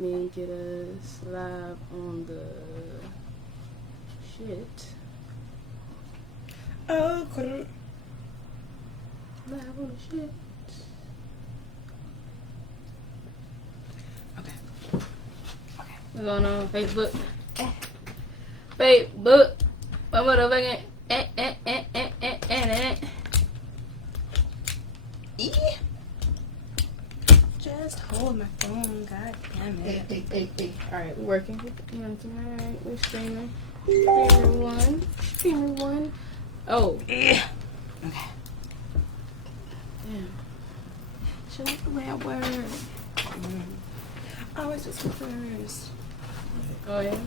me get us live on the shit. Oh, cool. Live on the shit. Okay. What's going on? Facebook. Facebook. My motherfucking. Yeah. Just hold my phone, god damn it. Hey. Alright, we're working. Alright, we're streaming. Streamer one. Oh. Yeah. Okay. Damn. Should I the way I work? Always just first. Oh, yeah?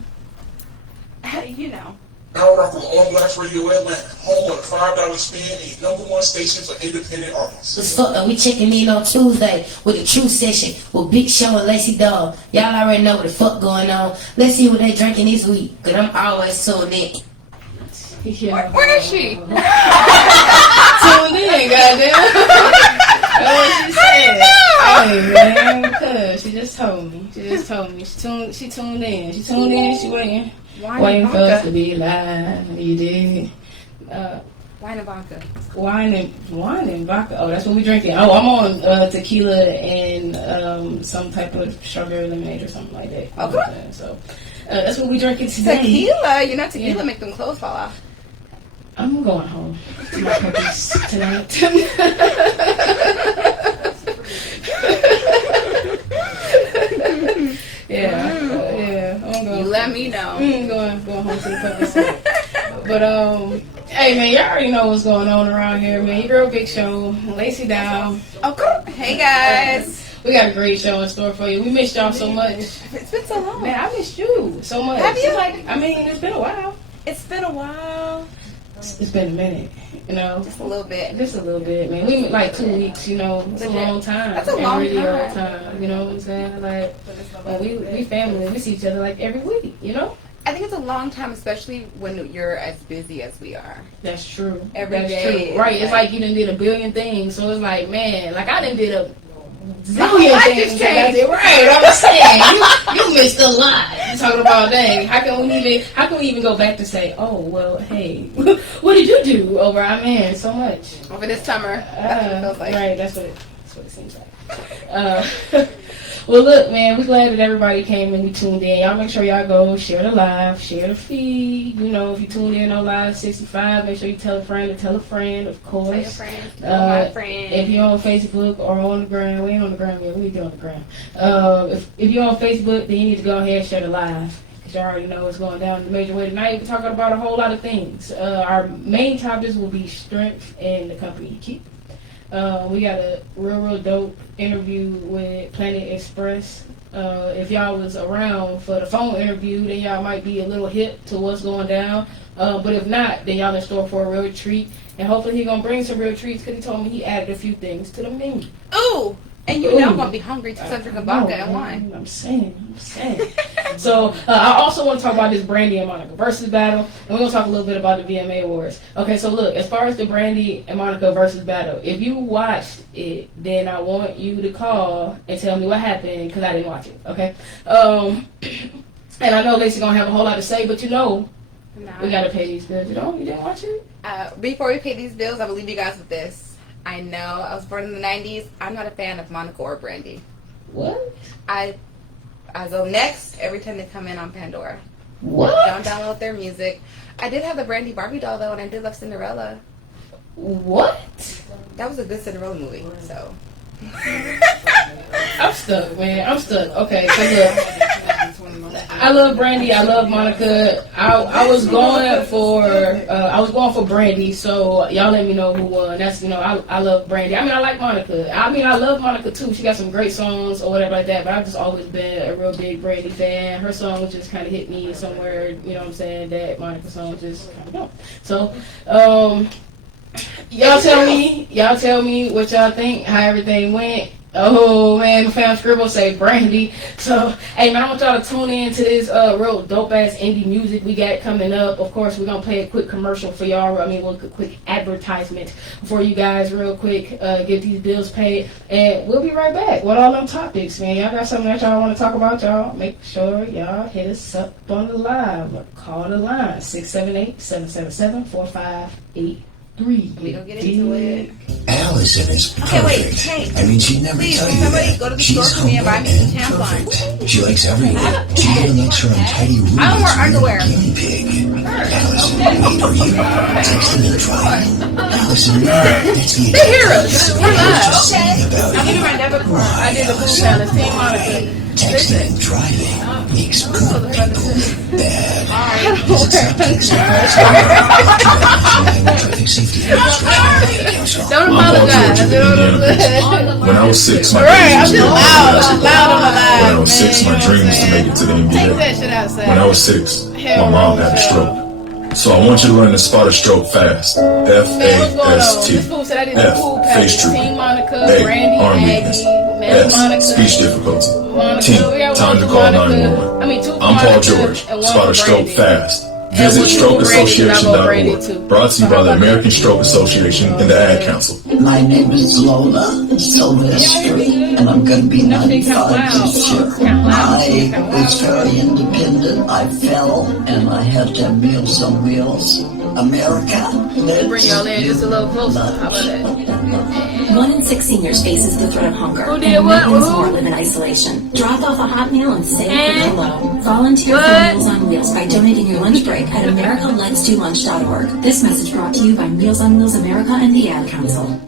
You know. Power from All Blacks Radio Atlanta, home of the $5 spin and #1 station for independent artists. What's up? We checking in on Tuesday with the True Session with Big Show and Lacey Dog. Y'all already know what the fuck going on. Let's see what they drinking this week, cause I'm always tuned in. Yeah. Where is she? Tuned in, goddamn. That's what she said. Hey, man, cuz she just told me. She tuned in. She waiting. Waiting for us to be live. You did. Wine and vodka. Wine and vodka. Oh, that's what we drinking. Oh, I'm on tequila and some type of strawberry lemonade or something like that. Okay. So that's what we drinking today. Tequila? You know tequila make them clothes fall off. I'm going home to my purpose tonight. Yeah. I'm going. You let me know. Going home to the purpose. But hey man, y'all already know what's going on around here, man. Your girl Big Show, Lacey Down. Okay. Hey guys. We got a great show in store for you. We missed y'all so much. It's been so long. Man, I missed you so much. Have you? It's been a while. It's been a while. It's been a minute, you know. Just a little bit. Just a little bit, man. We like 2 weeks, you know. It's a long time. That's a long radio time. You know what I'm saying? Like, when we family, we see each other like every week, you know. I think it's a long time, especially when you're as busy as we are. That's true. Every That's day. true. Right. It's like you done did a billion things, so it's like, man, like I done did a zillion things. Right. I'm saying you missed a lot. You talking about dang? How can we even go back to say, oh well, hey, what did you do over? Man, so much Over this summer. That's what it feels like. Right. That's what it seems like. Well, look, man, we're glad that everybody came and we tuned in. Y'all make sure y'all go share the live, share the feed. You know, if you tuned in on Live 65, make sure you tell a friend to tell a friend, of course. Tell your friends, tell my friends. If you're on Facebook or on the gram, we ain't on the gram yet. We get on the gram. If you're on Facebook, then you need to go ahead and share the live. You already know what's going down in the major way tonight. We're talking about a whole lot of things. Our main topics will be strength and the company you keep. We got a real dope interview with Planet Express. If y'all was around for the phone interview, then y'all might be a little hip to what's going down. But if not, then y'all in store for a real treat. And hopefully he gonna bring some real treats because he told me he added a few things to the menu. Ooh! And you know I'm going to be hungry since I'm drinking vodka and wine. I'm saying. So, I also want to talk about this Brandy and Monica versus battle. And we're going to talk a little bit about the VMA Awards. Okay, so look, as far as the Brandy and Monica versus battle, if you watched it, then I want you to call and tell me what happened because I didn't watch it, okay? And I know Lacey's going to have a whole lot to say, but you know, we got to pay these bills. You know, you didn't watch it? Before we pay these bills, I will leave you guys with this. I know I was born in the 90s. I'm not a fan of Monica or Brandy. What? I go next every time they come in on Pandora. What? Don't download their music. I did have the Brandy Barbie doll though, and I did love Cinderella. What? That was a good Cinderella movie. So I'm stuck, man. Okay, so look, I love Brandy. I love Monica. I was going for Brandy. So y'all let me know who won. That's I love Brandy. I like Monica. I love Monica too. She got some great songs or whatever like that. But I've just always been a real big Brandy fan. Her songs just kind of hit me somewhere. You know what I'm saying? That Monica song just kind of don't. So Y'all tell me what y'all think, how everything went. Oh man, my fam Scribble say Brandy. So hey man, I want y'all to tune in to this real dope ass indie music we got coming up. Of course, we're gonna play a quick commercial for y'all. I mean, one quick advertisement for you guys, real quick. Get these bills paid, and we'll be right back with all them topics, man. Y'all got something that y'all want to talk about? Y'all make sure y'all hit us up on the live. Call the line 678-777-4583. We gonna get into it. Allison is perfect. Okay, wait, hey. I mean, she'd never Please, tell can you somebody that. go to the She's store for me and buy me some humble and tampons? perfect. She likes everyone. She even likes her untidy room. I don't wear underwear. Guinea pig. Allison, wait for you. Texting and driving. Allison, that's me. They hear us. We're live. Just saying about I'll give you my debit card. I did the food sound. It's Team Monica. texting and driving makes good bad. Don't apologize. When I was 6, my Right, dreams I'm was just to loud. I'm loud on my live. When I was 6, my dream was to make it to the Take NBA. that shit outside. When I was 6, Hell my mom no, had a Michelle. stroke. So I want you to learn to spot a stroke fast. Man, what's going on? F-A-S-T. This fool said I did the F, pool face package. drooping. Team Monica, A, Brandy, arm Aggie, weakness. Miss S, Monica. speech difficulty. Monica. T, We got time one to for call Monica. 911. I mean, two for I'm Paul Monica George. and one Spot for a stroke Brandy. fast. And Visit one for Brandy, and I vote Brandy too. StrokeAssociation.org. Brought to you by the American Stroke Association and the Ad Council. My name is Lola Silvestri, and I'm going to be 95 this year. I was very independent. I fell, and I had to have Meals on Wheels. America. Bring y'all in just a little closer. How about that? 1 in 6 seniors faces the threat of hunger. Who did and what? millions Who? more live in isolation. Drop off a hot meal and save Eh? for low. Volunteer What? for Meals on Wheels by donating your lunch break at americaletsdolunch.org. This message brought to you by Meals on Wheels America and the Ad Council.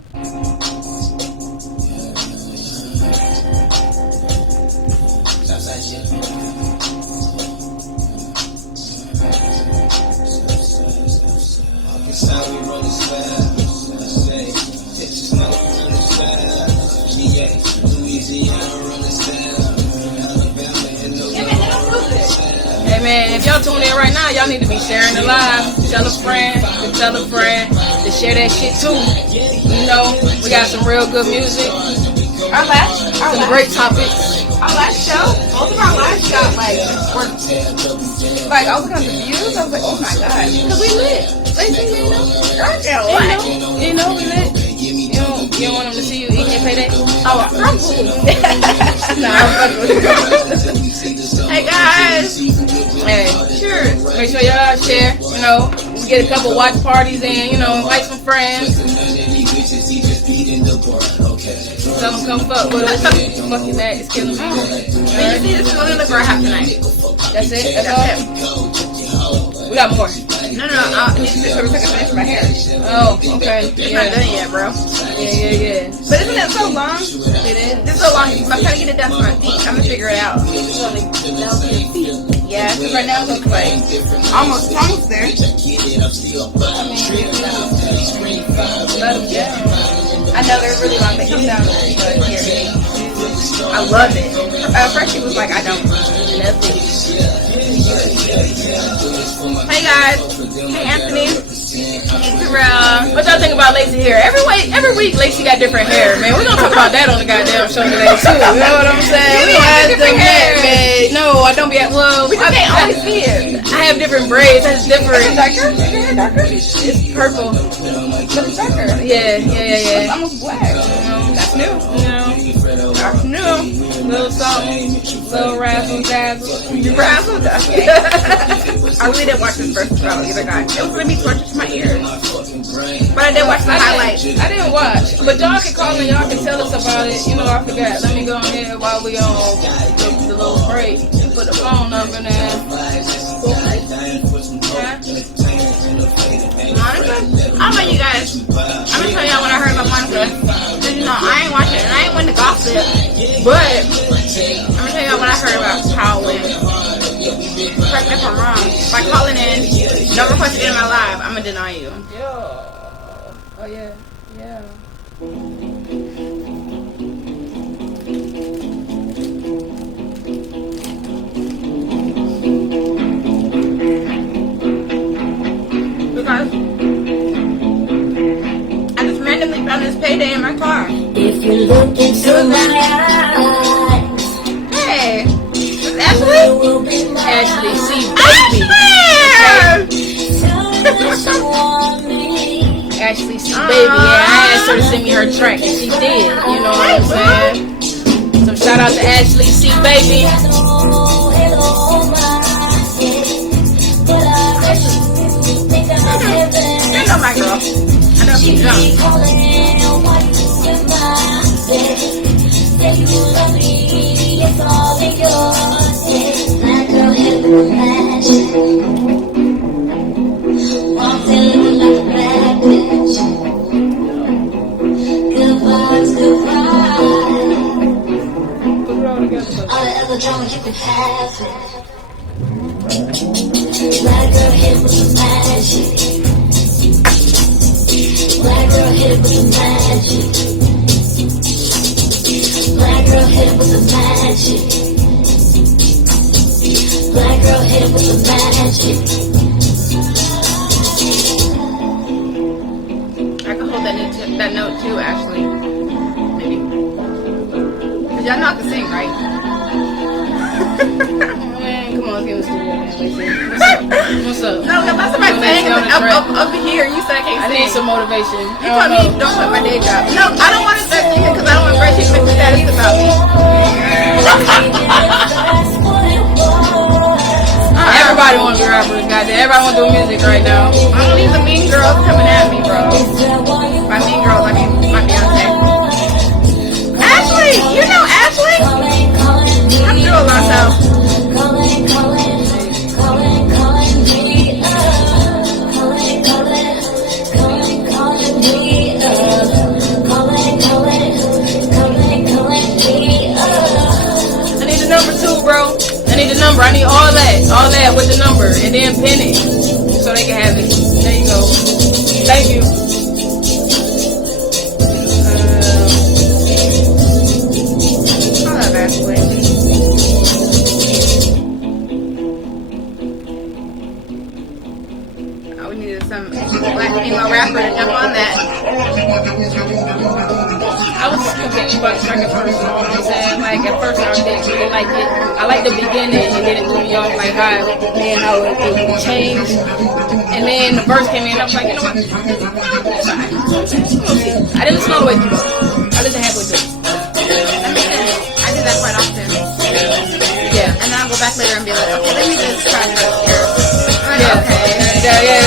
Hey man, if y'all tune in right now, y'all need to be sharing the live. Tell a friend, to share that shit too. You know, we got some real good music, some great topics. Our last show, both of our lives got like all kinds of views. I was like, oh my god, Cause we lit. Basically, you know. You know, we lit. You don't want them to see you eating your payday? oh, I'm cool. Nah, I'm fucking with you. Hey guys, Hey, sure. Make sure y'all share. You know, get a couple watch parties in. You know, invite some friends. Tell them come fuck with us. Fucking that is killing me. did you see this photo the girl have tonight? That's it. That's all. We got more. No, I need to finish my hair. Oh, okay. It's not done yet, bro. Yeah. But isn't it so long? It is. It's so long. I'm trying to get it done for my feet. I'm gonna figure it out. Yeah, because right now it looks like almost there. Let them down. I know they're really long. They come down here. I love it. First she was like, I don't. And that's it. Hey guys. Hey Anthony. Hey Terrell. What y'all think about Lacey hair? Every week Lacey got different hair, man. We're gonna talk about that on the goddamn show today too. You know what I'm saying? We gonna have different hair, man. No, I don't be at well. We can't always see it. I have different braids. That's different. Is it darker? Is your hair darker? It's purple. But it's darker. Yeah. It's almost black. That's new. That's new. Little something, little razzle dazzle. You razzled? Okay. I really didn't watch this first battle either, guys. It was gonna be torture to my ears. But I did watch the highlights. I didn't watch, but y'all can call me. Y'all can tell us about it. You know, I forgot. Let me go ahead while we on the little break and put the phone number there. Monica? I don't know you guys. I'm gonna tell y'all what I heard about Monica. Cause you know, I ain't watching it and I ain't one to gossip. But I'm gonna tell y'all what I heard about how it went. Correct me if I'm wrong. By calling in, no request in my live, I'm gonna deny you. Yeah. Oh yeah. Because I just randomly found this payday in my car. If you're Look into my eyes. Hey, it's Ashley? Ashley C. Baby. Ashley C. Baby. Yeah, I asked her to send me her track and she did. You know what I'm saying? So shout out to Ashley C. Baby. You know my girl. I know she's young. All the other drama you can have it. Black girl hit with some magic. Black girl hit with some magic. Black girl hit with some magic. Black girl hit with some magic. I can hold that note too, actually. Maybe. Cause y'all know I can sing, right? Man, come on, get in the studio. What's up? No, that's what I'm saying. Up here, you said I can't I sing. need some motivation. You told me don't quit my day job. No, I don't want to start singing because I don't want Reggie to make the status about me. Everybody wants to be rappers, goddamn. Everybody want to do music right now. I don't need the mean girls coming at me, bro. By mean girls, I mean my Beyonce. Ashley! You know Ashley? I'm through a lot though. I need the number 2, bro. I need the number. I need all that with the number, and then pin it so they can have it. There you go. Thank you. I love Ashley. Oh, we needed some black female rapper to jump on that. I was confused about the track at first. You know what I'm saying? Like at first I didn't really like it. I liked the beginning, and then it threw me off like how it changed. And then the verse came in, I was like, you know what? It's alright. I didn't listen all the way through. I listened halfway through. That makes sense. I do that quite often. Yeah. And then I'll go back later and be like, okay, let me just try to hear. Yeah. Okay. Yeah,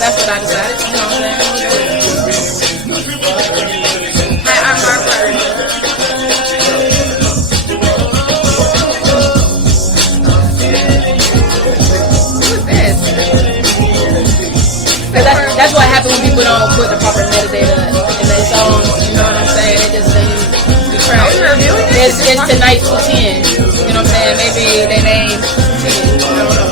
that's what I decided. You know what I'm saying? Hi, I'm Harper. Who's this? That's what happens when people don't put the proper metadata in their songs. You know what I'm saying? They just say the track. It's tonight 210. You know what I'm saying? Maybe they name 10. I don't know.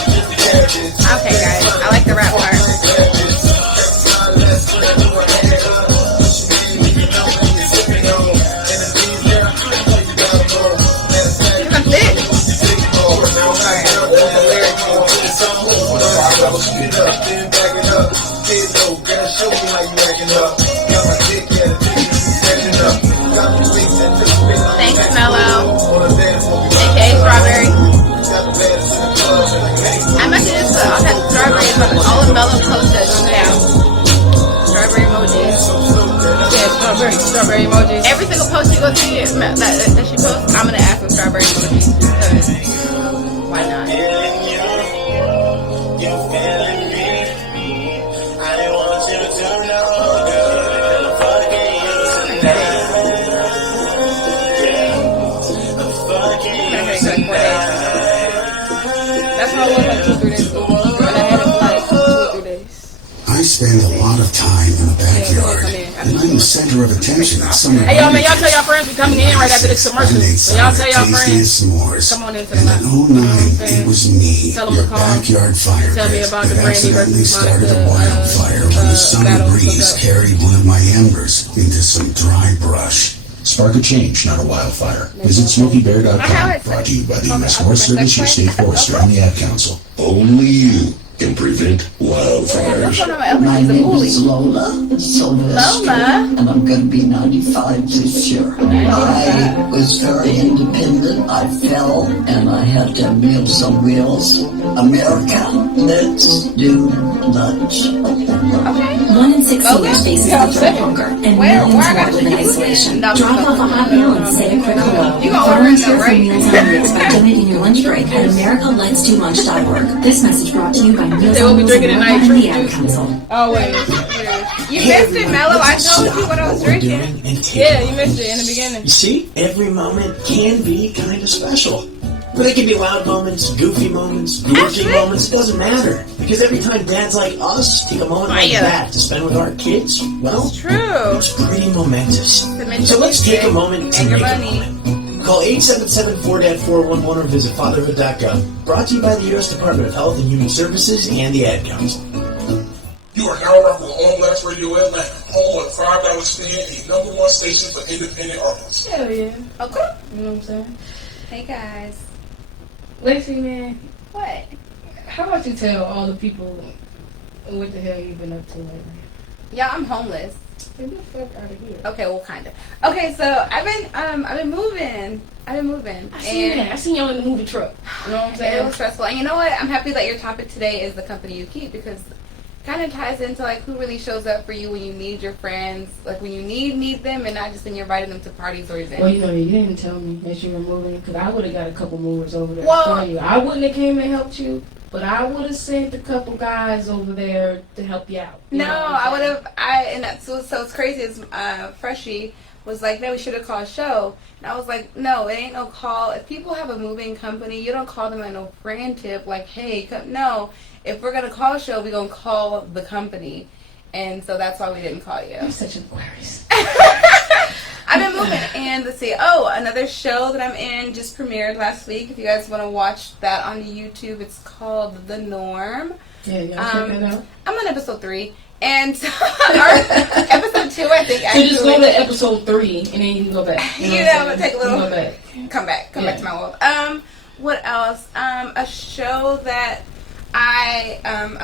Okay, guys. I like the rap part. I'm thick. Thanks, Mello. AKA Strawberry. I must do this, I'll have strawberry, but all of Mello posted now. Strawberry emojis. Yeah, strawberry emojis. Every single post you go see that she posts, I'm gonna ask for strawberry emojis because why not? That's how I was like 2-3 days ago. And I had it for like 2-3 days. I spend a lot of time in the backyard, and I'm the center of attention at summer. Hey y'all, man, y'all tell y'all friends we coming in right after this commercial. So y'all tell y'all friends. Come on into the And live. in 09, it was me, Tell 'em your to call. backyard fire Tell me pit, about that the Brandy accidentally versus started a Monica, wildfire when the summer battle. breeze carried one of my embers into some dry brush. Spark a change, not a wildfire. Visit SmokeyBear.com. Brought to you by the U.S. Forest Service, your state forester, and the Ad Council. Only you can prevent wildfires. My name is Lola Sylvester, and I'm going to be 95 this year. I was very independent. I fell, and I had to have Meals on Wheels. America, let's do lunch. 1 in 6 seniors faces the threat of hunger, and millions more live in isolation. Drop off a hot meal and say a quick hello. Volunteer for Meals on Wheels by donating your lunch break at AmericaLet'sDoLunch.org. This message brought to you by Meals They will on be Wheels drinking America tonight, and fruit the Ad juice. Council. Always. You missed it, Mello. I told you what I was drinking. Yeah, you missed it in the beginning. You see, every moment can be kind of special. But it can be loud moments, goofy moments, goofy moments. It doesn't matter. Because every time dads like us take a moment like that to spend with our kids, well, True. it's pretty momentous. So let's take a moment to make a moment. Call 877-4DAD-411 or visit fatherhood.gov. Brought to you by the U.S. Department of Health and Human Services and the Ad Council. You are now rocking with All Blacks Radio Atlanta, home of $5 spin and #1 station for independent artists. Hell yeah. Okay. You know what I'm saying? Hey, guys. Lacey, man, What? how about you tell all the people what the hell you've been up to lately? Yeah, I'm homeless. Get the fuck out of here. Okay, well, kind of. Okay, so I've been moving. I seen that. I seen y'all in the movie truck. You know what I'm It saying? was stressful. And you know what? I'm happy that your topic today is the company you keep, because it kind of ties into like who really shows up for you when you need your friends, like when you need them, and not just when you're inviting them to parties or events. Well, you know, you didn't tell me that you were moving, because I would have got a couple movers over there Well- for you. I wouldn't have came and helped you, but I would have sent a couple guys over there to help you out. You No, know what I'm I saying? would have. And that's so it's crazy. Is Freshie was like, no, we should have called a show. And I was like, no, it ain't no call. If people have a moving company, you don't call them at no friend tip like, hey, come. No, if we're gonna call a show, we're gonna call the company. And so that's why we didn't call you. You're such an Aquarius. I've been moving, and let's see. Oh, another show that I'm in just premiered last week. If you guys want to watch that on YouTube, it's called The Norm. Yeah, you gotta check that out. I'm on episode 3, and or episode 2, I think. So Actually, just go to episode 3, and then you can go back. You what know, I'm but saying? take a little. You can go back. Come back to my world. What else? A show that I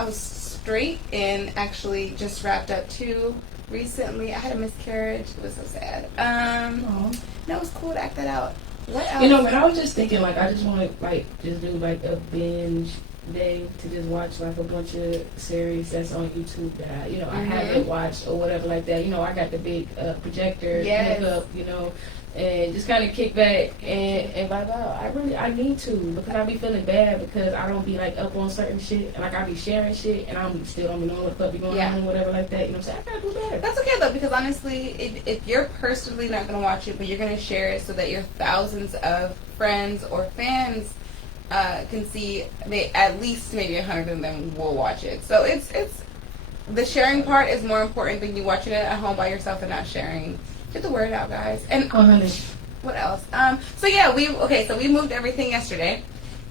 was straight and actually just wrapped up too recently. I had a miscarriage. It was so sad. No, it was cool to act that out. What else? You know, but I was just thinking, like, I just want to, like, just do, like, a binge day to just watch, like, a bunch of series that's on YouTube that I, you know, I haven't watched or whatever like that. You know, I got the big projector, Yes. hook up, you know, and just kind of kick back and like, oh, I need to, because I be feeling bad because I don't be, like, up on certain shit, and, like, I be sharing shit, and I still don't be knowing what the fuck be going on, whatever like that. You know what I'm saying? I gotta do better. That's okay though, because honestly, if you're personally not going to watch it, but you're going to share it so that your thousands of friends or fans can see, at least maybe 100 of them will watch it. So it's the sharing part is more important than you watching it at home by yourself and not sharing. Get the word out, guys. And what else? So yeah, we moved everything yesterday,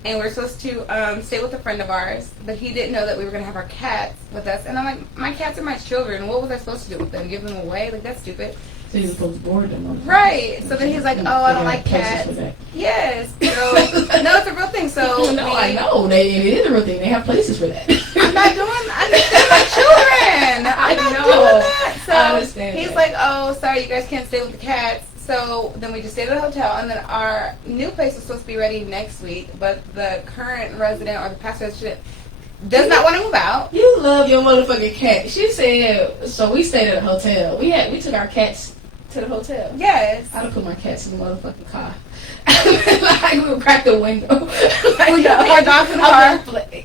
and we're supposed to stay with a friend of ours, but he didn't know that we were gonna have our cats with us. And I'm like, my cats are my children. What was I supposed to do with them? Give them away? Like, that's stupid. So you're supposed to board them. Right. So then he's like, oh, I don't like cats. Yes. So no, it's a real thing. So No, I know. It is a real thing. They have places for that. I'm not doing. They're my children. I'm not doing that. So I understand he's that. like, oh, sorry, you guys can't stay with the cats. So then we just stayed at a hotel, and then our new place was supposed to be ready next week, but the current resident or the past resident does not want to move out. You love your motherfucking cat. She said, so we stayed at a hotel. We took our cats to the hotel. Yes. I done put my cats in the motherfucking car. Like, we would crack the window. Like, our dogs in the car?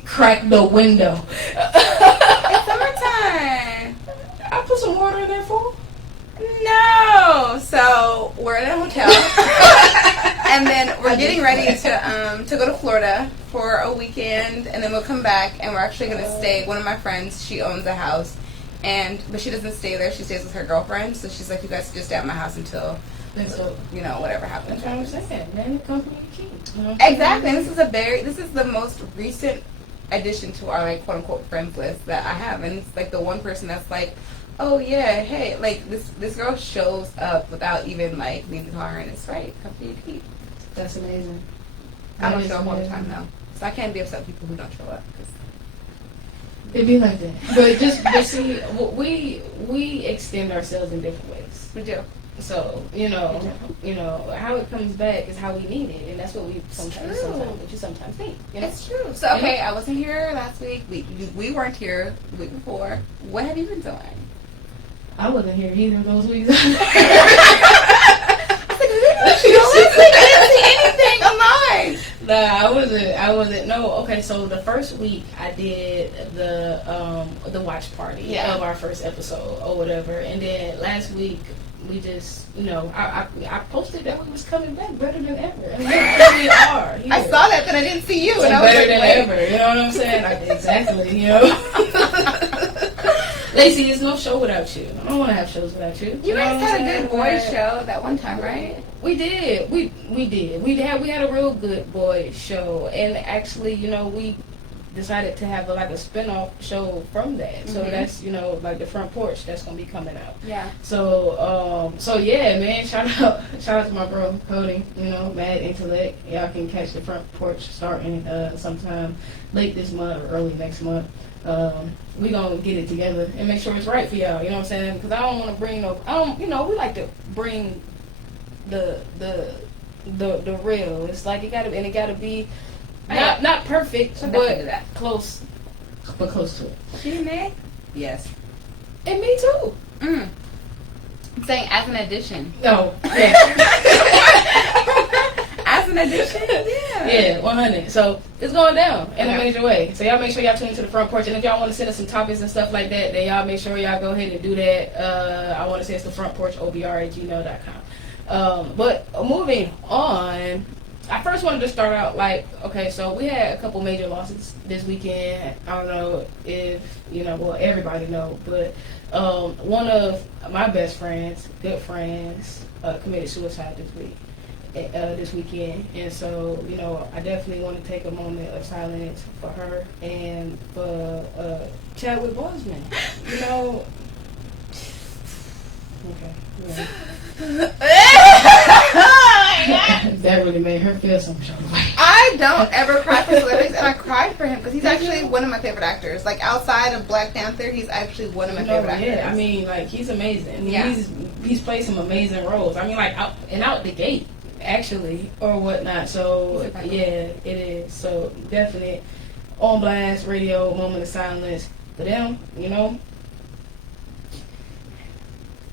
Crack the window. It's summertime. I put some water in there for them. No. So we're in a hotel, and then we're getting ready to go to Florida for a weekend, and then we'll come back, and we're actually gonna stay. One of my friends, she owns a house, but she doesn't stay there. She stays with her girlfriend. So she's like, you guys can just stay at my house until whatever happens. That's what I'm saying. Man, the company you keep. You know? Exactly. And this is the most recent addition to our, like, quote unquote friends list that I have, and it's like the one person that's like, oh yeah, hey, like this girl shows up without even like needing to call her, and it's right, come for your keep. That's amazing. I don't show up all the time though, so I can't be upset with people who don't show up. It be like that, but see, we extend ourselves in different ways. We do. So you know how it comes back is how we need it, and that's what we sometimes need. You know? It's true. So okay, I wasn't here last week. We weren't here the week before. What have you been doing? I wasn't here either of those weeks. I didn't see anything online. Nah, I wasn't. No, okay. So the first week I did the watch party of our first episode or whatever, and then last week we just I posted that we was coming back better than ever, and we really are. Here. I saw that, but I didn't see you, so and I was better like, than ever. You know what I'm saying? Exactly. You know. Lacey, there's no show without you. I don't want to have shows without you. You guys had a good boys show that one time, right? We did. We did. We had a real good boys show, and actually, we decided to have a spin-off show from that. So that's like the front porch that's gonna be coming out. Yeah. So yeah, man. Shout out to my bro Cody. Mad Intellect. Y'all can catch the front porch starting sometime late this month or early next month. We gonna get it together and make sure it's right for y'all. You know what I'm saying? Because I don't want to bring we like to bring the real. It's like it gotta be not perfect, but close to it. You mad? Yes. And me too. I'm saying as an addition. No. Yeah. As an addition? Yeah. Yeah, 100. So it's going down in a major way. So y'all make sure y'all tune into the front porch. And if y'all want to send us some topics and stuff like that, then y'all make sure y'all go ahead and do that. I want to say it's the front porch obr@gmail.com. But moving on, I first wanted to start out so we had a couple major losses this weekend. I don't know if everybody know, but one of my best friends, good friends, committed suicide this weekend, and so I definitely want to take a moment of silence for her and for Chadwick Boseman. Okay. That really made her feel some sort of way. I don't ever cry for celebrities, and I cried for him because he's actually one of my favorite actors. Like outside of Black Panther, he's actually one of my favorite actors. Yeah, I mean, he's amazing. Yeah. He's played some amazing roles. I mean, out the gate, actually, or whatnot. So yeah, it is. So definite on blast radio moment of silence for them.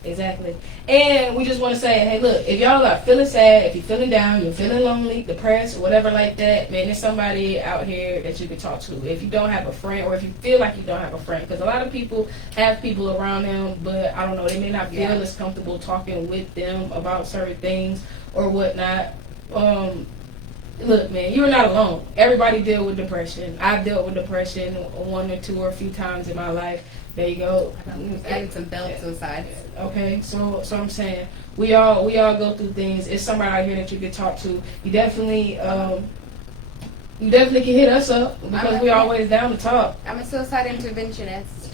Exactly. And we just want to say, hey, look, if y'all are feeling sad, if you're feeling down, you're feeling lonely, depressed, whatever like that, man, there's somebody out here that you can talk to. If you don't have a friend, or if you feel like you don't have a friend, because a lot of people have people around them, but I don't know, they may not feel as comfortable talking with them about certain things or whatnot. Look, man, you're not alone. Everybody deal with depression. I've dealt with depression one or two or a few times in my life. There you go. I did some belt suicides. Okay, so I'm saying we all go through things. It's somebody out here that you can talk to. You definitely can hit us up because we're always down to talk. I'm a suicide interventionist.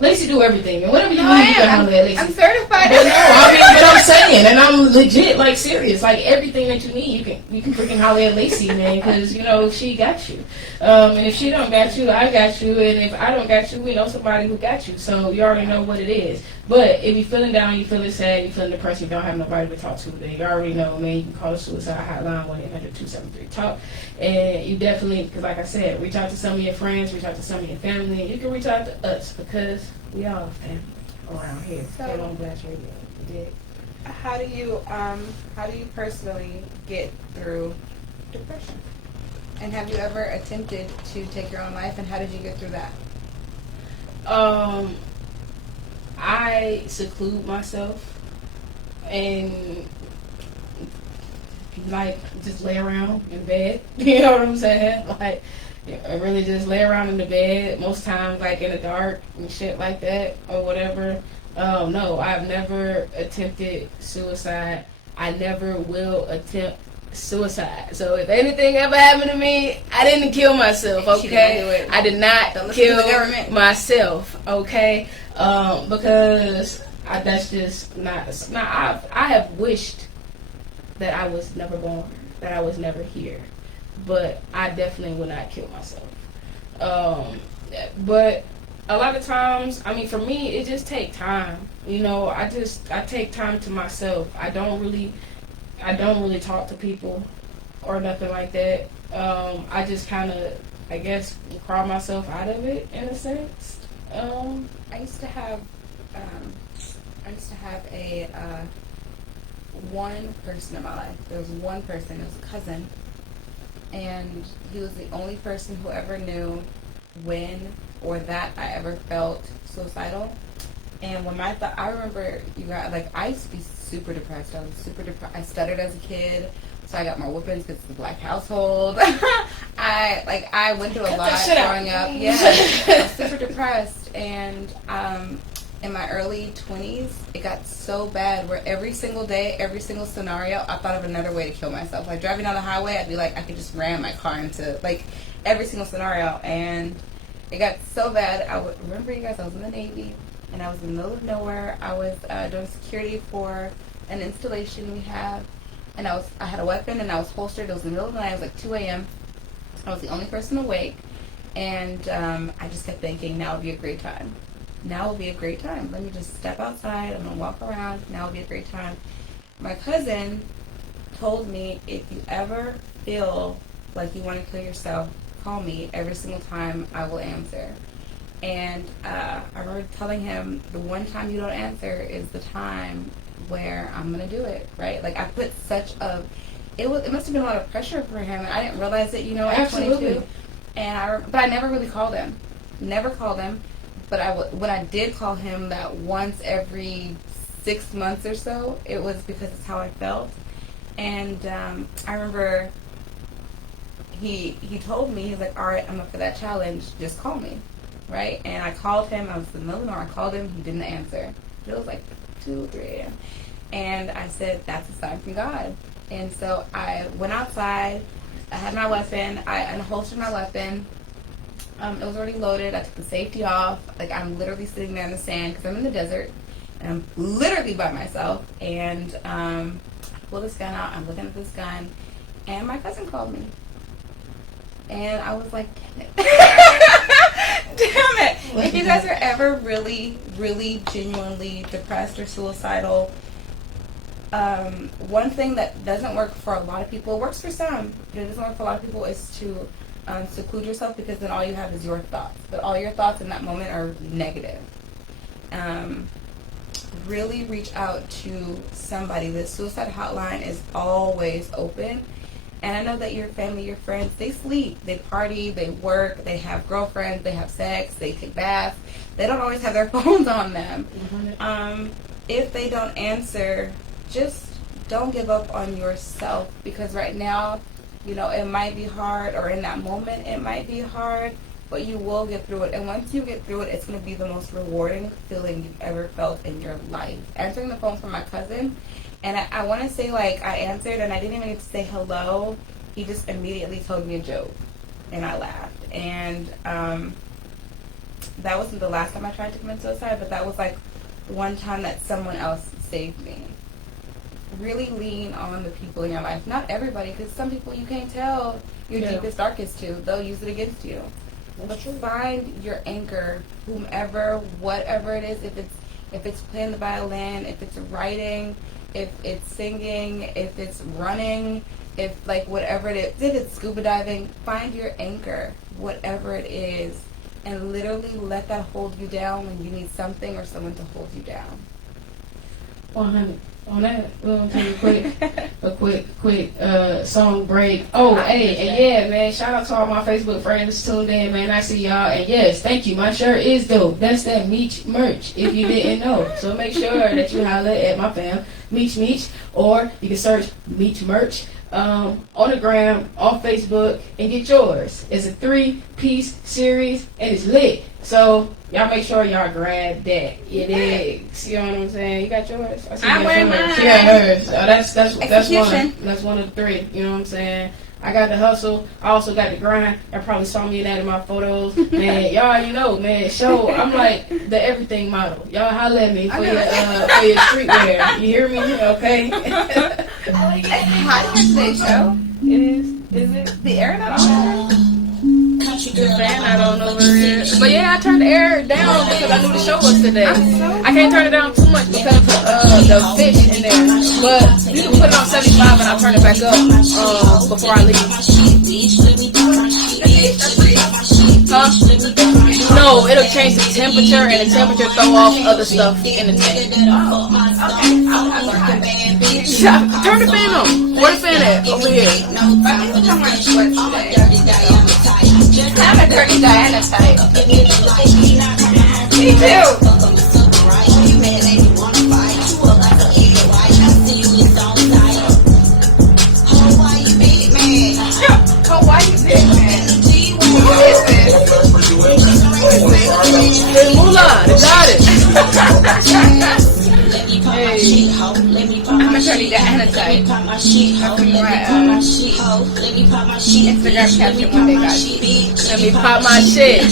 Lacey do everything, and whatever you need, you can handle that, Lacey. I'm certified. But I'm saying, and I'm legit, serious. Everything that you need, you can freaking holler at Lacey, man, because she got you. And if she don't got you, I got you, and if I don't got you, we know somebody who got you. So you already know what it is. But if you're feeling down, you're feeling sad, you're feeling depressed, you don't have nobody to talk to, then you already know, man. You can call the suicide hotline 1-800-273-TALK, and you definitely, because like I said, reach out to some of your friends, reach out to some of your family, and you can reach out to us because we all family around here. So, on Blast Radio. How do you personally get through depression? And have you ever attempted to take your own life, and how did you get through that? I seclude myself and just lay around in bed. You know what I'm saying? I really just lay around in the bed, most times in the dark and shit like that or whatever. No, I've never attempted suicide. I never will attempt suicide. So if anything ever happened to me, I didn't kill myself, okay? I did not kill myself, okay? Because that's just not. I have wished that I was never born, that I was never here, but I definitely would not kill myself. But a lot of times, I mean, for me, it just takes time. You know, I take time to myself. I don't really talk to people or nothing like that. I just kind of, I guess, cry myself out of it in a sense. I used to have a one person in my life. There was one person. It was a cousin, and he was the only person who ever knew when or that I ever felt suicidal. And when I remember, you guys, like, I used to be super depressed. I was super depressed. I stuttered as a kid, so I got more whoopings because it's a black household. I went through a lot growing up. Yeah, I was super depressed, and in my early 20s, it got so bad where every single day, every single scenario, I thought of another way to kill myself. Like, driving down the highway, I'd be like, I could just ram my car into, like, every single scenario. And it got so bad. I would remember, you guys, I was in the Navy, and I was in the middle of nowhere. I was doing security for an installation we have, and I had a weapon, and I was holstered. It was in the middle of the night. It was like 2 a.m. I was the only person awake, and I just kept thinking, now would be a great time. Now will be a great time. Let me just step outside. I'm going to walk around. Now will be a great time. My cousin told me, if you ever feel like you want to kill yourself, call me. Every single time I will answer. And I remember telling him, the one time you don't answer is the time where I'm going to do it, right? Like, I put such a... It must have been a lot of pressure for him, and I didn't realize it, at 22. But I never really called him. Never called him. But when I did call him that once every 6 months or so, it was because it's how I felt. And I remember he told me, he's like, all right, I'm up for that challenge, just call me, right? And I called him. I was in the middle of the night. I called him. He didn't answer. It was like 2, 3 a.m. And I said, that's a sign from God. And so I went outside. I had my weapon. I unholstered my weapon. It was already loaded. I took the safety off. Like, I'm literally sitting there in the sand because I'm in the desert. And I'm literally by myself. And I pull this gun out. I'm looking at this gun. And my cousin called me. And I was like, damn it. Damn it. If you guys are ever really, really genuinely depressed or suicidal, one thing that doesn't work for a lot of people, works for some, but it doesn't work for a lot of people, is to seclude yourself, because then all you have is your thoughts. But all your thoughts in that moment are negative. Really reach out to somebody. The suicide hotline is always open. And I know that your family, your friends, they sleep, they party, they work, they have girlfriends, they have sex, they take baths. They don't always have their phones on them. If they don't answer, just don't give up on yourself, because right now, it might be hard, or in that moment it might be hard, but you will get through it. And once you get through it, it's going to be the most rewarding feeling you've ever felt in your life. Answering the phone from my cousin, and I want to say, like, I answered and I didn't even get to say hello. He just immediately told me a joke, and I laughed. And that wasn't the last time I tried to commit suicide, but that was like one time that someone else saved me. Really lean on the people in your life. Not everybody, because some people you can't tell your deepest, darkest to. They'll use it against you. But find your anchor, whomever, whatever it is. If it's playing the violin, if it's writing, if it's singing, if it's running, if, like, whatever it is, if it's scuba diving, find your anchor, whatever it is, and literally let that hold you down when you need something or someone to hold you down. 100. On that, we're going to take a quick song break. Oh, hey, and yeah, man, shout out to all my Facebook friends tuned in, man. I see y'all, and yes, thank you. My shirt is dope. That's that Meech merch, if you didn't know. So make sure that you holler at my fam, Meech, or you can search Meech merch on the gram, on Facebook, and get yours. It's a 3-piece series, and it's lit. So y'all make sure y'all grab that. It is. You know what I'm saying? You got yours? I'm wearing mine. She got hers. That's Execution. one of the 3. You know what I'm saying? I got the hustle. I also got the grind. Y'all probably saw me in that in my photos. Man, y'all already know, man. Show. I'm like the everything model. Y'all holler at me for your streetwear. You hear me? Okay. How do you say show? It is. Is it? The air not on? The fan I don't know where it is. But yeah, I turned the air down because I knew the show was today. I can't turn it down too much because of the fish in there. But you can put it on 75 and I'll turn it back up before I leave. Huh? No, it'll change the temperature and the temperature throw off other stuff in the tank. Turn the fan on. Where the fan at? Over here. I'm a dirty Diana type. Me too. Hey, Moolah, they got it. Hey. I'm a dirty Diana type. Instagram caption one day, guys. Let me pop my shit.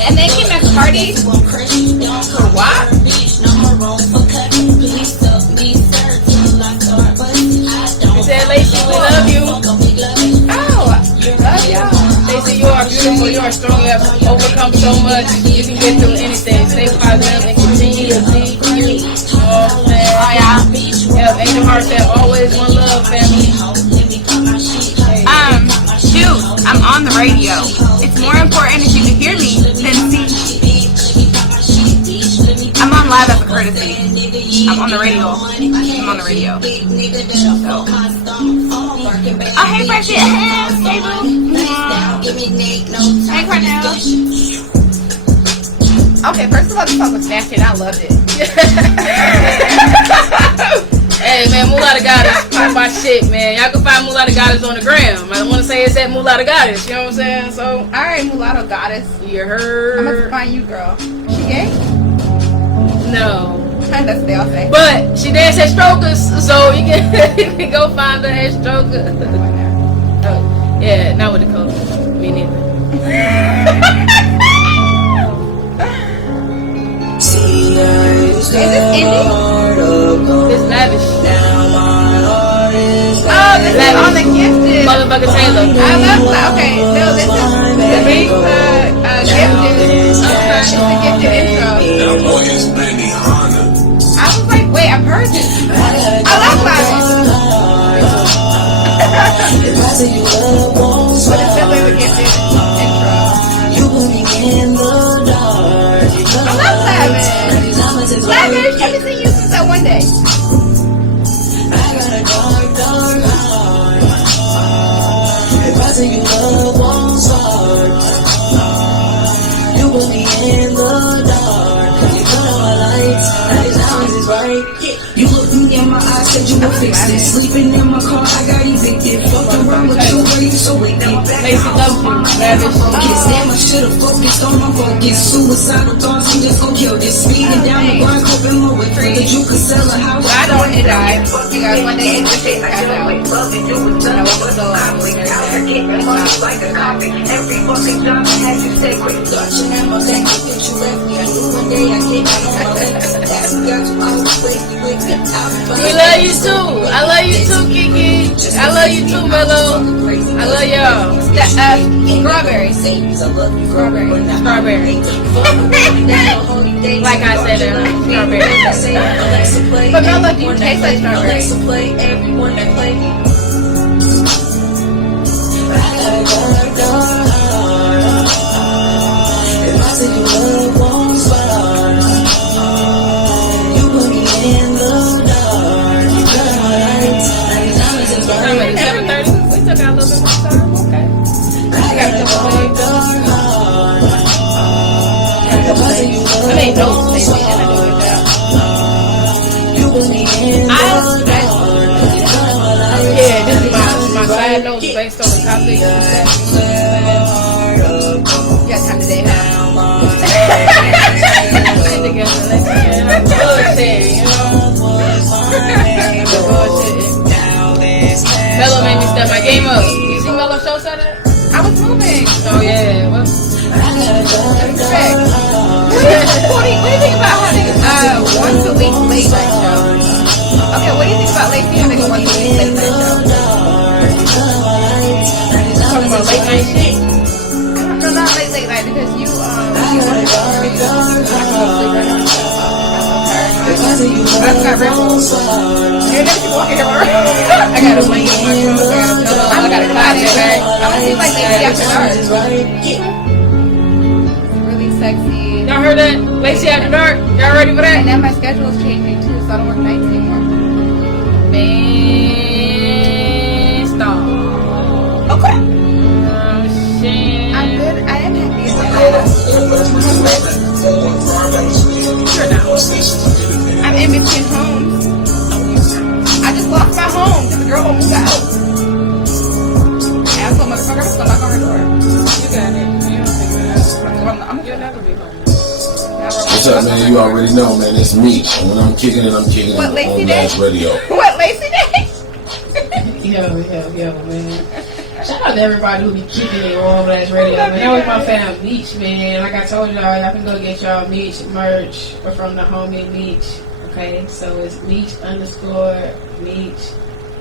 And then Kim and Cardi. For what? Said, Lacey, we love you. Oh, we love y'all. Lacey, you are beautiful. You are strong. You have overcome so much. You can get through anything. Stay positive and continue to be you. Oh, man. Oh, yeah. Yep, Angel Heart said, always one love, family. Dude, I'm on the radio. It's more important if you can hear me than see. I'm on live as a courtesy. I'm on the radio. I'm on the radio. So. Oh, hey, Bridget. Hey, boo. Hey, Cornell. Okay, first of all, the song was smashing. I loved it. Hey, man, Moolah the Goddess. Pop my shit, man. Y'all can find Moolah the Goddess on the gram. I don't want to say it's at Moolah the Goddess. You know what I'm saying? So, all right, Mulatto Goddess. You heard. I'm going to find you, girl. She gay? No. That's what they all say. But she danced at Strokers, so you can go find her at Strokers. Oh, yeah, not with the coat. Me neither. Is this indie? It's lavish. Oh, this is on the Gifted. Motherfucker Taylor. I love that. Okay, no, this is Gifted. Okay, it's the Gifted intro. That boy is Benny Hanna. I was like, wait, I've heard this. I love Lavish. But it's definitely the Gifted intro. I love Lavish. Lavish, haven't seen you since that one day. You looked me in my eyes, said you would fix it. Sleeping in my car, I got evicted. Fucked around with you, where you so wicked. Lacey loves you. Lavish. Damn, I should've focused on my focus. Suicidal thoughts, I'm just gon' kill this. Speeding down the grind, hoping my whip. Figured you could sell a house. I don't want to die. You guys, one day, it's the I know. I was so We love you too. I love you too, Kiki. I love you too, Mello. I love y'all. Strawberry. Strawberry. Like I said, strawberry. But Mello, do you taste like strawberry? Yeah, this is my side notes based on the topic. Yeah, time today, huh? Put it together, let's bullshit, you know? Mello made me step my game up. You see Mello show Saturday? I was moving. Oh yeah, well, Respect. What do you think about having once a week late night show? Okay, what do you think about Lacey having a once a week late night show? talking about late night shit. No, not late night because you I've got rebels. You're never walking here. I got a blanket in my room. I got a closet bag. I want to see like Lacey After Dark. Really sexy. Y'all heard that? Lacey After Dark? Y'all ready for that? And now my schedule is changing too, so I don't work nights anymore. Man, stop. Okay. Oh shit. I'm good. I am happy. I'm in between homes. I just lost my home because the girl won't move out. Asshole motherfucker, I'm still knock on her door. You got it. You don't think that. You'll never be home. What's up, man? You already know, man. It's me. And when I'm kicking it, I'm kicking What, it Lacey on Day? Blast Radio. What, Lacey Day? Yo, man. Shout out to everybody who be keeping it on Blast Radio, man. That was my fam, Meech, man. Like I told y'all can go get y'all Meech merch from the homie Meech. Okay, so it's Meech_Meech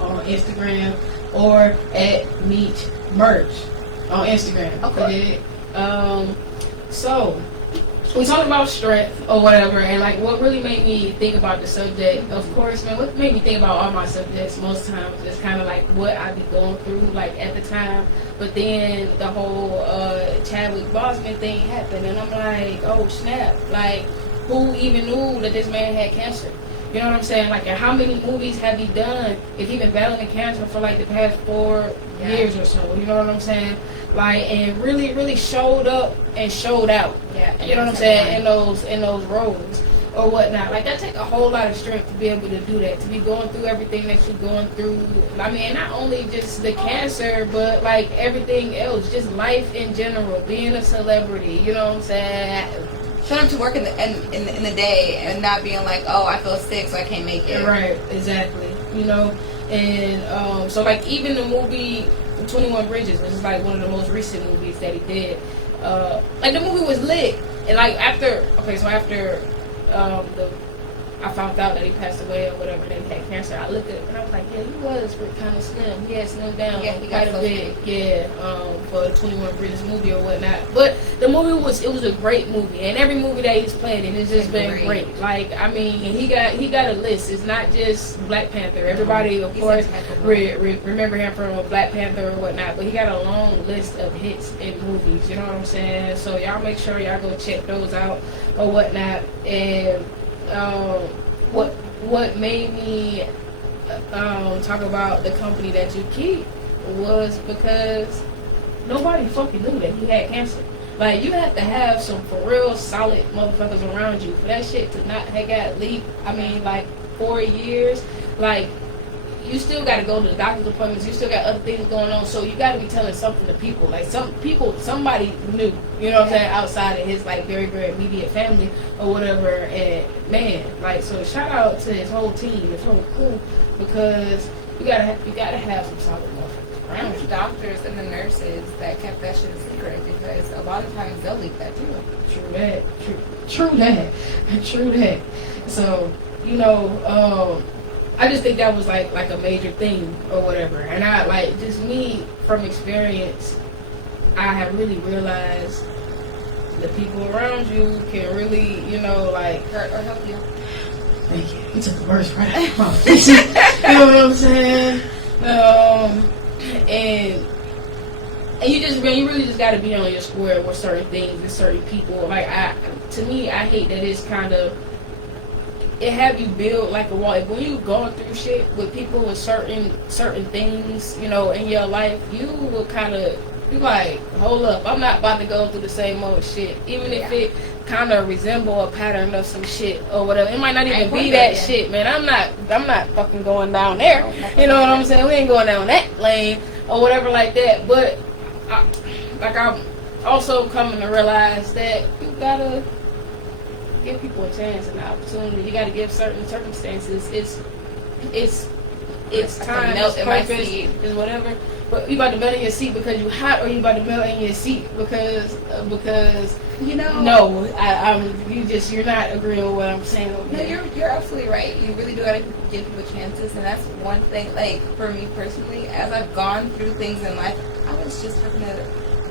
on Instagram or at Meech merch on Instagram. Okay. So we talked about strength or whatever, and like what really made me think about the subject, of course, man, what made me think about all my subjects most times is kind of like what I be going through like at the time. But then the whole Chadwick Boseman thing happened, and I'm like, oh snap, like who even knew that this man had cancer? You know what I'm saying? Like, and how many movies have he done if he been battling cancer for like the past 4 years or so? You know what I'm saying? Like, and really, really showed up and showed out. Yeah. You know what I'm saying? In those roles or whatnot. Like, that take a whole lot of strength to be able to do that. To be going through everything that you're going through. I mean, not only just the cancer, but like everything else, just life in general, being a celebrity. You know what I'm saying? Showing up to work in the day and not being like, oh, I feel sick, so I can't make it. Right, exactly. You know, and so like even the movie 21 Bridges, which is like one of the most recent movies that he did, like the movie was lit, and like after I found out that he passed away or whatever, that he had cancer, I looked at it and I was like, yeah, he was kind of slim. He had slimmed down quite a bit, for the 21 Bridges movie or whatnot. But the movie was a great movie, and every movie that he's played in has just been great. Like, I mean, he got a list. It's not just Black Panther. Everybody, of course, remember him from Black Panther or whatnot, but he got a long list of hits in movies. You know what I'm saying? So y'all make sure y'all go check those out or whatnot. And what made me talk about the company that you keep was because nobody fucking knew that he had cancer. Like, you have to have some for real solid motherfuckers around you for that shit to not have got leaked. I mean, like 4 years, like you still got to go to the doctor's appointments. You still got other things going on, so you got to be telling something to people. Like somebody knew, you know what I'm saying, outside of his like very, very immediate family or whatever. And man, like, so shout out to his whole team, his whole crew, because you gotta have some solid motherfuckers around the you. doctors and the nurses that kept that shit a secret, because a lot of times they'll leak that too. True that. So, you know, I just think that was like a major thing or whatever. And I like, just me from experience, I have really realized the people around you can really, you know, like hurt or help you. Thank you. You took the words right out of my face. You know what I'm saying? And you really just got to be on your square with certain things and certain people. Like, to me, I hate that it's kind of, it have you build like a wall. Like, when you going through shit with people with certain things, you know, in your life, you will kind of, you like, hold up, I'm not about to go through the same old shit. Even if it kind of resemble a pattern of some shit or whatever. It might not even be that, that shit, man. I'm not fucking going down there. You know what I'm saying? We ain't going down that lane or whatever like that. But I'm also coming to realize that you gotta give people a chance and an opportunity. You gotta give certain circumstances. It's time, it's purpose, is whatever. But you about to melt in your seat because you hot, or you about to melt in your seat because you know. No, you're not agreeing with what I'm saying. No, you're absolutely right. You really do gotta give people chances, and that's one thing. Like for me personally, as I've gone through things in life, I was just talking to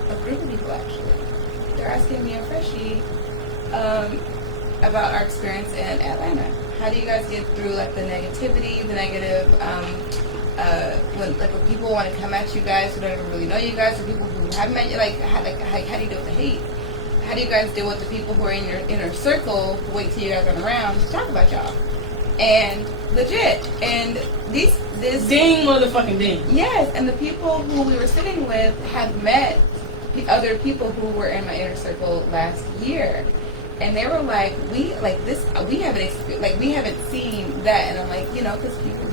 a group of people actually. They're asking me a freshie about our experience in Atlanta. How do you guys get through like the negativity, the negative? When people want to come at you guys who don't even really know you guys, or people who haven't met you, how do you deal with the hate? How do you guys deal with the people who are in your inner circle who wait till you guys are around to talk about y'all? And legit, and this ding motherfucking ding. Yes, and the people who we were sitting with had met other people who were in my inner circle last year, and they were like, we haven't seen that, and I'm like, because people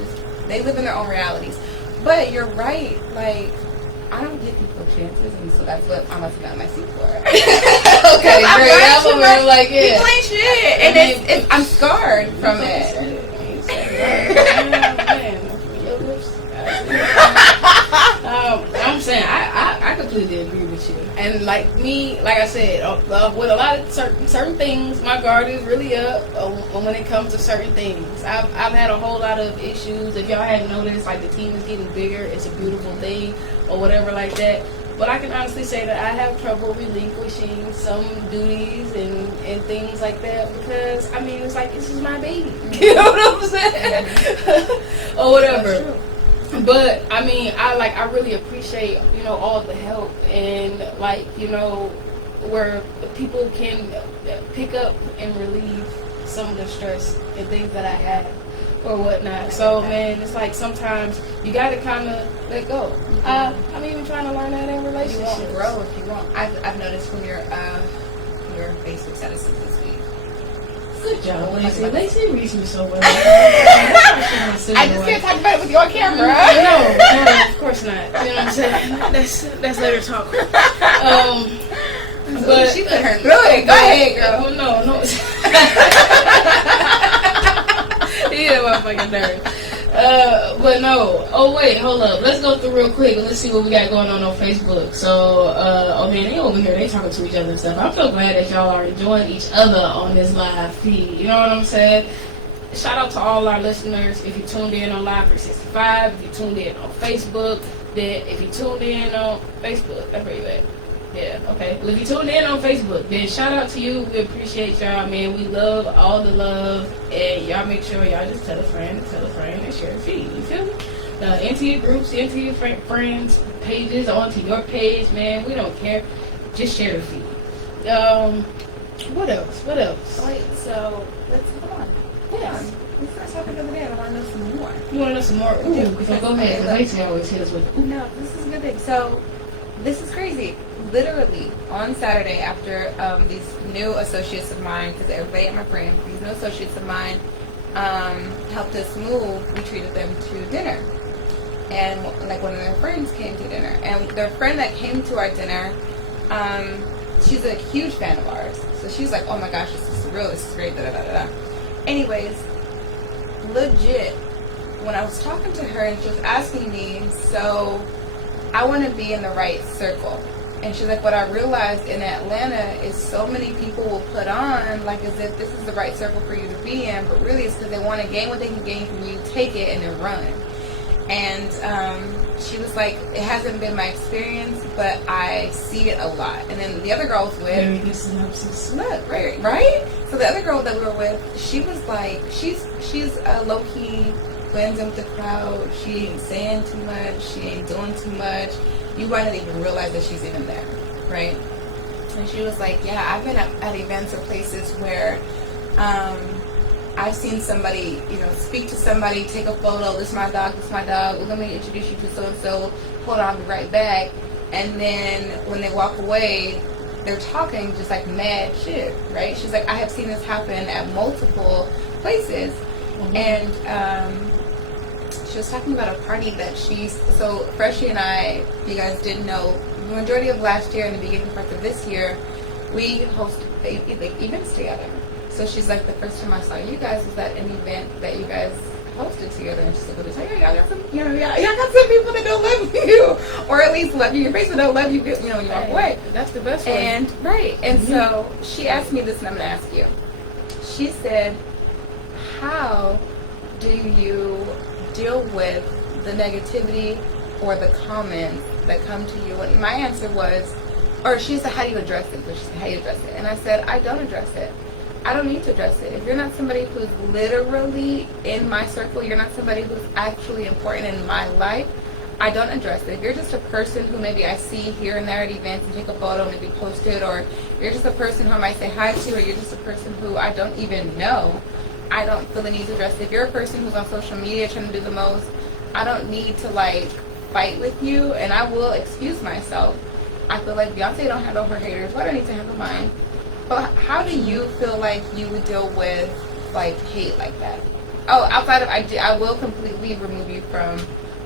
they live in their own realities. But you're right, like, I don't give people chances, and so that's what I must have got my seat for. Okay, great. Like, yeah. People ain't shit, and I'm scarred from it. I'm saying I completely agree with you, and like I said, with a lot of certain things, my guard is really up when it comes to certain things. I've had a whole lot of issues. If y'all hadn't noticed, like the team is getting bigger. It's a beautiful thing, or whatever like that. But I can honestly say that I have trouble relinquishing some duties and things like that, because I mean, it's like, this is my baby. You know what I'm saying? Or whatever. But I mean, I really appreciate, all the help, and where people can pick up and relieve some of the stress and things that I have or whatnot. So man, it's like sometimes you gotta kind of let go. I'm even trying to learn that in relationships. You won't grow if you won't. I've noticed from your Facebook statuses this week. Good job, Lacey. Lacey reads me so well. I just can't talk about it with you on camera. No, of course not. You know what I'm saying? That's later talk. But she put her through it. Go ahead, girl. No. Yeah, my fucking nerve. But no. Oh wait, hold up. Let's go through real quick and let's see what we got going on Facebook. So, man, they over here, they talking to each other and stuff. I'm so glad that y'all are enjoying each other on this live feed. You know what I'm saying? Shout out to all our listeners. If you tuned in on Live 365, if you tuned in on Facebook, then if you tuned in on Facebook, that's where you at. Yeah, okay. Well, if you tuned in on Facebook, then shout out to you. We appreciate y'all, man. We love all the love. And y'all make sure y'all just tell a friend, and share the feed. You feel me? Into your groups, into your friends' pages, onto your page, man. We don't care. Just share the feed. What else? Wait, so let's hold on. Yes. We first topic of the day. I want to know some more. You want to know some more? Ooh, so go ahead. Lacey always hit us with. No, this is a good thing. So this is crazy. Literally on Saturday, after these new associates of mine, because everybody at my friend, these new associates of mine helped us move, we treated them to dinner. And like one of their friends came to dinner, and their friend that came to our dinner, she's a huge fan of ours. So she's like, oh my gosh, this is real, this is great, da da da da. Anyways, legit, when I was talking to her and she was asking me, so I want to be in the right circle. And she's like, what I realized in Atlanta is so many people will put on like as if this is the right circle for you to be in, but really it's because they want to gain what they can gain from you, take it, and then run. And she was like, it hasn't been my experience, but I see it a lot. And then the other girl was with, very good synopsis. Look, right? So the other girl that we were with, she was like, she's a low-key blends in with the crowd. She ain't saying too much. She ain't doing too much. You might not even realize that she's even there, right? And she was like, yeah, I've been at events or places where I've seen somebody, speak to somebody, take a photo, this is my dog, let me introduce you to so-and-so, hold on, I'll be right back. And then when they walk away, they're talking just like mad shit, right? She's like, I have seen this happen at multiple places. And she was talking about a party that so Freshie and I, you guys didn't know, the majority of last year and the beginning part of this year, we hosted events together. So she's like, the first time I saw you guys was at an event that you guys hosted together, and she's like, y'all got some, y'all got some people that don't love you, or at least love you in your face, but don't love you, when you walk away. That's the best way. And so she asked me this, and I'm gonna ask you. She said, how do you deal with the negativity or the comments that come to you? And my answer was, or she said, how do you address it? But she said, how do you address it? And I said, I don't address it. I don't need to address it. If you're not somebody who's literally in my circle, you're not somebody who's actually important in my life, I don't address it. If you're just a person who maybe I see here and there at events and take a photo, maybe post it, or you're just a person who I might say hi to, or you're just a person who I don't even know, I don't feel the need to address it. If you're a person who's on social media trying to do the most, I don't need to fight with you, and I will excuse myself. I feel like Beyonce don't handle her haters, but I need to handle mine. But how do you feel like you would deal with hate like that? Oh, outside of I will completely remove you from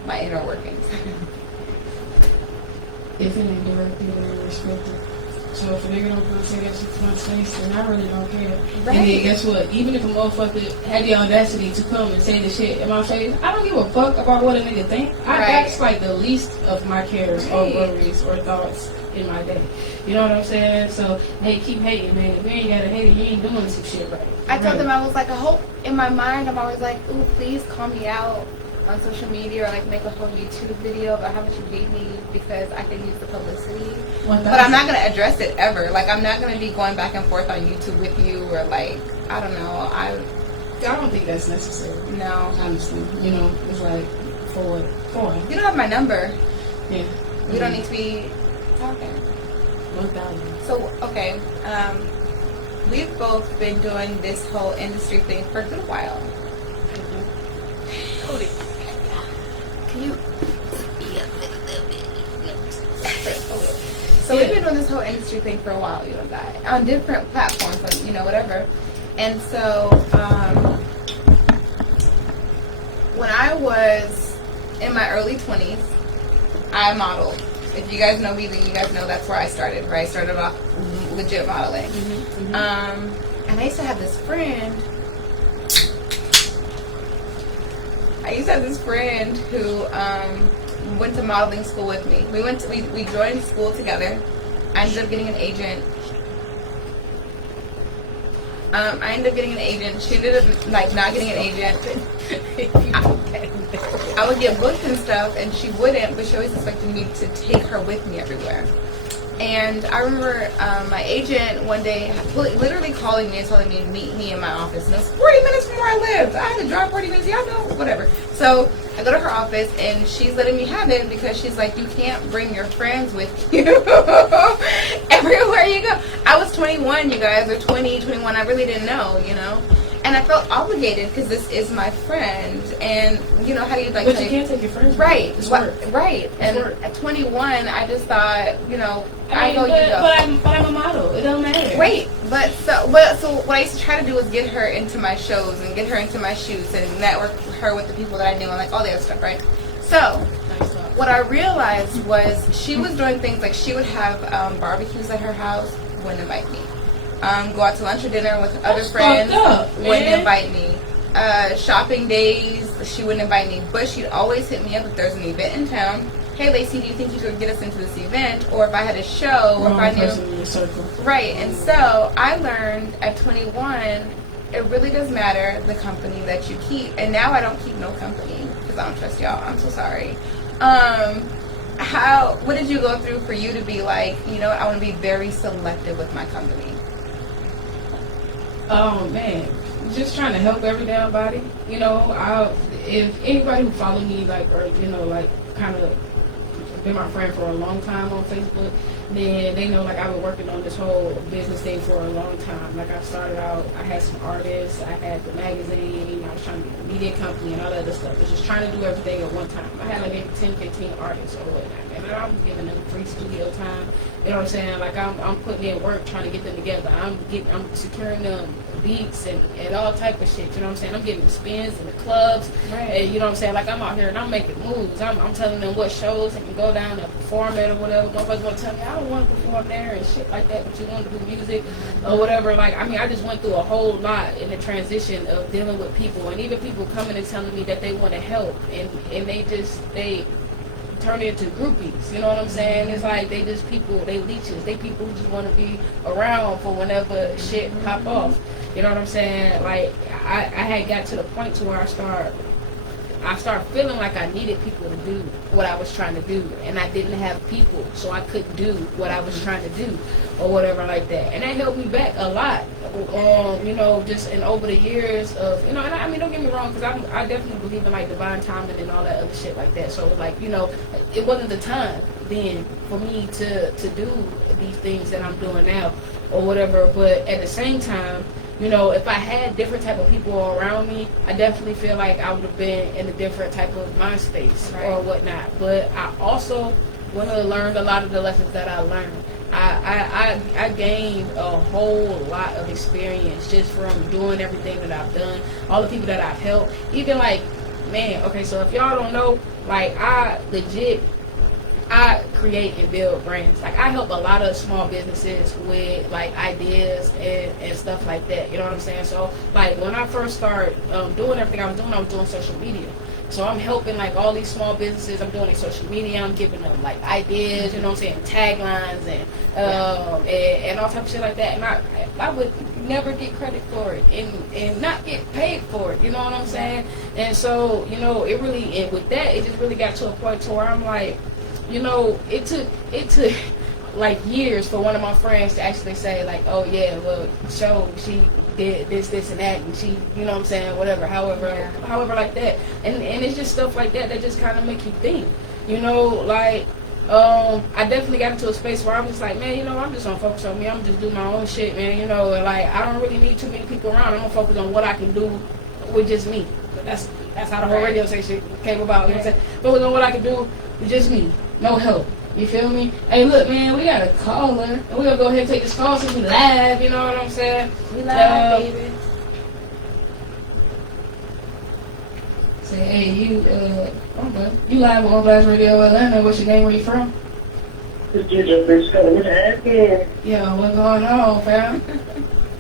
my inner workings. If it ain't directly, then respect it. So if a nigga don't come say that shit to my face, then I really don't care. Right. And then guess what? Even if a motherfucker had the audacity to come and say the shit in my face, I don't give a fuck about what a nigga think. That's the least of my cares or worries or thoughts in my day. You know what I'm saying? So, hey, keep hating, man. If you ain't got to hate it, you ain't doing some shit right. I told them, I was like, I hope, in my mind, I'm always like, ooh, please call me out on social media, or make a whole YouTube video about how much you hate me, because I can use the publicity. But I'm not going to address it ever. I'm not going to be going back and forth on YouTube with you, or I don't know. I don't think that's necessary. No. Honestly. It's for what? You don't have my number. Yeah. We don't need to be talking. 1,000. So, okay. We've both been doing this whole industry thing for a good while. Cody, can you be a little bit? So we've been doing this whole industry thing for a while, you and I, on different platforms, whatever. And so, when I was in my early 20s, I modeled. If you guys know me, then you guys know that's where I started, right? I started off legit modeling. And I used to have this friend. Who went to modeling school with me. We joined school together. I ended up getting an agent. She ended up not getting an agent. I would get booked and stuff, and she wouldn't, but she always expected me to take her with me everywhere. And I remember my agent one day literally calling me and telling me to meet me in my office. And it was 40 minutes from where I lived. I had to drive 40 minutes. Y'all know, whatever. So I go to her office, and she's letting me have it because she's like, you can't bring your friends with you everywhere you go. I was 21, you guys, or 20, 21. I really didn't know, And I felt obligated because this is my friend, and how do you But you can't take your friends. Right, it's work. Right. And at 21, I just thought, I go, you go. But I'm a model. It don't matter. Wait, so what I used to try to do was get her into my shows and get her into my shoots and network her with the people that I knew and all the other stuff, right? So what I realized was she was doing things like she would have barbecues at her house, wouldn't invite me. Go out to lunch or dinner with other friends, wouldn't invite me. Shopping days, she wouldn't invite me, but she'd always hit me up if there's an event in town. Hey, Lacey, do you think you could get us into this event? Or if I had a show, or if I knew. Right, and so I learned at 21, it really does matter the company that you keep. And now I don't keep no company because I don't trust y'all. I'm so sorry. What did you go through for you to be like, I want to be very selective with my company? Oh man, just trying to help every damn body. If anybody who follow me, kind of been my friend for a long time on Facebook, then they know like I've been working on this whole business thing for a long time. Like I started out, I had some artists, I had the magazine, I was trying to get a media company and all that other stuff. I was just trying to do everything at one time. I had like maybe 10, 15 artists or whatnot. And I'm giving them free studio time. You know what I'm saying? Like I'm putting in work trying to get them together. I'm securing them beats and all type of shit. You know what I'm saying? I'm getting the spins in the clubs. Right. And you know what I'm saying? Like I'm out here and I'm making moves. I'm telling them what shows they can go down and perform at or whatever. Nobody's gonna tell me I don't want to perform there and shit like that, but you want to do music or whatever. Like I mean, I just went through a whole lot in the transition of dealing with people, and even people coming and telling me that they want to help, and they turn into groupies. You know what I'm saying? It's like they just people, they leeches. They people who just want to be around for whenever shit pop off. You know what I'm saying? Like I had got to the point to where I started feeling like I needed people to do what I was trying to do, and I didn't have people, so I couldn't do what I was trying to do, or whatever like that. And that held me back a lot, you know, just in over the years of, you know. And I mean, don't get me wrong, because I definitely believe in like divine timing and all that other shit like that. So like, you know, it wasn't the time then for me to do these things that I'm doing now, or whatever. But at the same time, you know, if I had different type of people around me, I definitely feel like I would have been in a different type of mind space or whatnot. But I also went and learned a lot of the lessons that I learned. I gained a whole lot of experience just from doing everything that I've done, all the people that I've helped. Even like, man, okay, so if y'all don't know, like I create and build brands. Like I help a lot of small businesses with like ideas and stuff like that. You know what I'm saying? So like when I first started doing everything I was doing social media. So I'm helping like all these small businesses. I'm doing their social media. I'm giving them like ideas. You know what I'm saying? Taglines and all type of shit like that. And I would never get credit for it and not get paid for it. You know what I'm saying? And so you know it really, and with that it just really got to a point to where I'm like, you know, it took like years for one of my friends to actually say like, oh yeah, well, she did this and that, and she, you know what I'm saying, whatever, however like that, and it's just stuff like that that just kind of make you think, you know, like, I definitely got into a space where I'm just like, man, you know, I'm just gonna focus on me, I'm just do my own shit, man, you know, and like, I don't really need too many people around, I'm gonna focus on what I can do with just me. That's how the whole radio station came about, you know what I'm saying, focus on what I can do with just me. No help. You feel me? Hey, look, man, we got a caller. And we're going to go ahead and take this call since we live. You know what I'm saying? We live, baby. Say, hey, you live on Blast Radio Atlanta. What's your name? Where you from? It's DJ Big Scott. What the heck is? Yo, what's going on, fam?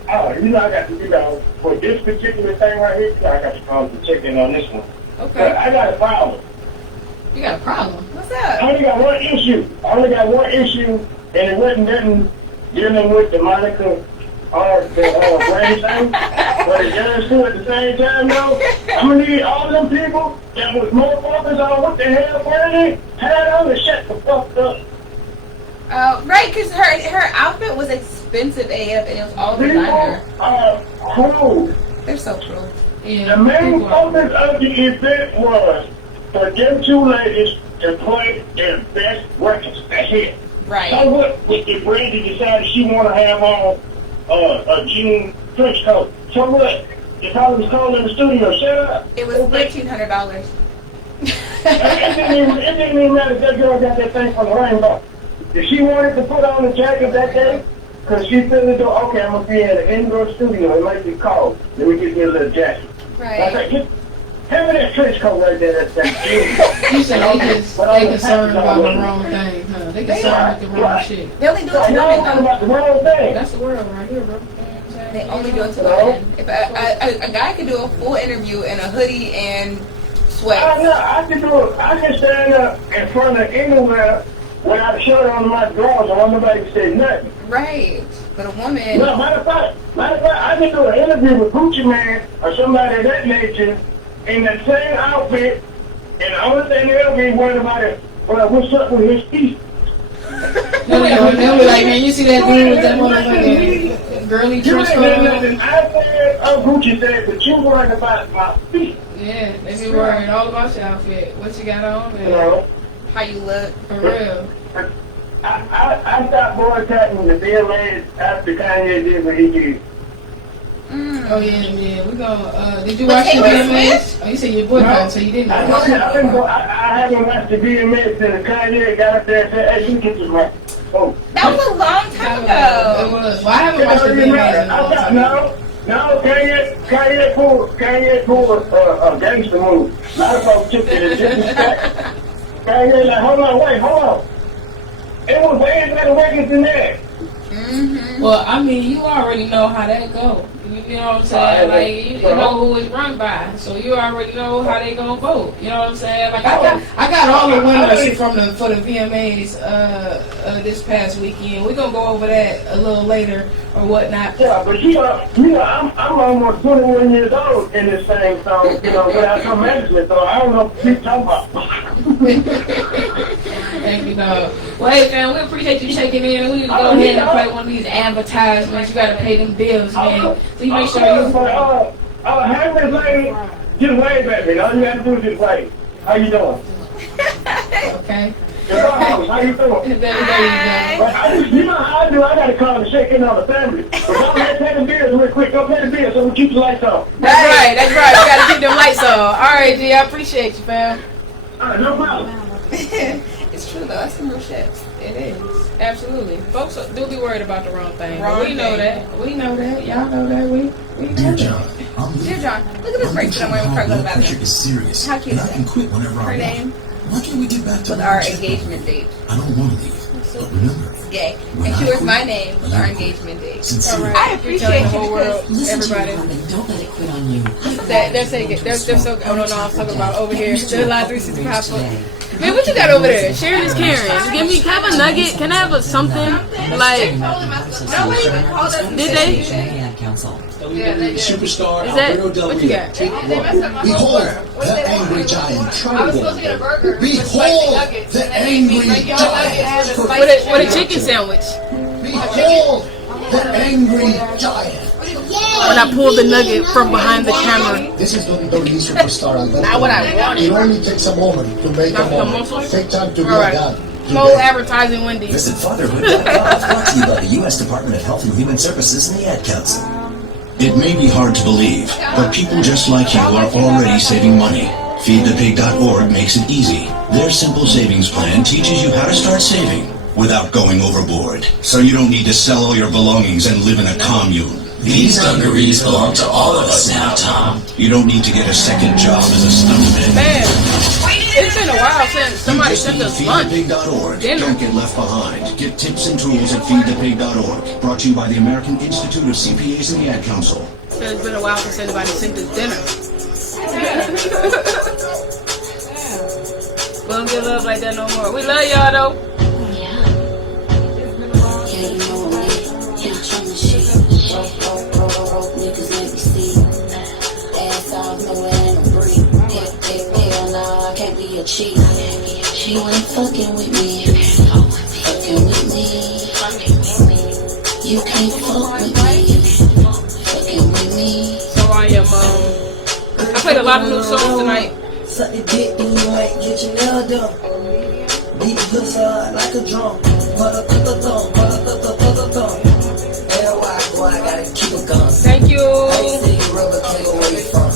Oh, you know, I got to, you know, for this particular thing right here, I got to call to check in on this one. Okay. But I got a problem. You got a problem? What's up? I only got one issue. And it wasn't nothing dealing with the Monica or the Brandy thing. But it does too at the same time, though. I'm going to need all them people that was motherfuckers on what the hell Brandy had on to shut the fuck up. Right, because her outfit was expensive AF and it was all designer. People are cruel. They're so cruel. Yeah, the main focus of the event was for them two ladies to play their best records. That's it. Right. So what? If Brandy decided she want to have on a jean trench coat, so what? If I was cold in the studio, shut up. It was $1,300. It didn't even matter if that girl got that thing from the rainbow. If she wanted to put on the jacket that day, because she feel as though, okay, I'm going to be in an indoor studio, it might be cold. Let me get me a little jacket. Right. I said, have that trench coat right there. That's you said they concerned about the wrong thing, huh? They concerned with the wrong shit. They only do it to women, about the wrong thing. That's the world right here, bro. They only do it to women. If a guy could do a full interview in a hoodie and sweats. I can stand up in front of anywhere without a shirt on my drawers and nobody can say nothing. Right. But a woman... No, matter of fact, I can do an interview with Gucci Man or somebody of that nature in the same outfit, and the only thing they'll be worried about is, well, what's up with his teeth? They'll be like, man, you see that dude with that motherfucking girly trench coat on? I said, Gucci said, but you worried about my feet. Yeah, they be worrying all about your outfit. What you got on, man? You know? How you look. For real. I stopped boycotting the VMAs after Kanye did what he did. Oh yeah. We gonna. Did you watch the VMAs? Oh, you said you boycotted, so you didn't. I haven't watched the VMAs since Kanye got up there and said, "Hey, you get this right." Oh, that was a long time ago. It was. Well, I haven't watched the VMAs. No, Kanye pulled a gangster move. A lot of folks took it as disrespect. Kanye like, hold on. It was way better workers than that. Well, I mean, you already know how that go. You know what I'm saying? Like, you know who it's run by, so you already know how they gonna vote. You know what I'm saying? Like, I got all the winners for the VMAs this past weekend. We're gonna go over that a little later or whatnot. Yeah, but you know, I'm almost 21 years old in this thing, so without no management, so I don't know what you're talking about. Thank you, dog. Well, hey, fam, we appreciate you checking in. We need to go ahead and play one of these advertisements. You gotta pay them bills, man. So you make sure you. Have this lady just wave at me. All you gotta do is just wave. How you doing? Okay. How you doing? There you go. You know how I do. I gotta call and shake in on the family. But let's pay the bills real quick. Go pay the bills so we keep the lights on. That's right. You gotta keep them lights on. All right, G. I appreciate you, fam. No problem. It's true though. That's some real shit. It is. Absolutely. Folks do be worried about the wrong thing. We know that. We know that. Y'all know that. We know Dear that. John, Dear John, look at this bracelet I'm wearing with Carla about it. Is serious. How cute and is I can quit whenever Her I name? want. Why can't we get back to With our engagement date. I don't want to leave. But remember, It's gay. When And I she wears quit, my name with when our I quit. engagement date. Sincerely. I appreciate the whole world, Listen everybody. to your woman. Don't let it quit on you. They're so. Oh no, I'm talking about over here. They're live 365. Man, what you got over there? Sharon is Karen. Can I have a nugget? Can I have a something? Like, Nobody even called us. did they? Superstar Is that Alfredo Del what you Rio. got? Behold, the angry giant trembled. burger. Behold, the angry giant. With a chicken sandwich. Behold, the angry giant. When I pulled the nugget from behind the camera. This is WWE Superstar Alberto. Not what I wanted. It only takes a moment to make a moment. Take time to be All right. a god. No advertising Wendy's. Visit fatherhood.gov, brought to you by the U.S. Department of Health and Human Services and the Ad Council. It may be hard to believe, but people just like you are already saving money. FeedThePig.org makes it easy. Their simple savings plan teaches you how to start saving without going overboard. So you don't need to sell all your belongings and live in a commune. These dungarees belong to all of us now, Tom. You don't need to get a second job as a stuntman. Man, it's been a while since somebody sent us lunch. FeedThePig.org. Dinner. Don't get left behind. Get tips and tools at FeedThePig.org. Brought to you by the American Institute of CPAs and the Ad Council. It's been a while since anybody sent us dinner. We don't get love like that no more. We love y'all though. She ain't fucking with me. Fucking with me. You can't fuck with me. Fucking with me. So I am. I played a lot of new songs tonight. Suck the dick, then you might get your nail done. Beat the pussy hard like a drum. I gotta keep it going. Thank you. Rubber take away from.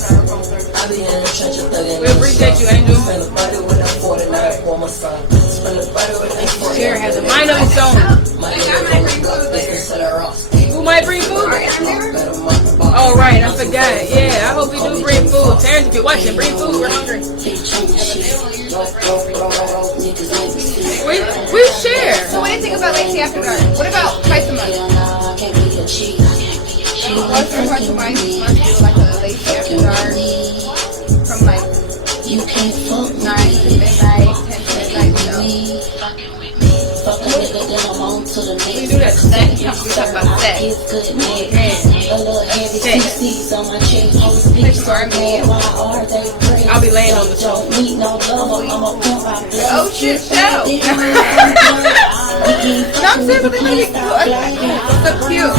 I be in the trench of thugging. We appreciate you, Angel. Spend a body with a 49 for my son. Spend a body with a 49. Sharon has a mind of its own. Who might bring food? Oh, right, I forgot. Yeah, I hope you do bring food. Terrence, if you're watching, bring food. We're hungry. We share. So what do you think about Lacey After Dark? What about Twice a Month? Once or twice a month, do like a Lacey After Dark from like 9 to midnight, 10 to midnight show. We do that sex. We talk about sex. Sex for me. I'll be laying on the show. Oh shit, show. No, I'm saying, but they make it so cute.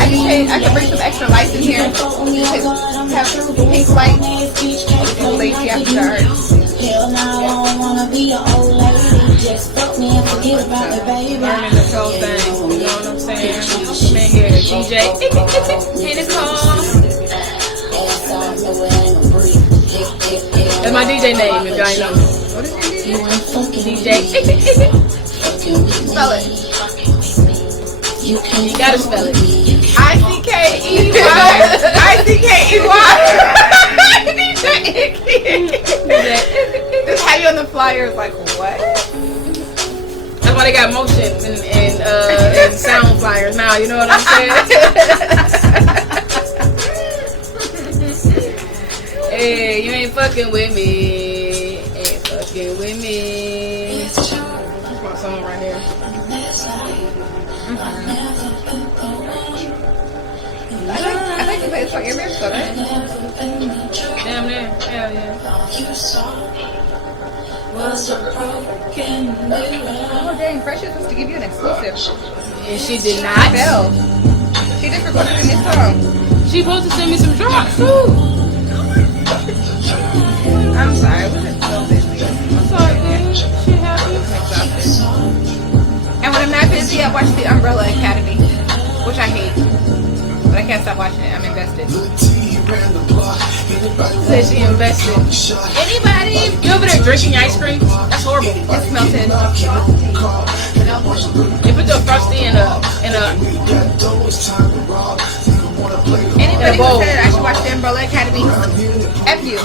I can bring some extra lights in here. Have pink lights. Lacey After Dark. just fuck me and forget about it, baby. Learning this whole thing, you know what I'm saying? Man here, DJ. Hey, Nicole. That's my DJ name, if y'all know. What is it? DJ. Spell it. You gotta spell it. I-C-K-E-Y. Just have you on the flyers, like, what? That's why they got motion and sound flyers now, you know what I'm saying? Hey, you ain't fucking with me. Ain't fucking with me. That's my song right here. I think you play this song every episode, right? Damn near. Hell yeah. Oh dang, Fresh is supposed to give you an exclusive. And she did not. Fell. She just recorded a new song. She supposed to send me some drops too. I'm sorry, I wasn't so busy. I'm sorry, man. Shit happens. And when I'm not busy, I watch The Umbrella Academy, which I hate. But I can't stop watching it. I'm invested. Says she invested. Anybody? You over there drinking ice cream? That's horrible. It's melted. They put the frosty in a. Anybody who said I should watch The Umbrella Academy? F you.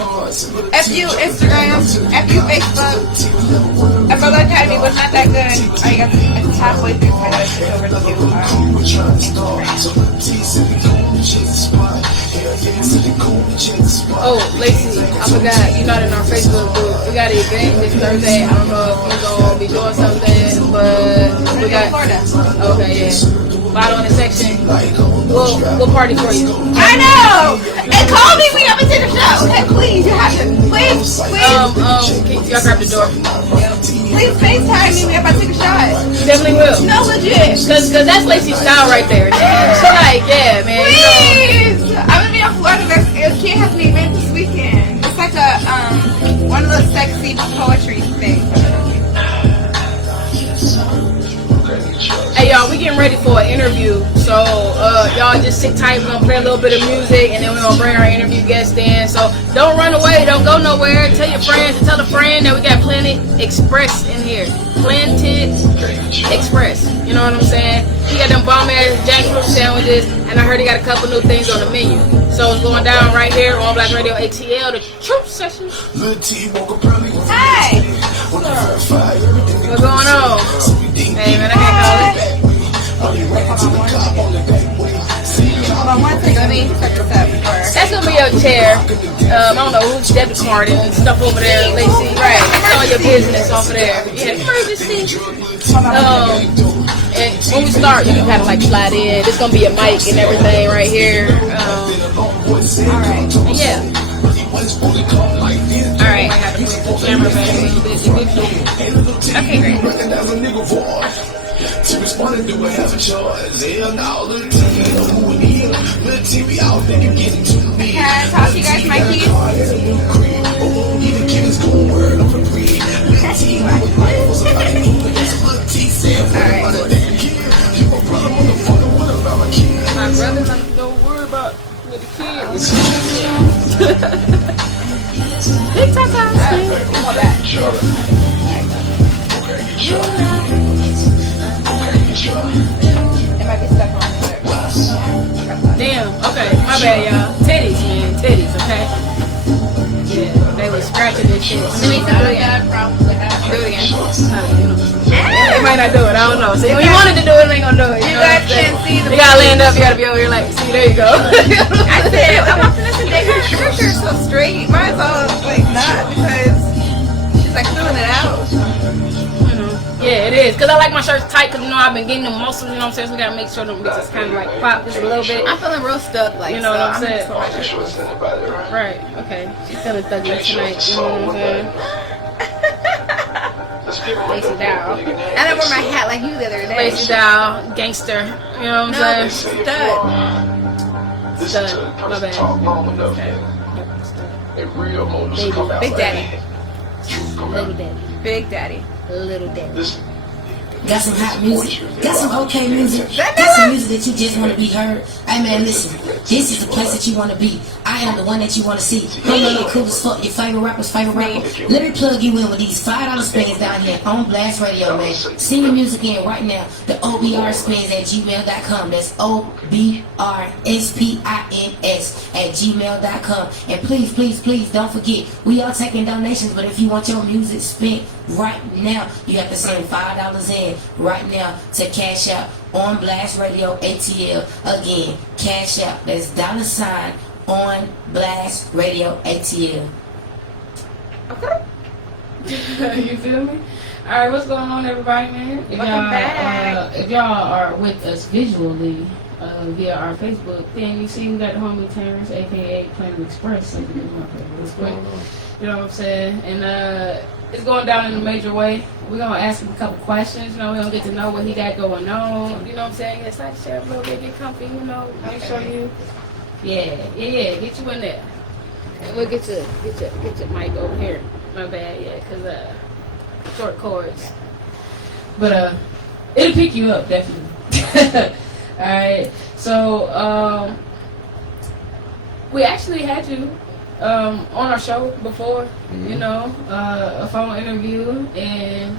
F you Instagram. F you Facebook. Umbrella Academy was not that good. I got halfway through my list over to you. Oh, Lacey, I forgot. You're not in our Facebook group. We got an event this Thursday. I don't know if we're going to be doing something, but we got. Okay, yeah. Bottle in the section. We'll party for you. I know! And call me when I'm into the show. Okay, please. You have to. Please. Y'all grab the door. Please FaceTime me when I'm about to take a shot. Definitely will. No, legit. Cause that's Lacey's style right there. She like, yeah, man. Please! I'm gonna be on Florida. The kid has an event this weekend. It's like a, one of those sexy poetry things. Hey y'all, we getting ready for an interview, so y'all just sit tight. We're gonna play a little bit of music, and then we're gonna bring our interview guests in. So don't run away, don't go nowhere. Tell your friends and tell a friend that we got Planet Express in here. Planet Express, you know what I'm saying? He got them bomb ass jackfruit sandwiches, and I heard he got a couple new things on the menu. So it's going down right here on Black Radio ATL, the Truth Sessions. Hey! What's going on? Hey man, I can't call it. Hold on one second, let me set this up. That's gonna be your chair. I don't know who's debit card and stuff over there, Lacey. Right, it's all your business over there. Yeah, emergency. And when we start, you can kind of like slide in. There's gonna be a mic and everything right here. Alright. Yeah. Alright. I have to move the camera back a little bit. Okay, great. To respond and do I have a choice? Hell no, little T, we out there, you get it to me. Can I talk to you guys, my keys? Even kids go word on the breed. My brother, don't worry about with the kids. Big time. Come on back. It might be stuck on there. Damn, okay, my bad, y'all. Titties, man, titties, okay? Yeah, they was scratching this shit. Do it again. Do it again. They might not do it, I don't know. See, when you wanted to do it, they ain't gonna do it. You guys can't see the. You gotta land up, you gotta be over here like, see, there you go. I said, I'm watching this and her shirt's so straight. Mine's all like not because she's like filling it out. Yeah, it is. Because I like my shirts tight because, you know, I've been getting them muscles, you know what I'm saying? So we got to make sure them bitches kind of like pop just a little bit. I'm feeling real stuck, like, you know so what I'm saying? Right, okay. She's feeling thuggy tonight, you know what I'm saying? Lacey Dow. I didn't wear my hat like you the other day. Lacey Dow, gangster, you know what I'm saying? Stud. My bad. Okay. Big Daddy. Little Daddy. Big Daddy. Little Daddy. Got some hot music. Got some okay music. Got some music that you just want to be heard. Hey man, listen. This is the place that you want to be. I am the one that you want to see. I'm really cool as fuck. Your favorite rapper's favorite rapper. Let me plug you in with these $5 spins down here on Blast Radio, man. Send your music in right now. The OBRspins@gmail.com. That's OBRSPINS@gmail.com. And please, please, please don't forget, we are taking donations, but if you want your music spent right now, you have to send $5 in right now to Cash Out on Blast Radio ATL. Again, Cash Out. That's $ on Blast Radio ATL. Okay. You feel me? Alright, what's going on, everybody, man? If y'all are with us visually via our Facebook, then you see we got the homie Terrence, aka Planet Express. You know what I'm saying? And it's going down in a major way. We're gonna ask him a couple questions. You know, we're gonna get to know what he got going on. You know what I'm saying? Get side share a little bit, get comfy. You know, make sure you. Yeah, get you in there. And we'll get your mic over here. My bad, yeah, cause short cords. But it'll pick you up definitely. All right. So we actually had you on our show before. You know, a phone interview, and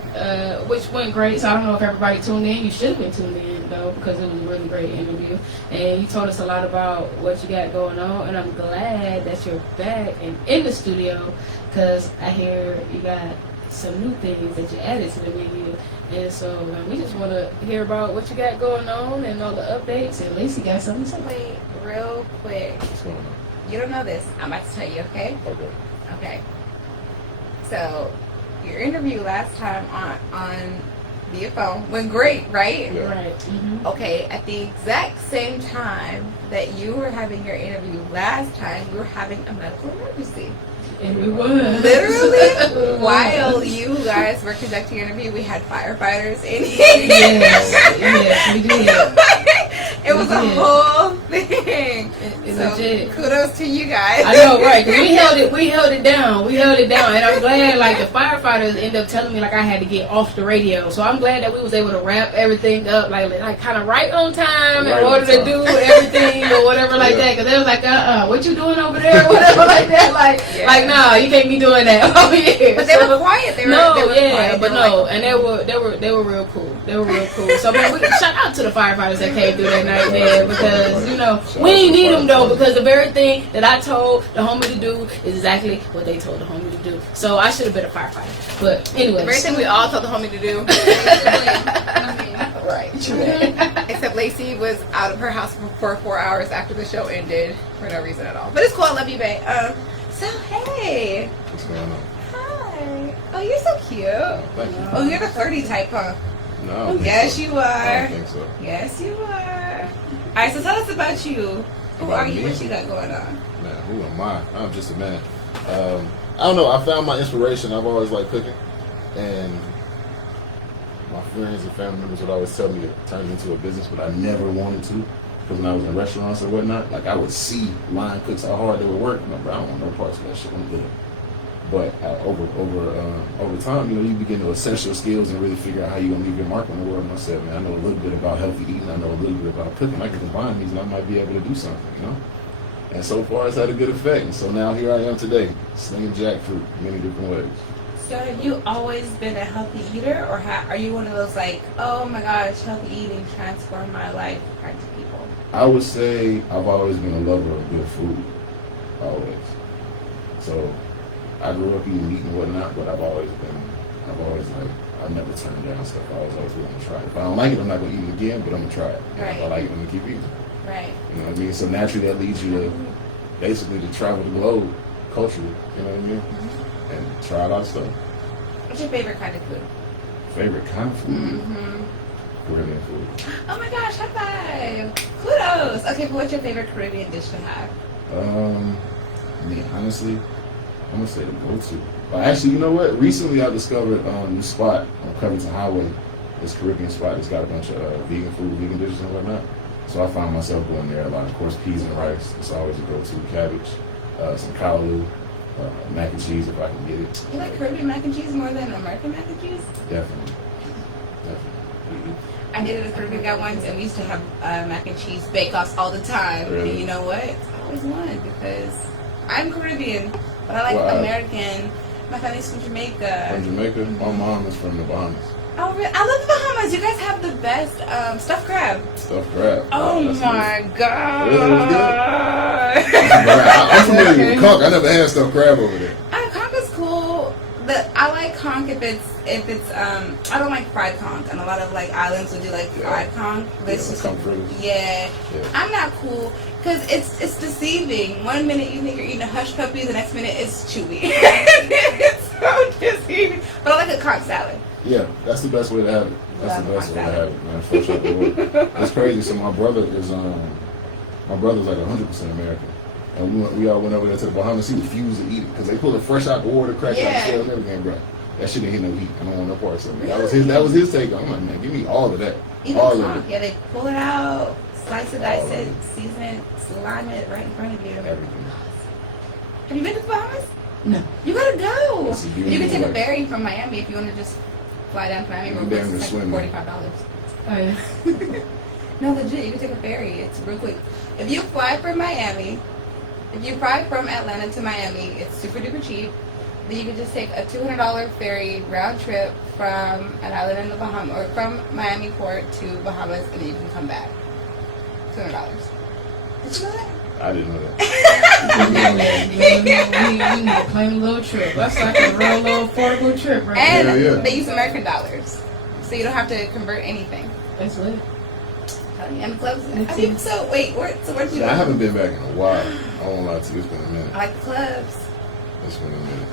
which went great. So I don't know if everybody tuned in. You should have been tuned in though, because it was a really great interview, and you told us a lot about what you got going on. And I'm glad that you're back and in the studio, because I hear you got some new things that you added to the menu. And so we just want to hear about what you got going on and all the updates. And Lacey got something to say. Wait, real quick. You don't know this. I'm about to tell you, okay? Okay. So, your interview last time on via phone went great, right? Yeah. Right. Mm-hmm. Okay, at the exact same time that you were having your interview last time, you were having a medical emergency. And we were. Literally, while you guys were conducting your interview, we had firefighters in here. Yes, we did. It was a whole thing. It's so, legit. Kudos to you guys. I know, right? 'Cause we held it down, and I'm glad. Like the firefighters ended up telling me like I had to get off the radio, so I'm glad that we was able to wrap everything up like kind of right on time in order to do everything or whatever like that. Because they was like, what you doing over there, or whatever like that, like no, you can't be doing that. Oh yeah, but they were quiet. They were quiet. But no, like, and they were real cool. They were real cool. So man, we shout out to the firefighters that came through that night, man, because you know we didn't need them though, because the very thing that I told the homie to do is exactly what they told the homie to do. So I should have been a firefighter. But anyway, the very thing we all told the homie to do. Right. Except Lacey was out of her house for 4 hours after the show ended for no reason at all. But it's cool. I love you, babe. So hey. What's going on? Hi. Oh, you're so cute. Thank you. Oh, you're the flirty type, huh? No. Yes, you are. I don't think so. Yes, you are. All right. So tell us about you. Who are you? What you got going on? Man, who am I? I'm just a man. I don't know. I found my inspiration. I've always liked cooking, and my friends and family members would always tell me to turn it into a business, but I never wanted to, because when I was in restaurants and whatnot, like I would see line cooks how hard they would work, and I'm like, I don't want no parts of that shit. I'm good. But over time, you know, you begin to assess your skills and really figure out how you're gonna leave your mark on the world. And I said, man, I know a little bit about healthy eating. I know a little bit about cooking. I can combine these, and I might be able to do something, you know. And so far, it's had a good effect. And so now here I am today, slinging jackfruit many different ways. So have you always been a healthy eater, or are you one of those like, oh my gosh, healthy eating transformed my life kind of people? I would say I've always been a lover of good food, always. So I grew up eating meat and whatnot, but I've never turned down stuff. I was always willing to try it. If I don't like it, I'm not going to eat it again, but I'm going to try it. Right. If I like it, I'm going to keep eating it. Right. You know what I mean? So naturally that leads you to basically to travel the globe culturally, you know what I mean? Mm-hmm. And try a lot of stuff. What's your favorite kind of food? Favorite kind of food? Mm-hmm. Caribbean food. Oh my gosh, high five! Kudos! Okay, but what's your favorite Caribbean dish to have? Honestly, I'm gonna say the go-to. Actually, you know what? Recently, I discovered a new spot on Covington Highway. This Caribbean spot. It's got a bunch of vegan food, vegan dishes and whatnot. So I found myself going there a lot. Of course, peas and rice. It's always a go-to. Cabbage, some callaloo, Mac and cheese if I can get it. You like Caribbean mac and cheese more than American mac and cheese? Definitely. I dated a Caribbean guy once, and we used to have mac and cheese bake-offs all the time. Really? And you know what? I always won because I'm Caribbean, but I like American. My family's from Jamaica. From Jamaica? My mom is from the Bahamas. Oh, really? I love the Bahamas. You guys have the best stuffed crab. Stuffed crab. Oh my god! I'm familiar with conch. I never had stuffed crab over there. Conch is cool. I like conch if it's I don't like fried conch, and a lot of like islands will do like fried conch. But it's just I'm not cool because it's deceiving. 1 minute you think you're eating a hush puppy, the next minute it's chewy. It's so deceiving. But I like a conch salad. Yeah, that's the best way to have it. That's the best way to have it, man. Fresh out the water. That's crazy. So my brother's like 100% American. And we all went over there to the Bahamas. He refused to eat it because they pull it fresh out the water, crack out the shell and everything, bro. That shit didn't hit no heat. I don't want no parts of it. That was his take on it. I'm like, man, give me all of that. Even all conch, of it. yeah, they pull it out, slice it, dice it, season it, slime it right in front of you. Everything. Have you been to the Bahamas? No. You gotta go. It's a You can take a beautiful ferry from Miami if you want to just fly down to Miami. You damn near swim. Like $45. Oh yeah. No, legit, you can take a ferry. It's real quick. If you fly from Miami, if you fly from Atlanta to Miami, it's super duper cheap. Then you can just take a $200 ferry round trip from an island in the Bahamas, or from Miami port to Bahamas, and then you can come back. $200. Did you know that? I didn't know that. We need to plan a little trip. That's like a real little affordable trip, right? And they use American dollars, so you don't have to convert anything. That's lit. And the clubs. So wait, where'd you go? I haven't been back in a while. I won't lie to you. It's been a minute. I like the clubs. It's been a minute.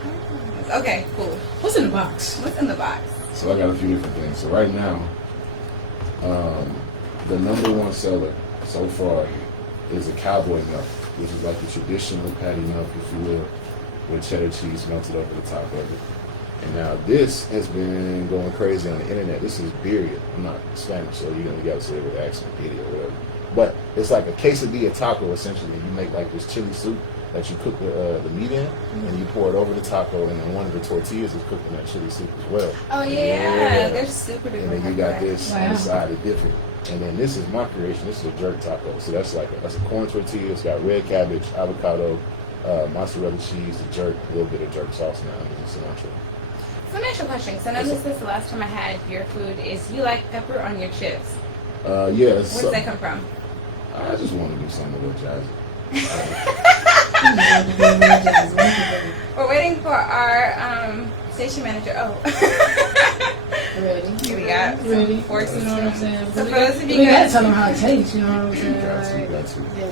Okay, cool. What's in the box? What's in the box? So I got a few different things. So right now, the #1 seller so far is a cowboy milk, which is like the traditional patty milk, if you will, with cheddar cheese melted over the top of it. And now this has been going crazy on the internet. This is birria. I'm not Spanish, so you got to say it with accent, birria or whatever. But it's like a quesadilla taco, essentially. You make like this chili soup that you cook the meat in, and you pour it over the taco, and then one of the tortillas is cooked in that chili soup as well. Oh yeah. They're super duper. And then you got this on the side of different. And then this is my creation. This is a jerk taco. So that's a corn tortilla. It's got red cabbage, avocado, mozzarella cheese, the jerk, a little bit of jerk sauce and onions and cilantro. So let me ask you a question. So I noticed this the last time I had your food is you like pepper on your chips. Yes. Where does that come from? I just want to do something a little jazzy. We're waiting for our station manager. Oh. Ready. Here we got Ready. Forks, you know what I'm saying? So for those of you We gotta guys, tell them how it tastes, you know what I'm saying? Like,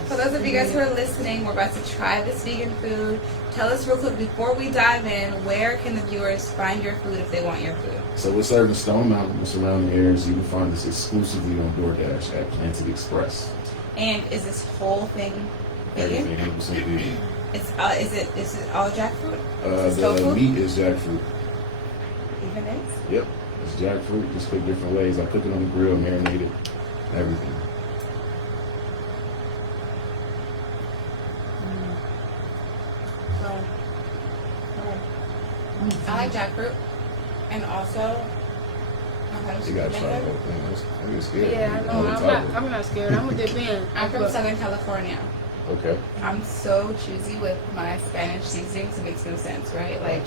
for those of you guys who are listening, we're about to try this vegan food. Tell us real quick before we dive in, where can the viewers find your food if they want your food? So we're serving Stone Mountain and surrounding areas. You can find us exclusively on DoorDash at Atlantic Express. And is this whole thing vegan? Everything 100% vegan. Is it all jackfruit? The meat is jackfruit. Even eggs? Yep, it's jackfruit. Just cooked different ways. I cook it on the grill, marinated, everything. I like jackfruit, and also. You gotta try the whole thing. I'm just scared. yeah, I know. I'm not scared. I'm gonna dip in. I'm from Southern California. Okay. I'm so choosy with my Spanish seasonings. It makes no sense, right? Like,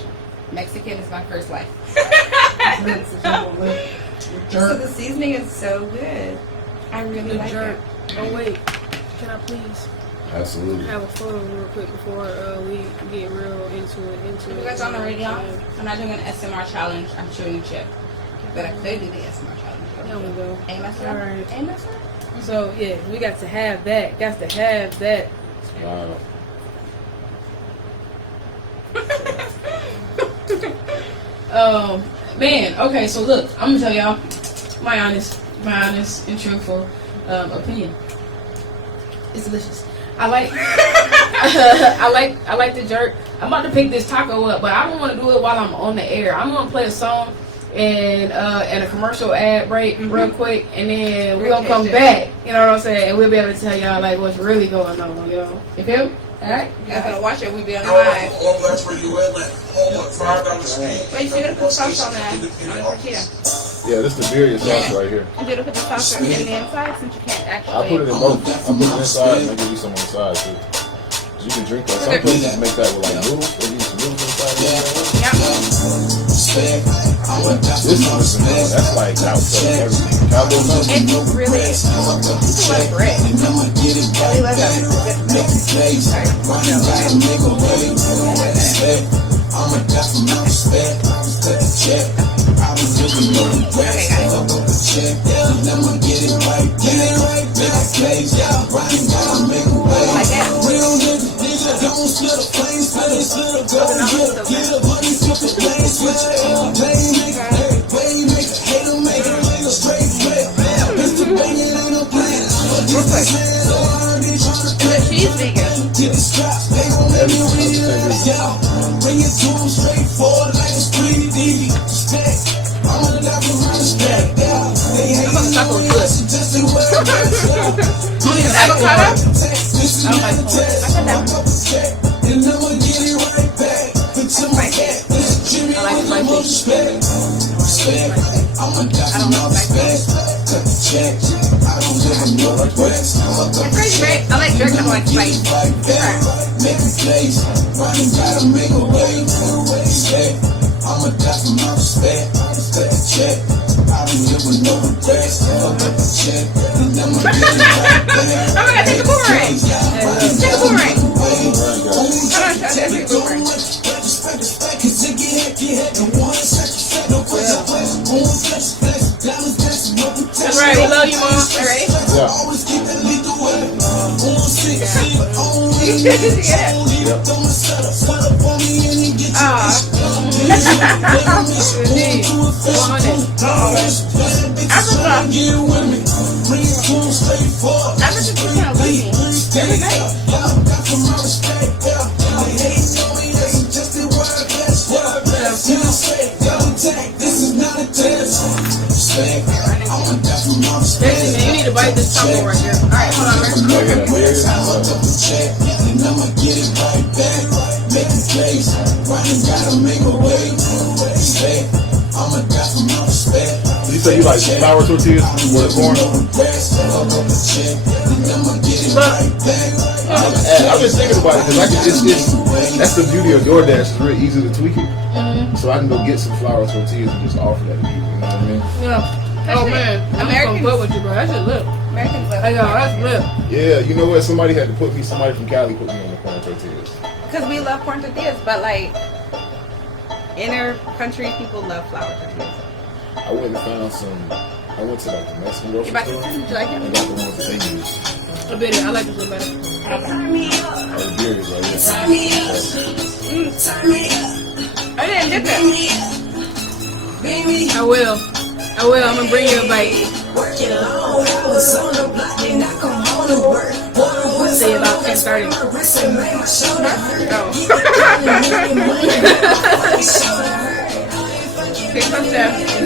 Mexican is my first life. So the seasoning is so good. I really like it. Oh wait, can I please? Absolutely. Have a photo real quick before we get real into it. You guys on the radio? I'm not doing an SMR challenge. I'm showing you chip. But I could do the SMR challenge. There we go. All right. So yeah, we got to have that. Got to have that. Wow. Man. Okay, so look, I'm gonna tell y'all my honest and truthful opinion. It's delicious. I like I like the jerk. I'm about to pick this taco up, but I don't want to do it while I'm on the air. I'm gonna play a song and a commercial ad break real quick, and then we're gonna come back. You know what I'm saying? And we'll be able to tell y'all like what's really going on. You know, you feel? Alright? You guys gotta watch it. We be on All live. Blacks Radio Atlanta. Home of $5 skin. Wait, you gotta put sauce on that. On the tortilla. Yeah, this is the birria sauce right here. You gotta put the sauce in the inside since you can't actually. I put it in both. I put it inside and I give you some on the side too. You can drink that. Some places make that with like noodles. They give you some noodles inside. This is that's like outside everything. Cowboy sauce. It's really people like bread. Really like that. She's vegan. Bring it to them straight forward like it's 3D. I'm a level respect. Avocado? I like jerk. I like spice. I'ma die for my respect. Check. I don't live with no regrets. Check. And I'ma get it right back. Oh my god, take a boomerang. Take a boomerang. Hold on, take a boomerang. That's right, we love you, Mom. Alright? You need to bite this taco right here. Alright, hold on, man. You say you like flour tortillas with corn? I've been thinking about it because that's the beauty of DoorDash. It's really easy to tweak it. So I can go get some flour tortillas and just offer that to people. You know what I mean? Yeah. Oh man, American foot with you, bro. That shit lit. American foot. Hey, yo, that's lit. Yeah, you know what? Somebody from Cali put me on the corn tortillas. Because we love corn tortillas, but like inner country people love flour tortillas. I went and found some. I went to like the Mexican grocery store. Did you like it? I got the ones that they use. I bet it. I like this one better. Oh, the beer is right here. I didn't dip it. I will. I'm gonna bring you a bite. Say about 10:30.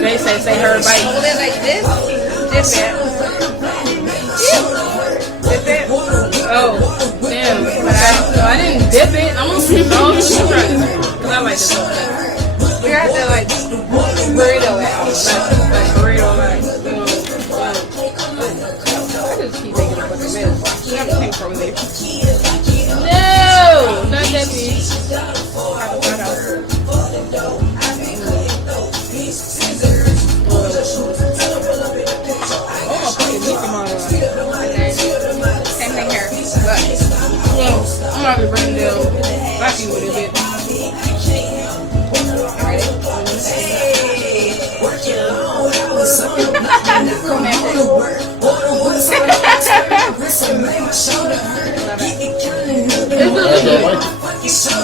They say her bite. Hold it like this. Dip it. Dip it. Oh, damn. But I didn't dip it. I'm gonna keep all the shit right there. Cause I like this whole thing. We have to like burrito it. Like burrito, like. I just keep thinking about the minute. You have to take from there. No, not that piece. Same thing here. But well, I'm not gonna bring them backy with it.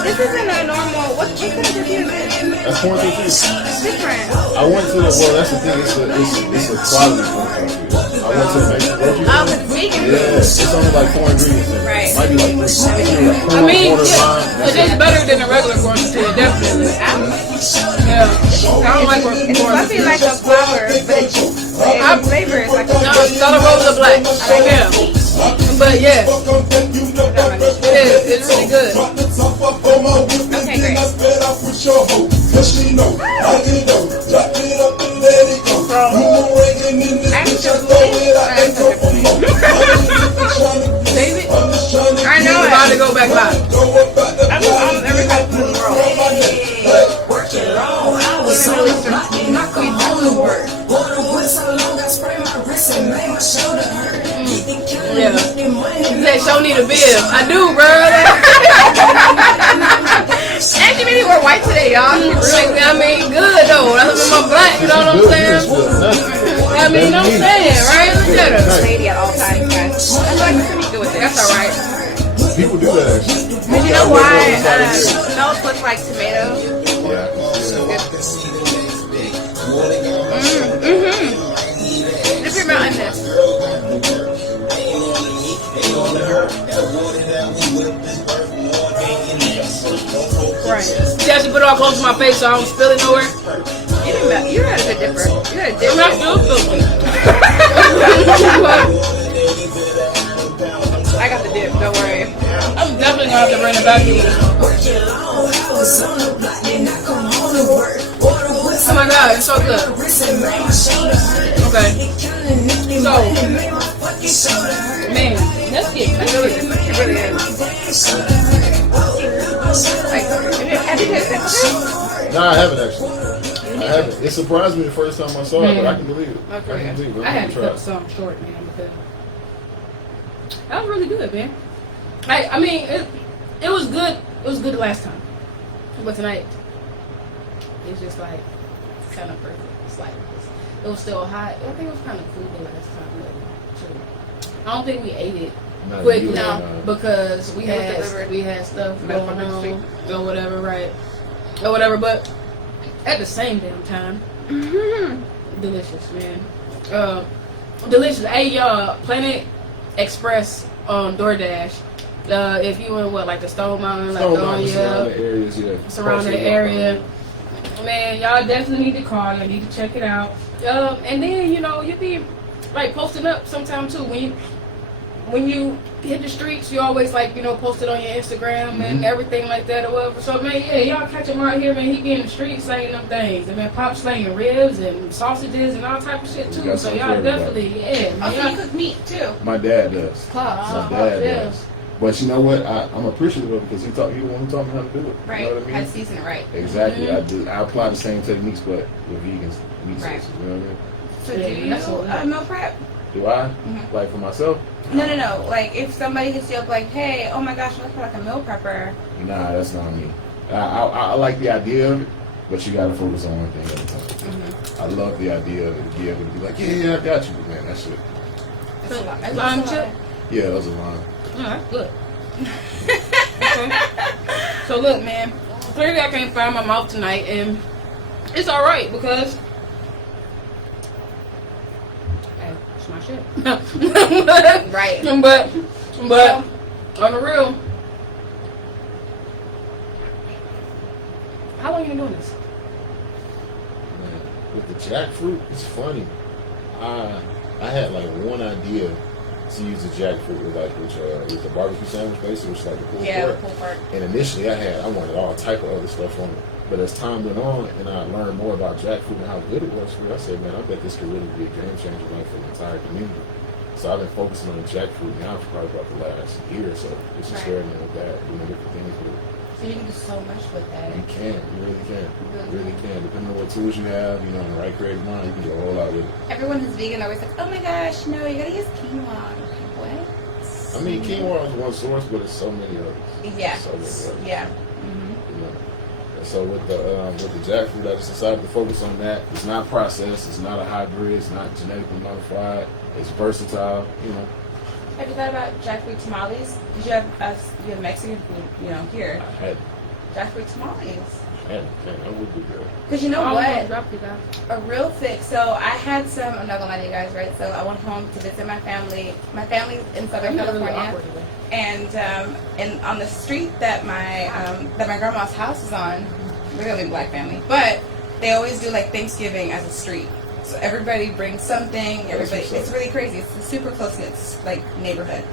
This isn't a normal. What kind of review is this? That's corn tortillas. It's different. I went to the. Well, that's the thing. It's a quality corn tortilla. I went to the Mexican grocery store. Oh, it's vegan. Yeah, it's only like 4 ingredients. Right. Might be like 3. I mean, yeah, it is better than a regular corn tortilla, definitely. Yeah, I don't like corn It's supposed to be like a flour, but the flavor is like a no, it's color rose of black. Yeah. But yeah, it's really good. Okay, great. Baby, I know I'm about to go back live. I'm every time in the world. Yeah. You said show need a bib. I do, bro. And she made me wear white today, y'all. I mean, good though. That's in my black. You know what I'm saying? I mean, I'm saying, right? Look at her. Lady at all times, guys. I feel like we're pretty good with it. That's alright. People do that actually. But you know why? Those look like tomatoes. Yeah. Dip your mouth in this. Right. See how she put it all close to my face so I don't spill it nowhere? You had a good dipper. You had a dipper. I'm not still filthy. I got the dip, don't worry. I'm definitely gonna have to bring it back to you. Oh my god, it's so good. Okay. So, man, let's get It really is. Like, have you tasted it? No, I haven't actually. I haven't. It surprised me the first time I saw it, but I can believe it. Okay. I can believe it. I had to cut some short, man, because that was really good, man. I mean, it was good. It was good the last time, but tonight it's just like kind of perfect. It's like it was still hot. I think it was kind of cool the last time, but too. I don't think we ate it quickly because we had stuff going on or whatever, right? Or whatever, but at the same damn time, delicious, man. Delicious. Hey, y'all, Planet Express on DoorDash. If you in like the Stone Mountain, like surrounding area, man, y'all definitely need to call. Y'all need to check it out. And then you'll be like posting up sometime too when you hit the streets. You always post it on your Instagram and everything like that or whatever. So man, yeah, y'all catch him right here, man. He be in the streets slanging them things, and man, Pop slanging ribs and sausages and all type of shit too. So y'all definitely, man. Also, you cook meat too. My dad does. Pops. My dad does. But you know what? I'm appreciative of it because he the one who taught me how to do it. Right. You know what I mean? How to season it right. Exactly. I apply the same techniques, but with vegans, meat sources. You know what I mean? So do you meal prep? Do I? Like for myself? No. Like if somebody hits you up like, hey, oh my gosh, I look like a meal prepper. Nah, that's not me. I like the idea of it, but you gotta focus on one thing at a time. I love the idea of it, to be able to be like, yeah, I got you, but man, that shit. Lime chip? Yeah, that was a line. Oh, that's good. Okay. So look, man, clearly I can't find my mouth tonight, and it's all right because hey, it's my shit. Right. But on the real, how long you been doing this? With the jackfruit, it's funny. I had like one idea to use the jackfruit with the barbecue sandwich basically, which is like the pulled pork. And initially I wanted all type of other stuff on it. But as time went on and I learned more about jackfruit and how good it was for me, I said, man, I bet this could really be a game changer for the entire community. So I've been focusing on the jackfruit now for probably about the last year or so. Just experimenting with that, doing different things with it. So you can do so much with that. You can, you really can. You really can. Depending on what tools you have, in the right creative mind, you can do a whole lot with it. Everyone who's vegan always like, oh my gosh, no, you gotta use quinoa. What? I mean, quinoa is one source, but there's so many others. Yeah. So many others. Yeah. And so with the jackfruit, I just decided to focus on that. It's not processed. It's not a hybrid. It's not genetically modified. It's versatile. Have you thought about jackfruit tamales? Did you have Mexican food, here? I had Jackfruit tamales. That would be good. Because you know what? A real fix. So I had some, I'm not going to lie to you guys, right? So I went home to visit my family. My family's in Southern California. And on the street that my grandma's house is on, we're the only black family, but they always do like Thanksgiving as a street. So everybody brings something. It's really crazy. It's a super close-knit like neighborhood.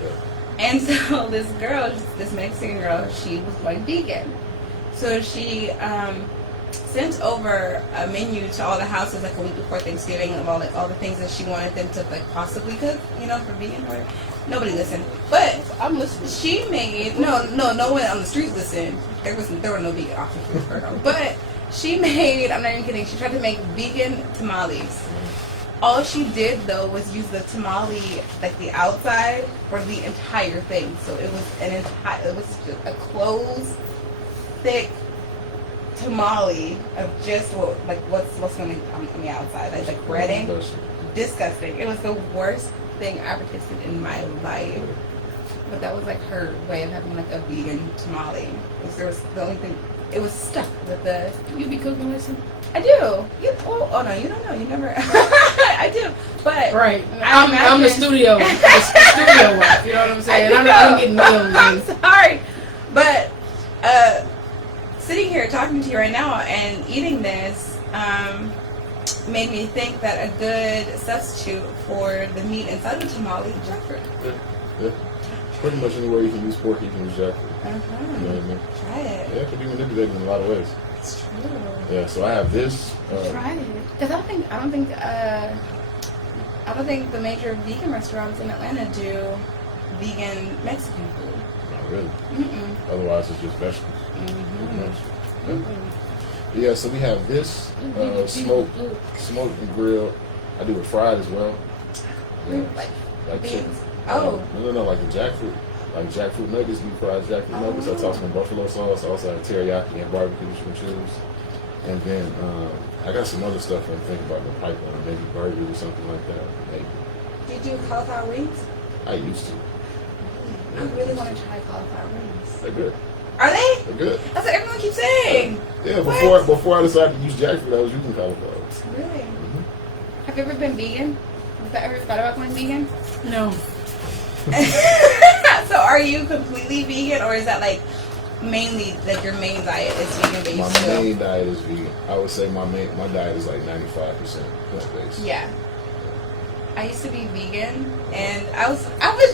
And so this girl, this Mexican girl, she was like vegan. So she sent over a menu to all the houses like a week before Thanksgiving of all the things that she wanted them to like possibly cook, for vegan. Or nobody listened, but I'm listening. She made no one on the street listened. There were no vegan options for her, but she made. I'm not even kidding. She tried to make vegan tamales. All she did though was use the tamale, like the outside, for the entire thing. So it was it was just a closed, thick tamale of just what's on the outside, like breading. Disgusting. It was the worst thing I ever tasted in my life. But that was like her way of having like a vegan tamale. There was the only thing. It was stuck with the. You be cooking with some? I do. Oh no, you don't know. You never. I do, but right. I'm the studio, the studio wife. You know what I'm saying? I'm getting meals. I'm sorry, but sitting here talking to you right now and eating this made me think that a good substitute for the meat inside the tamale is jackfruit. Yeah. Pretty much anywhere you can use pork, you can use jackfruit. You know what I mean? Try it. Yeah, it can be manipulated in a lot of ways. It's true. Yeah, so I have this. Try it. Because I don't think the major vegan restaurants in Atlanta do vegan Mexican food. Not really. Mm-mm. Otherwise, it's just vegetables. Mm-hmm. Yeah, so we have this smoked and grilled. I do it fried as well. Yeah, like chicken. Oh. No, like the jackfruit. Like jackfruit nuggets, we fried jackfruit nuggets. I toss some buffalo sauce. I also have teriyaki and barbecue, which you can choose. And then I got some other stuff I'm thinking about in the pipeline, maybe burgers or something like that. Maybe. Do you do cauliflower wings? I used to. I really want to try cauliflower wings. They're good. Are they? They're good. That's what everyone keeps saying. Yeah, before I decided to use jackfruit, I was using cauliflower. Really? Mm-hmm. Have you ever been vegan? Have you ever thought about going vegan? No. So are you completely vegan, or is that like mainly like your main diet is vegan based? My main diet is vegan. I would say my diet is like 95% plant based. Yeah. I used to be vegan, and I was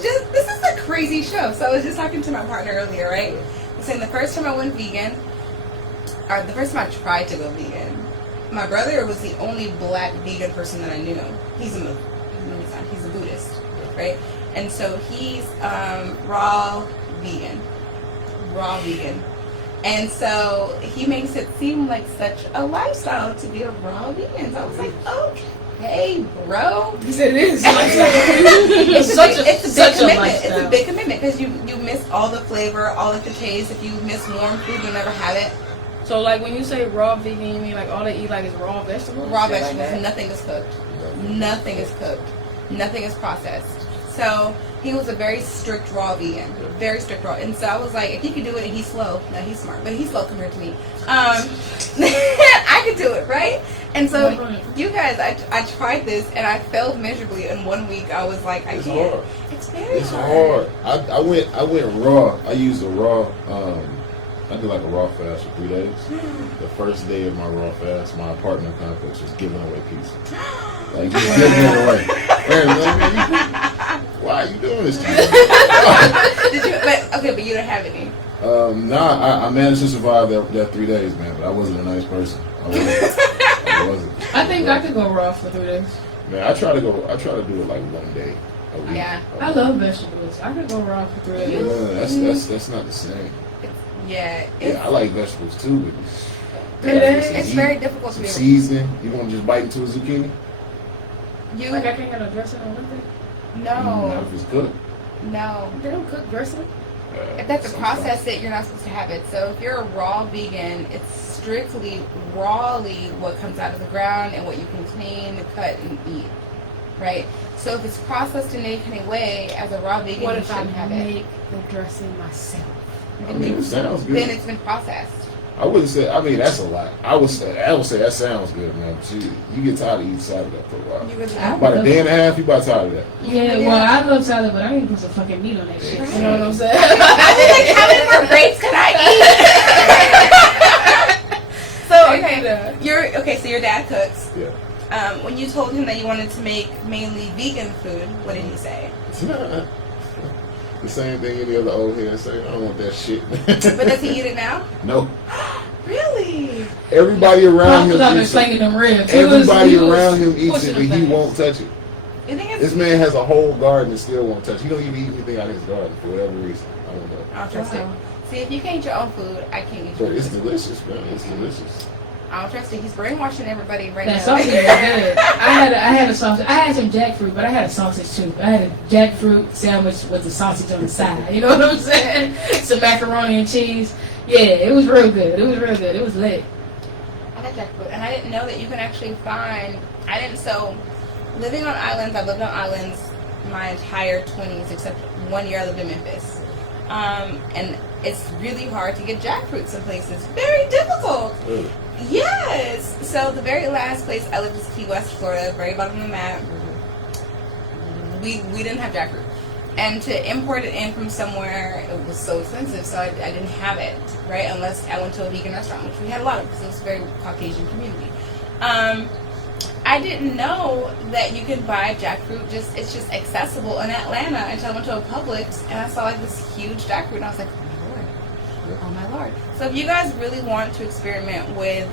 just, this is a crazy show. So I was just talking to my partner earlier, right? I was saying the first time I went vegan, or the first time I tried to go vegan, my brother was the only black vegan person that I knew. He's a Buddhist, right? And so he's raw vegan. And so he makes it seem like such a lifestyle to be a raw vegan. So I was like, okay, bro. Because it is. It's a big commitment. It's a big commitment because you miss all the flavor, all of the taste. If you miss warm food, you'll never have it. So like when you say raw vegan, you mean like all they eat like is raw vegetables? Raw vegetables. Like nothing is cooked. Nothing is cooked. Nothing is processed. So he was a very strict raw vegan, very strict raw. And so I was like, if he could do it, and he's slow. No, he's smart, but he's slow compared to me. I could do it, right? And so you guys, I tried this and I failed miserably. In 1 week, I was like, I can't. Hard. It's very hard. I went raw. I used a raw. I did like a raw fast for 3 days. The first day of my raw fast, my apartment complex was giving away pizza. Like just giving it away. Why are you doing this to me? But you don't have any. I managed to survive that 3 days, man. But I wasn't a nice person. I wasn't. I think I could go raw for 3 days. Man, I try to do it like 1 day a week. Yeah. I love vegetables. I could go raw for 3 days. Yeah, that's not the same. Yeah. I like vegetables too. But it's very difficult to be seasoning. You want to just bite into a zucchini? Like I can't get a dressing or nothing? No. Not if it's cooked. No. They don't cook dressing? If that's to process it, you're not supposed to have it. So if you're a raw vegan, it's strictly rawly what comes out of the ground and what you can clean, cut, and eat. Right? So if it's processed in any way, as a raw vegan, what you if I shouldn't have it. make the dressing myself? I mean, it sounds good. Then it's been processed. I wouldn't say. I mean, that's a lot. I would say that sounds good, man. But you get tired of eating salad after a while. About a day and a half, you about tired of that. Yeah, well, I love salad, but I ain't put some fucking meat on that shit. You know what I'm saying? I was like, how many more grapes can I eat? So your dad cooks. Yeah. When you told him that you wanted to make mainly vegan food, what did he say? The same thing any other old head say. I don't want that shit. But does he eat it now? No. Really? Everybody around him eats slinging them ribs. Everybody around him eats it, but he won't touch it. You think it's This man has a whole garden and still won't touch it. He don't even eat anything out of his garden for whatever reason. I don't know. I don't trust it. See, if you can't eat your own food, I can't eat But your it's food. delicious, man. It's delicious. I don't trust it. He's brainwashing everybody right That now. sausage was good. I had a sausage. I had some jackfruit, but I had a sausage too. I had a jackfruit sandwich with the sausage on the side. You know what I'm saying? Some macaroni and cheese. Yeah, it was real good. It was real good. It was lit. I like jackfruit, and I didn't know that you can actually find. So living on islands, I've lived on islands my entire 20s, except 1 year I lived in Memphis. And it's really hard to get jackfruit some places. Very difficult. Really? Yes. So the very last place I lived was Key West, Florida, very bottom of the map. We didn't have jackfruit. And to import it in from somewhere, it was so expensive, so I didn't have it, right? Unless I went to a vegan restaurant, which we had a lot of, because it was a very Caucasian community. I didn't know that you could buy jackfruit, it's just accessible in Atlanta until I went to a Publix, and I saw like this huge jackfruit, and I was like, oh my lord. So if you guys really want to experiment with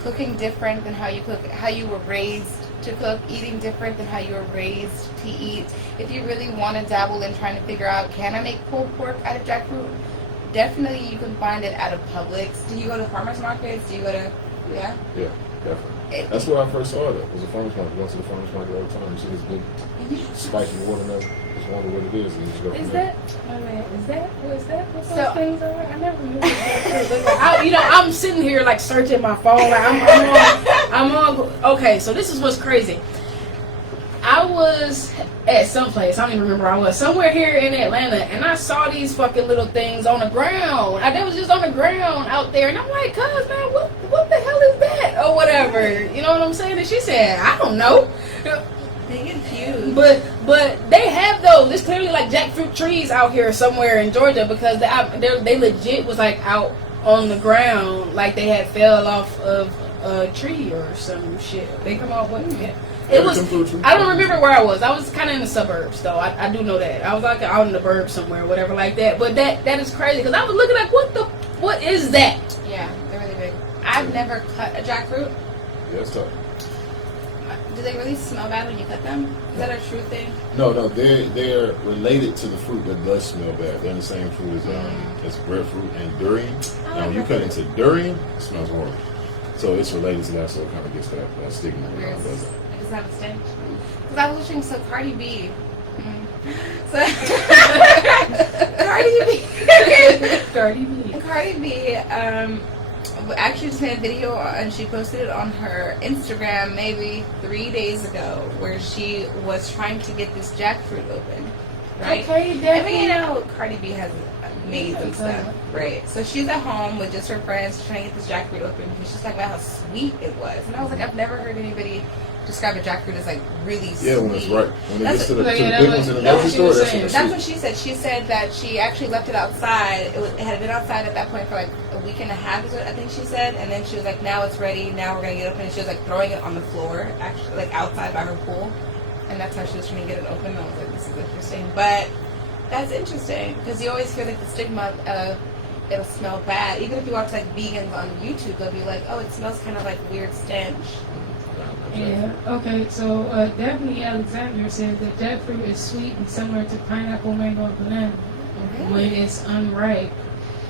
cooking different than how you cook, how you were raised to cook, eating different than how you were raised to eat, if you really want to dabble in trying to figure out, can I make pulled pork out of jackfruit? Definitely you can find it at a Publix. Do you go to farmers markets? Do you go to, yeah? Yeah, definitely. That's where I first saw it. It was a farmer's market. I go to the farmer's market all the time. You see this big spiky watermelon. Just wonder what it is. And you just go from there. What those things are? I never knew what I'm sitting here like searching my phone. Like, I'm on. Okay, so this is what's crazy. I was at some place, I don't even remember where I was, somewhere here in Atlanta, and I saw these fucking little things on the ground. They was just on the ground out there, and I'm like, cuz, man, what the hell is that? Or whatever. You know what I'm saying? And she said, I don't know. They get huge. But they have those. It's clearly like jackfruit trees out here somewhere in Georgia, because they legit was like out on the ground, like they had fell off of a tree or some shit. They come off with it. It was. I don't remember where I was. I was kind of in the suburbs, though. I do know that. I was like out in the burbs somewhere, whatever like that. But that is crazy, because I was looking like, what is that? Yeah, they're really big. I've never cut a jackfruit. Yeah, it's tough. Do they really smell bad when you cut them? Is that a true thing? No, they're related to the fruit that does smell bad. They're in the same fruit as breadfruit and durian. Now, when you cut into durian, it smells horrible. So it's related to that, so it kind of gets that stigma around it. Does that have a stench? Because I was watching Cardi B. So Cardi B actually just made a video, and she posted it on her Instagram maybe 3 days ago, where she was trying to get this jackfruit open. Right? Okay, I mean, you know, Cardi B has made and stuff, right? So she's at home with just her friends trying to get this jackfruit open, and she's like about how sweet it was. And I was like, I've never heard anybody describe a jackfruit as like really sweet. Yeah, when it's right. When it gets to the big ones in the grocery store, that's what she said. She said that she actually left it outside. It had been outside at that point for like a week and a half, is what I think she said. And then she was like, now it's ready. Now we're going to get it open. And she was like throwing it on the floor, actually, like outside by her pool. And that's how she was trying to get it open. And I was like, this is interesting. But that's interesting, because you always hear like the stigma of it'll smell bad. Even if you watch like vegans on YouTube, they'll be like, oh, it smells kind of like weird stench. Yeah, okay, so Daphne Alexander said that jackfruit is sweet and similar to pineapple, mango, and banana. Really? When it's unripe,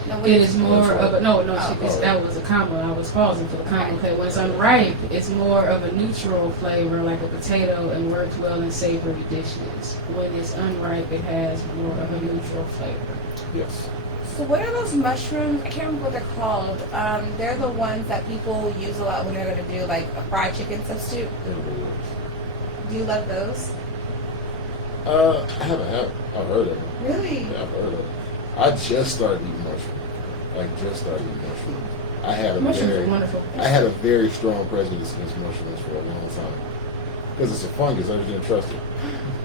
No, it is more of a, that was a comma, I was pausing for the comma. Okay, when it's unripe, it's more of a neutral flavor, like a potato, and works well in savory dishes. When it's unripe, it has more of a neutral flavor. Yes. So what are those mushrooms? I can't remember what they're called. They're the ones that people use a lot when they're going to do like a fried chicken substitute. Do you love those? I haven't. I've heard of them. Really? Yeah, I've heard of them. I just started eating mushrooms. I had a very strong prejudice against mushrooms for a long time. Because it's a fungus, I just didn't trust it.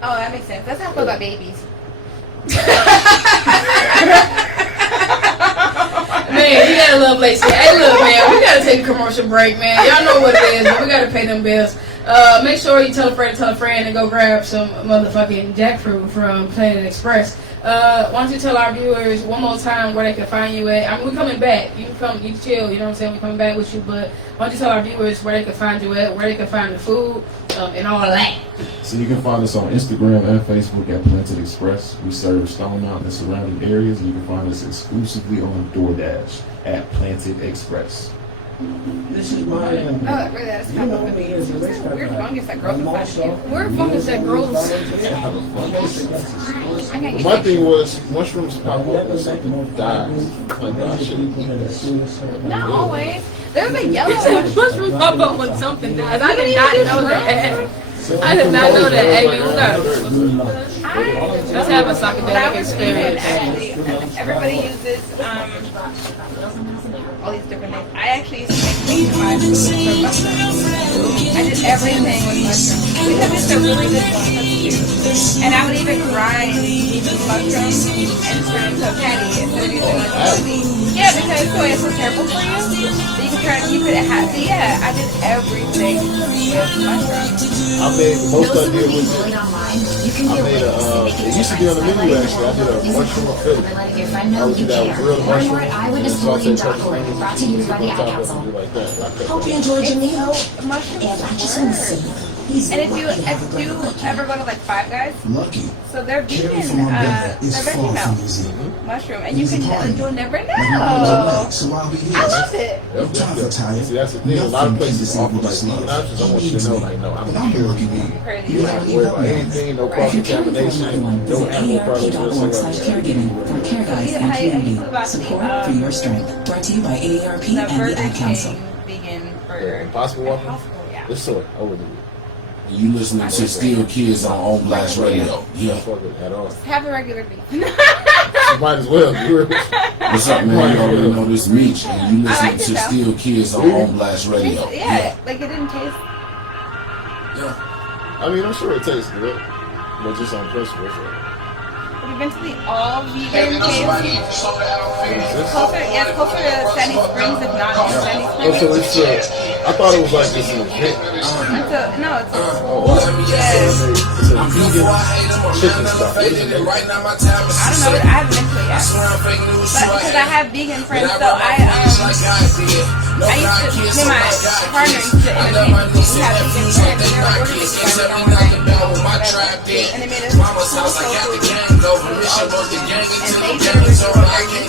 Oh, that makes sense. That's how I feel about babies. Man, you gotta love Lacey. Hey, look, man, we gotta take a commercial break, man. Y'all know what it is, but we gotta pay them bills. Make sure you tell a friend, and go grab some motherfucking jackfruit from Planet Express. Why don't you tell our viewers one more time where they can find you at? I mean, we're coming back. You can come, you can chill. You know what I'm saying? We're coming back with you, but why don't you tell our viewers where they can find you at, where they can find the food, and all of that. So you can find us on Instagram and Facebook at Planted Express. We serve Stone Mountain and surrounding areas. You can find us exclusively on DoorDash at Planted Express. This is my. Really, that's kind of weird fungus that grows inside you. Weird fungus that grows. My thing was mushrooms pop up and something dies. Like I shouldn't eat that. Not always. There's a yellow mushroom pop up when something dies. I did not know that. I did not know that. Hey, we got. Let's have a psychedelic experience. Everybody uses all these different things. I actually used to make my food for mushrooms. I did everything with mushrooms because it's a really good one. And I would even grind mushrooms and turn into a patty instead of using like chili. Yeah, because soy is so terrible for you. So you can try to keep it at half. So yeah, I did everything with mushrooms. I made the most I did was it used to be on the menu actually. I did a mushroom Philly. I would do that with real mushroom and saute peppers Brought to you by the Ad Council. like that. Hope you enjoyed your meal. Mushrooms. And I just want to say, And if you ever go to like Five Guys, Lucky. so they're vegan, Carry from our brother is they're far veggie from milk easy. mushroom, and you can you'll never know. So I'll be here. I love it. I'm tired of tired. See, that's the thing. A lot of places offer like vegan options. I want you to know, like, no, I'm pure vegan. You don't have to worry about anything, no cross-contamination, no animal products, or something like that. Caregiving for Care Guys and community support for your strength. Brought to you by AARP The and the Burger Ad Council. King vegan burger. Yeah, Impossible Whopper? Impossible, yeah. It's soy. I wouldn't do it. You listening to Still Kids on On Blast Radio. Yeah. Fuck it at all. Have a regular beef. You might as well. What's up, man? You already know this Meech, and you listening to Still Kids on On Blast Radio. Yeah, like it didn't taste. Yeah. I mean, I'm sure it tastes good, but just on principle. So. Have you been to the all vegan KFC? Closer, yeah, it's closer to Sandy Springs, if not Sandy Springs. Oh, so it's I thought it was like this an event. It's a vegan chicken stuff. I don't know, I haven't been to it yet. But because I have vegan friends, so I used to, me and my partner used to entertain people who have vegan friends, and they were ordering this one, and they made us cool soul food. And they served us over vegan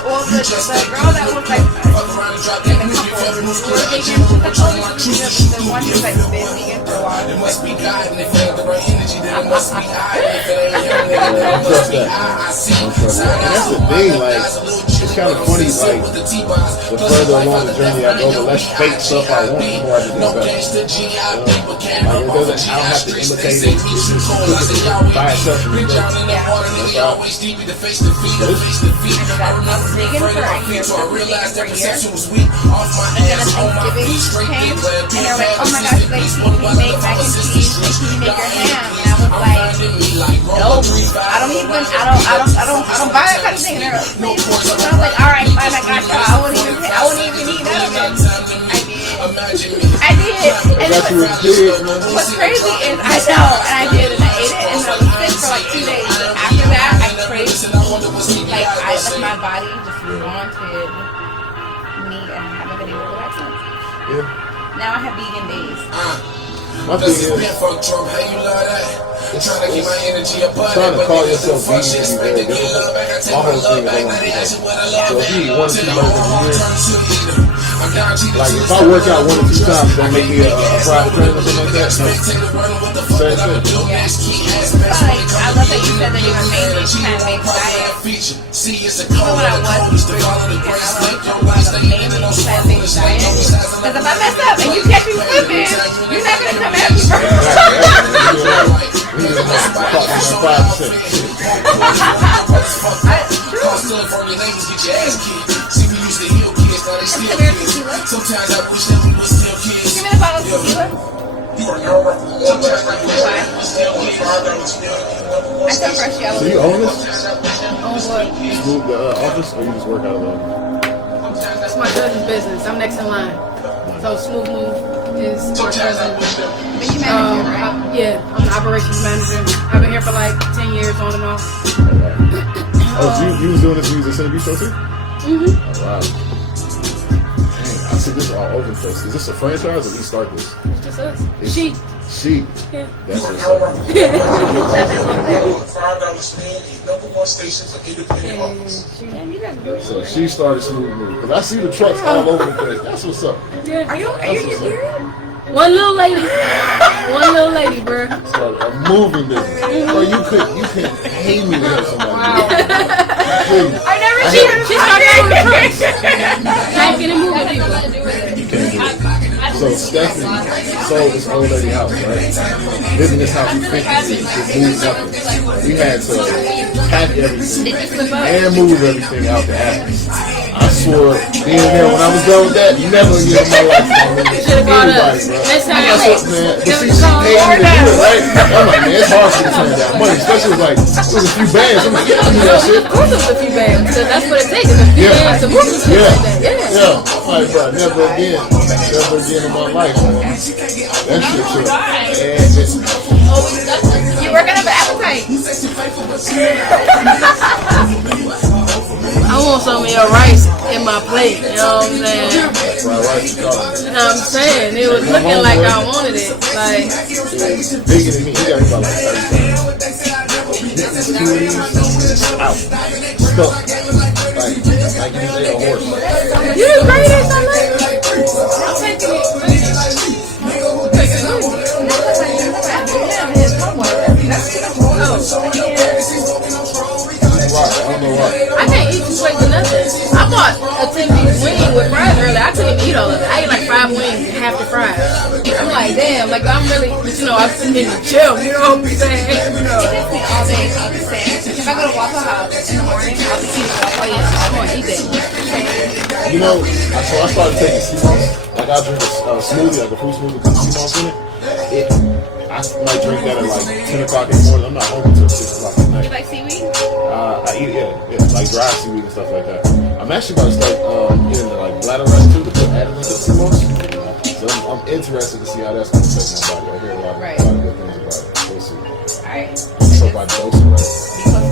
well, the girl that was like the one who's like been vegan for a while. It must be God, and if the right energy, then it must be I. That's the thing, like, it's kind of funny, like, the further along the journey I go, the less fake stuff I want, the more I just invest. Like, I don't have to imitate it. It's just by itself from the day. That's all. I was vegan for a year, and then Thanksgiving came, and they were like, oh my gosh, Lacey, can you make mac and cheese, and can you make your ham? And I was like, nope, I don't buy that kind of thing. And they were like, please. So I was like, all right, fine, I got y'all. I wouldn't even eat none of it. I did. And what's crazy is I know, and I did, and I ate it, and I was sick for like 2 days. But after that, I craved, like, my body just wanted meat, and I haven't been able to go back since. Yeah. Now I have vegan days. My thing is, trying to call yourself vegan is very difficult. My whole thing is I want to be healthy. So if you eat 1 or 2 burgers a year, like if I work out 1 or 2 times, don't make me a private trainer or something like that. No. Same thing. I love that you said that you were made this plant-based diet. Even when I was vegan, I was the main plant-based diet. Because if I mess up and you catch me slipping, you're not going to come at me first. Sometimes I wish that we were still kids. Give me the bottle of tequila. You are now rocking with All Blacks Radio LA. Only $5 spin. Number one station. So you own this? On what? Smooth the office, or you just work out of That's my cousin's business. I'm next in line. So Smooth Move is my cousin. But you manager, right? Yeah, I'm the operations manager. I've been here for like 10 years on and off. Oh, you was doing this music interview show too? Mm-hmm. Oh, wow. Dang, I see this all over the place. Is this a franchise or you start this? It's just us. She. Yeah. You That's are what's now up. rocking with All Blacks Radio LA. Only $5 spin. The number one station for independent artists. So she started Smooth Move. Because I see the trucks all over the place. That's what's up. Yeah. Are you That's what's up. One little lady, bro. Started a moving business. Bro, you couldn't pay me to have somebody. Wow. Please. I never She started with trucks. Packing and moving people. You can't do it. So Stephanie sold this old lady house, right? Living in this house for 50 years, just moved nothing. We had to pack everything and move everything out the attic. I swore being there when I was done with that, never again in my life. Should've called us. Next time, That's what, man. But see, she paid me to do it, right? I'm like, man, it's hard for me to turn down money, especially like it was a few bands. I'm like, yeah, I do that shit. Of course it was a few bands. Because that's what it takes. It's a few bands to move and shit like that. Yeah. I'm like, bro, never again in my life, man. That shit true. You're working up an appetite. I want some of your rice in my plate. You know what I'm saying? Fried rice, You know what I'm saying? It was looking like I wanted it. Like, it's bigger than me. He got me about like 30 pounds. Out. Stuck. Like he's a horse. you the greatest. I like it. I'm taking it. I don't know why. I can't eat 2 plates of nothing. I bought a 10-piece wing with fries earlier. I couldn't even eat all of it. I ate like 5 wings and half the fries. I'm like, damn, like I'm really, but you know, I'm sitting in the gym, you know what I'm saying? You know. It takes me all day to understand. If I go to Waffle House in the morning, I'll be eating Waffle House. I'm gonna eat that. You know, so I started taking sea moss. Like I drink a smoothie, like a fruit smoothie with sea moss in it. I might drink that at like 10 o'clock in the morning. I'm not hungry until 6 o'clock at night. You like seaweed? I eat it, yeah, like dry seaweed and stuff like that. I'm actually about to start getting like bladder rice too to put added into sea moss. So I'm interested to see how that's going to affect my body. I hear a lot of good things about it. We'll see. Alright. So if I dose it right.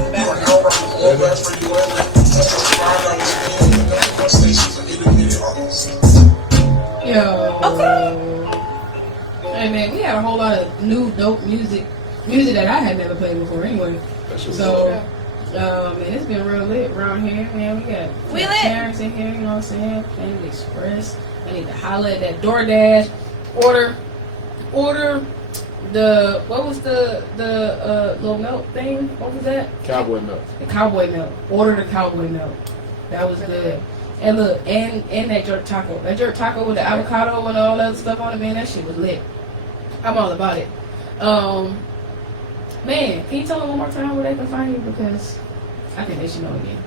You are now rocking with All Blacks Radio LA. $5 spin. The number one station for independent artists. Yo. Okay. Hey man, we had a whole lot of new dope music that I had never played before anyway. So, man, it's been real lit around here, man. We got Terrence in here, you know what I'm saying? Planet Express. I need to holler at that DoorDash. Order the, what was the little milk thing? What was that? Cowboy milk. The cowboy milk. Order the cowboy milk. That was good. And look, and that jerk taco. That jerk taco with the avocado and all that other stuff on it, man, that shit was lit. I'm all about it. Man, can you tell them one more time where they can find you? Because I think they should know again.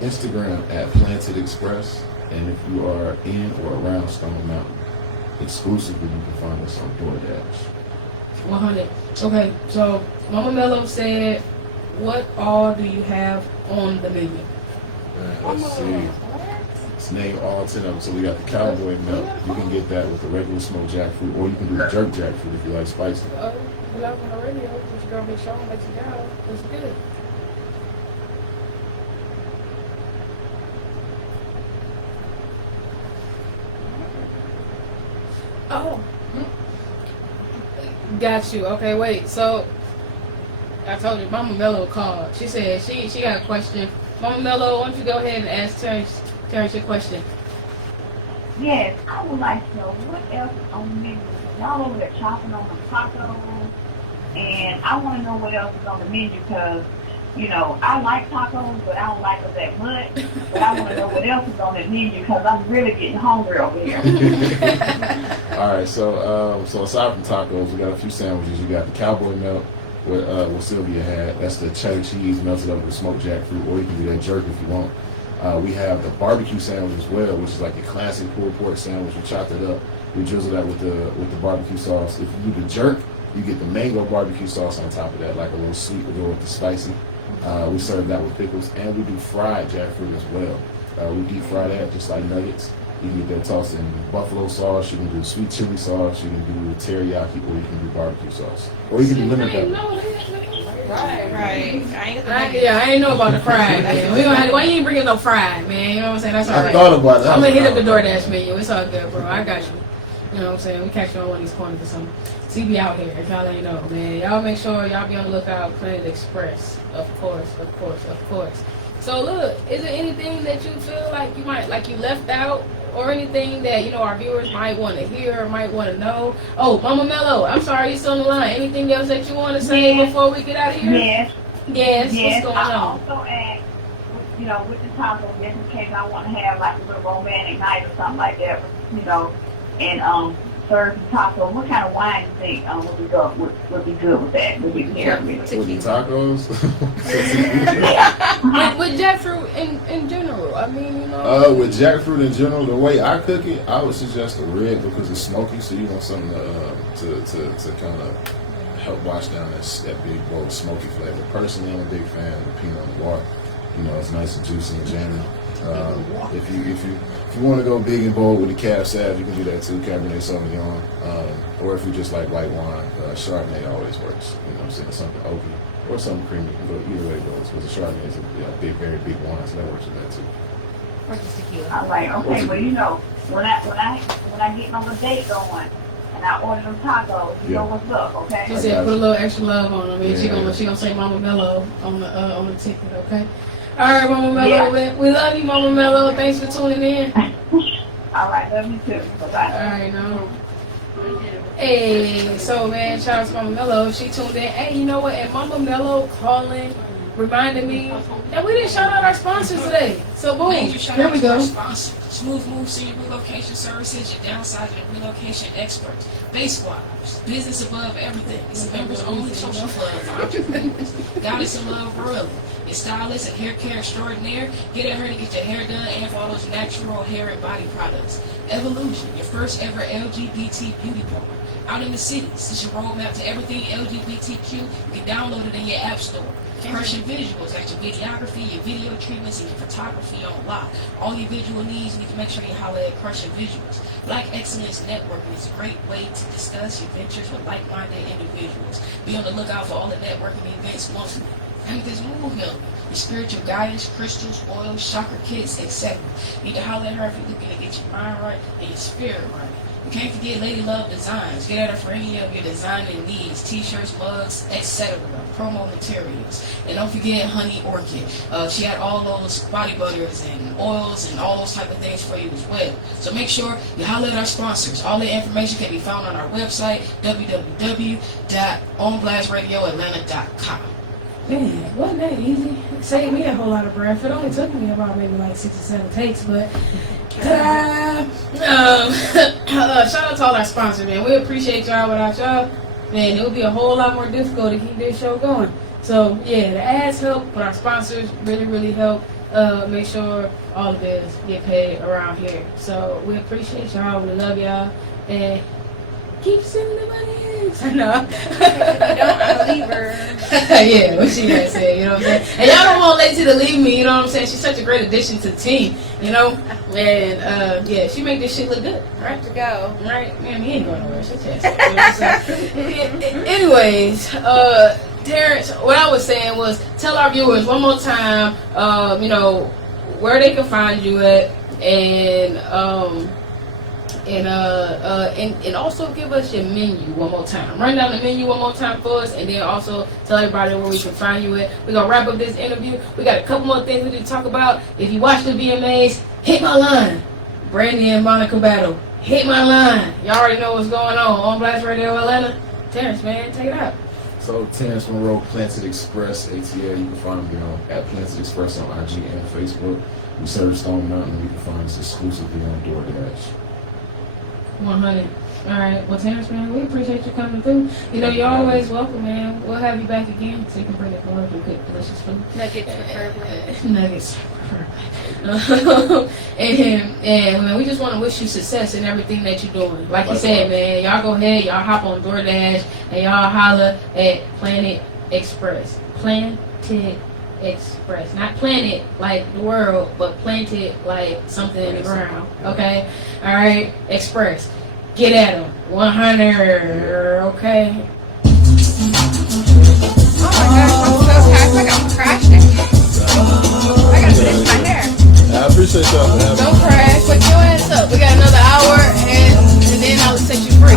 Instagram at Planted Express. And if you are in or around Stone Mountain, exclusively you can find us on DoorDash. 100. Okay, so Mama Mello said, what all do you have on the menu? Let's see. Let's name all 10 of them. So we got the cowboy milk. You can get that with the regular smoked jackfruit, or you can do the jerk jackfruit if you like spicy. We love on the radio, which is going to be shown that you got. It's good. Oh. Got you. Okay, wait. So, I told you, Mama Mello called. She said she got a question. Mama Mello, why don't you go ahead and ask Terrence your question? Yes, I would like to know what else is on the menu. Y'all over there chopping on the tacos, and I want to know what else is on the menu because, you know, I like tacos, but I don't like them that much. But I want to know what else is on the menu because I'm really getting hungry over here. All right, so aside from tacos, we got a few sandwiches. You got the cowboy milk, what Sylvia had. That's the cheddar cheese melted over with smoked jackfruit, or you can do that jerk if you want. We have the barbecue sandwich as well, which is like a classic pulled pork sandwich. We chopped it up, We drizzle that with the barbecue sauce. If you do the jerk, you get the mango barbecue sauce on top of that, like a little sweet to go with the spicy. We serve that with pickles, and we do fried jackfruit as well. We deep fry that just like nuggets. You can get that tossed in buffalo sauce. You can do sweet chili sauce. You can do teriyaki, or you can do barbecue sauce, or you can do lemon pepper. Right. I ain't know about the fried. Man. We gonna have, why you ain't bringing no fried, man? You know what I'm saying? That's all right. I thought about that. I'm gonna hit up the DoorDash menu. It's all good, bro. I got you. You know what I'm saying? We catch you on one of these corners or something. See, be out here. If y'all ain't know, man. Y'all make sure y'all be on the lookout. Planet Express, of course. So look, is there anything that you feel like you might you left out? Or anything that, our viewers might want to hear or might want to know? Oh, Mama Mello, I'm sorry, you're still on the line. Anything else that you want to say before we get out of here? Yes. What's going on? I also asked, with the taco, just in case I want to have like a little romantic night or something like that, and serve some tacos. What kind of wine do you think would be good with that? Would be With the tacos? with jackfruit in general. I mean, with jackfruit in general, the way I cook it, I would suggest a red because it's smoky, so you want something to kind of help wash down that big, bold, smoky flavor. Personally, I'm a big fan of the Pinot Noir. It's nice and juicy and jammy. If you want to go big and bold with the Cab Sav, you can do that too, Cabernet Sauvignon. Or if you just like white wine, Chardonnay always works. You know what I'm saying? Something oaky or something creamy. Either way it goes, because the Chardonnay is a big, very big wine, so that works with that too. Or just tequila. I'm like, okay, well, when I get my date going and I order them tacos, you know what's up, okay? She said put a little extra love on them, and she gonna say Mama Mello on the ticket, okay? All right, Mama Mello, we love you, Mama Mello. Thanks for tuning in. All right, love you too. Bye-bye. All right, no. Hey, so man, shout out to Mama Mello. She tuned in. Hey, you know what? And Mama Mello calling reminded me that we didn't shout out our sponsors today. So boom, here we go. Smooth Move Senior Relocation Services, your downsizing and relocation experts. Base Wives, business above everything. It's a members only social club for entrepreneurs. Goddess of Love Royally, your stylist and hair care extraordinaire. Get at her to get your hair done and for all those natural hair and body products. Evolution, your first ever LGBT beauty parlor. Out in the cities, it's your roadmap to everything LGBTQ. You can download it in your app store. Crushing Visuals, that's your videography, your video treatments, and your photography on lock. All your visual needs, you need to make sure you holler at Crushing Visuals. Black Excellence Networking is a great way to discuss your ventures with like-minded individuals. Be on the lookout for all the networking events monthly. Anchors Move Healing, your spiritual guidance, crystals, oils, chakra kits, etc. You need to holler at her if you're looking to get your mind right and your spirit right. You can't forget Lady Love Designs. Get at her for any of your designing needs, t-shirts, mugs, etc. Promo materials. And don't forget Honey Orchid. She had all those body butters and oils and all those type of things for you as well. So make sure you holler at our sponsors. All the information can be found on our website, www.onblastradioatlanta.com. Man, wasn't that easy? It saved me a whole lot of breath. It only took me about maybe like 6 or 7 takes, but shout out to all our sponsors, man. We appreciate y'all. Without y'all, man, it would be a whole lot more difficult to keep this show going. So yeah, the ads help, but our sponsors really, really help make sure all the bills get paid around here. So we appreciate y'all. We love y'all, and keep sending the money in. No. Don't, I'm a leaver. Yeah, what she gotta say, you know what I'm saying? And y'all don't want Lacey to leave me, you know what I'm saying? She's such a great addition to the team, you know? And, yeah, she make this shit look good. Right to go. Right? Man, we ain't going nowhere. Shit, you know what I'm saying? Anyways, Terrence, what I was saying was, tell our viewers one more time, you know, where they can find you at, and also give us your menu one more time. Run down the menu one more time for us, and then also tell everybody where we can find you at. We're gonna wrap up this interview. We got a couple more things we need to talk about. If you watch the VMAs, hit my line. Brandy and Monica battle. Hit my line. Y'all already know what's going on Blast Radio Atlanta. Terrence, man, take it out. So Terrence Monroe, Planted Express, ATL. You can find me at Planted Express on IG and Facebook. We serve Stone Mountain. You can find us exclusively on DoorDash. 100. All right. Well, Terrence, man, we appreciate you coming through. You know, you're always welcome, man. We'll have you back again so you can bring us more of your good, delicious food. Nuggets, preferably. Nuggets. and man, we just want to wish you success in everything that you're doing. Like you said, man, y'all go ahead, y'all hop on DoorDash, and y'all holler at Planet Express. Planet Express. Not planet like the world, but planted like something in the ground. Okay? Alright? Express. Get at them. 100. Okay? Oh my gosh, I'm so tired. Like I'm crashing. I gotta finish my hair. I appreciate y'all for having me. Don't crash. Put your ass up. We got another hour, and then I'll set you free.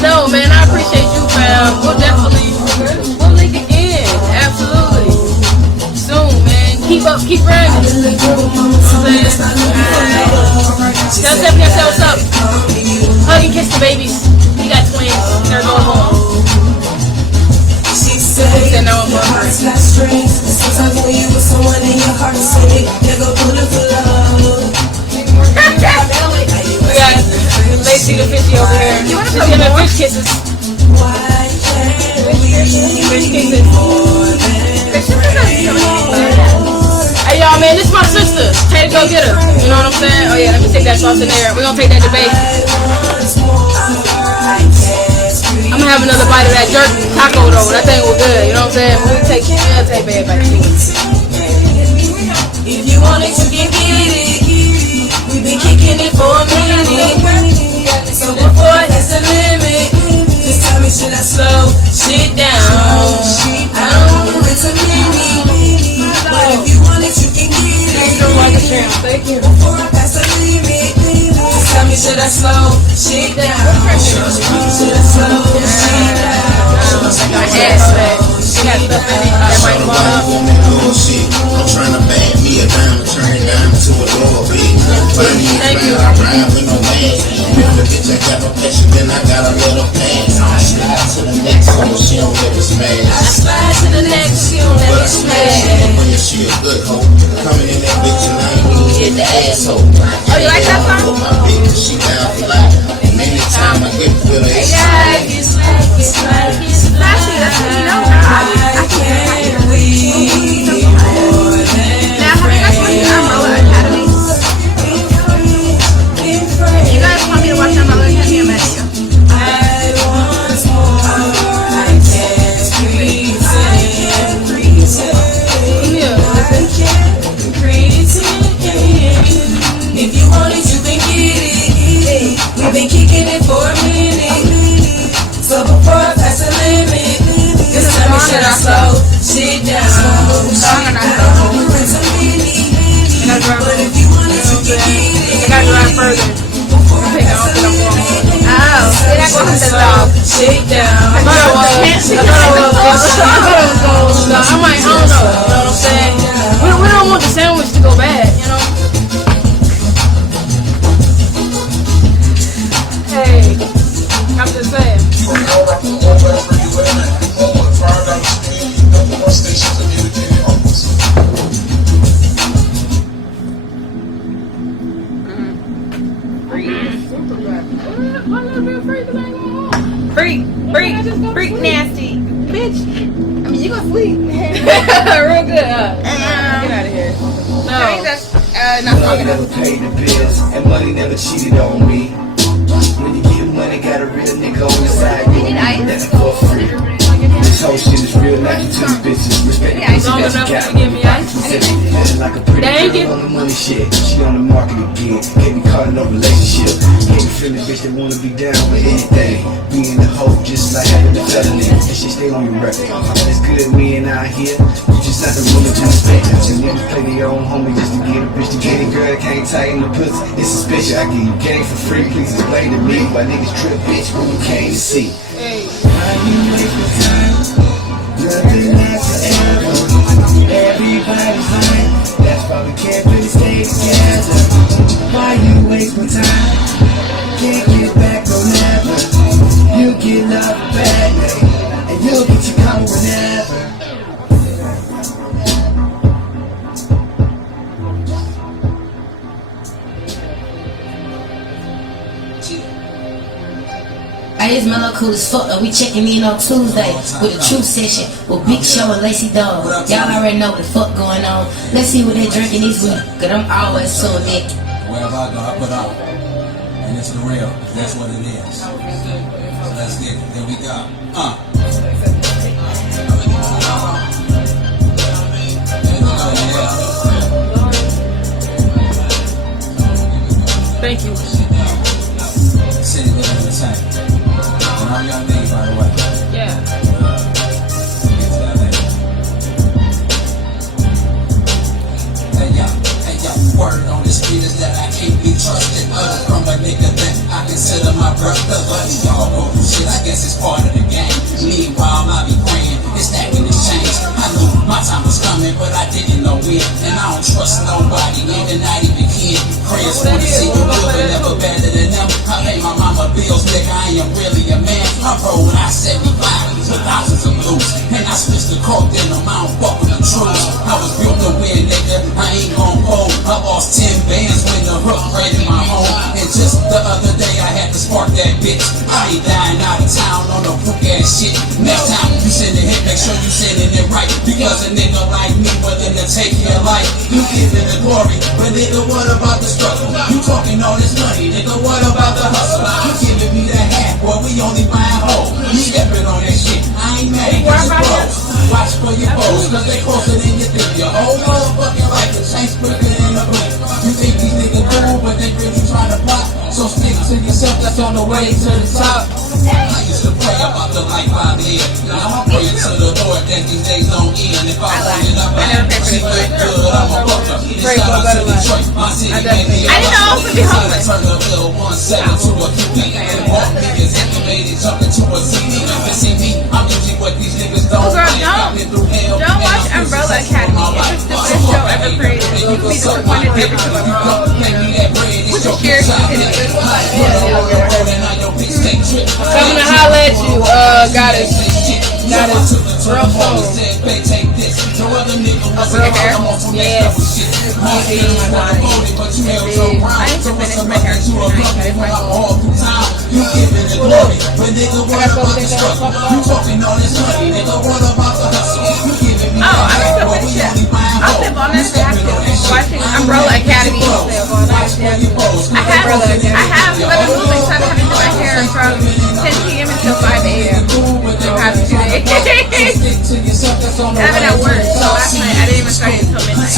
No, man, I appreciate you, fam. We'll definitely link again. Absolutely. Soon, man. Keep up, keep running. Tell Stephanie I said what's up. Hug and kiss the babies. You got twins. They're going home. She said no more hearts got strings. Sometimes when you with someone in your heart sing, you go beautiful love. We got Lacey the fishy over here. She's giving fish kisses. Fish kisses. Hey y'all, man, this is my sister. Had to go get her. You know what I'm saying? Oh yeah, let me take that sauce in there. We're gonna take that to bake. I'm gonna have another bite of that jerk taco though. That thing was good. You know what I'm saying? We'll take bad bites. If you want it, you can get it. We've been kicking it for a minute. So before it's a limit, just tell me, should I slow shit down? I don't want it to limit, but if you want it, you can get it. Thank you. Before I pass the limit, just tell me, should I slow shit down? Should I slow shit down? My ass, man. She got stuff in it that might fall up. I'm trying to bag me a diamond, turn it down to a lower beat. Thank you. I ride with no man. The bitch I got no passion, then I got a little pass. I slide to the next one, she don't let us smash. I slide to the next, she don't let us smash. When she a good hoe, coming in that bitch and I ain't even hit the asshole. Oh, you like that song? My bitch, she down for life. Anytime I get with her, it's like, it's like, it's like, it's like. That's what you know. I can't wait. Now, have you guys watched Umbrella Academy? If you guys want me to watch Umbrella Academy, I'm at you. I want more. I can't breathe. If you want it, you can get it. We've been kicking it for a minute. So before I pass the limit, just tell me, should I slow shit down? But if you want it, you can get it. I gotta drive further. Oh, they're not going to the dog. Shit down. I thought it was. I might, I don't know. You know what I'm saying? We don't want the sandwich to go bad, you know? Hey, I'm just saying. Freak nasty. Bitch. I mean, you gonna sleep. Real good, huh? Get out of here. No. I think that's not Money never paid the bills, and money never cheated on me. When you get money, got a real nigga on the side. You need that for free. This whole shit is real, not you two bitches. Respect the pussy Long that enough you to got. give me ice. Feeling like a pretty Thank girl you. on the money shit. She on the market again. Get me caught in no relationship. Get me feeling bitch that wanna be down with anything. Being the hoe just like having a felony. That shit stay on your record. It's good we ain't out here. You just not the woman to respect. You niggas play their own homie just to get a bitch to get a girl that can't tighten the pussy. It's suspicious. I give you game for free. Please explain to me why niggas trip bitch when you came to see. Nothing lasts forever. Everybody's lying. That's why we can't really stay together. Why you waste my time? Can't get back or never. You get love back, and you'll get your come whenever. Hey, it's Mellow Cool as fuck, and we checking in on Tuesday with a true session with Big Show and Lacey Dog. Y'all already know what the fuck going on. Let's see what they drinking this week, cause I'm always so naked. Wherever I go, I put out. And it's the real. That's what it is. So let's get it. Here we go. Thank you. City living in the same. And all y'all need, by the way. Yeah. Hey yo, word on the street is that I can't be trusted. Other from a nigga that I consider my brother. But y'all go through shit, I guess it's part of the game. Meanwhile, I be praying, it's stacking this change. I knew my time was coming, but I didn't know when. And I don't trust nobody, and not even kid. Prayers wanna see you good, but never better than them. I pay my mama bills, nigga, I ain't really a man. I roll I-75 with thousands of blues. And I switched the coke, then I don't fuck with the truth. I was built to win, nigga, I ain't gon' fold. I lost 10 bands when the hook raided my home. And just the other day I had to spark that bitch. I ain't dying out of town on no crook ass shit. Next time you send a hit, make sure you sending it right. Because a nigga like me willing to take your life. You giving the glory, but nigga, what about the struggle? You talking all this money, nigga, what about the hustle? You giving me that half, boy, we only buying whole. You stepping on that shit, I ain't mad, cause it's close. Watch for your foes, cause they closer than you think. Your whole motherfucking life is ain't quicker in a blink. You think these niggas cool, but they really trying to plot. So stick to yourself, that's on the way to the top. I used to pray about the life I live. Now I'm praying to the Lord that these days don't end. If I want it up, I see good, I'm a fucker. It's shout out to Detroit, my city, baby. I didn't know I was gonna be homeless. Turn a little 1-7 to a QB. And walk niggas activated, jumping to a CD. And see me, I'm usually what these niggas don't like. Don't watch Umbrella Academy. It's the stupidest show ever created. You can be disappointed every time I'm wrong. With the characters in it. Coming to holler at you, Goddess. Real phone. Yes. I need to finish my hair You giving the glory, but nigga, what about the struggle? You talking all this money, nigga, what about the hustle? You giving me I'm still finished yet. I'm still on this watching Umbrella Academy. I have been moving, so I'm having to do my hair from 10 p.m. until 5 a.m. the past 2 days. I've been at work, so last night I didn't even start until midnight.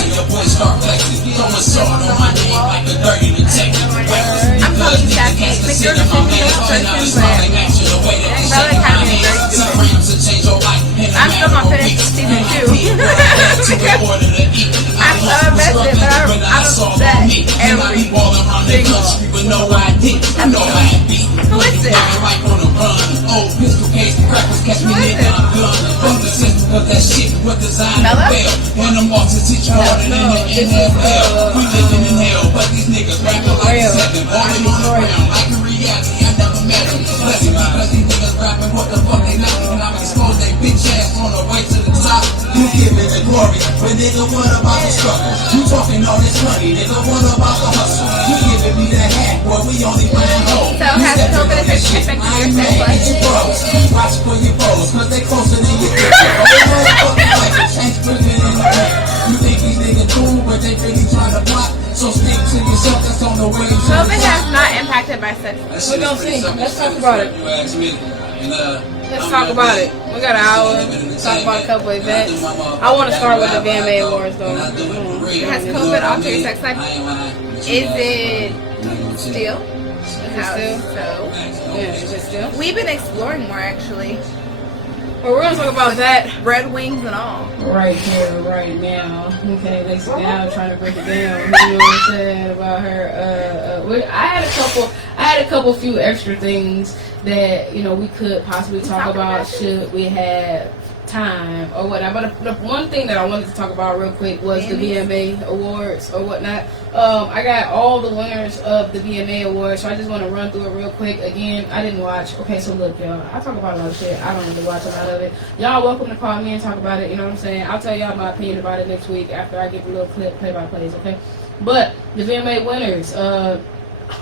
I'm talking that cake. Like, you're the same person, but Umbrella Academy is very stupid. I'm still not finished with season 2. I'm so invested, but I'm upset every single Who is this? Mellow? You giving the glory, but nigga, what about the struggle? You talking all this money, nigga, what about the hustle? You giving me that hat, boy, we only buying home. So has COVID affected your sex life? Watch for your bros, cause they closer than you think. You think these niggas cool, but they really trying to plot. So stick to yourself, that's on the way. COVID has not impacted my sex life. We're gonna see. Let's talk about it. Let's talk about it. We got an hour. Talk about a couple events. I want to start with the VMA Awards though. Has COVID altered your sex life? Is it still? How so? Yeah, is it still? We've been exploring more actually. Well, we're gonna talk about that. Red wings and all. Right here, right now. Okay, Lacey now trying to break it down. You know what I'm saying about her. I had a couple few extra things that we could possibly talk about should we have time or whatnot. But the one thing that I wanted to talk about real quick was the VMA Awards or whatnot. I got all the winners of the VMA Awards, so I just want to run through it real quick. Again, I didn't watch. Okay, so look, y'all, I talk about a lot of shit. I don't really watch a lot of it. Y'all welcome to call me and talk about it. You know what I'm saying? I'll tell y'all my opinion about it next week after I get the little clip play-by-plays, okay? But the VMA winners,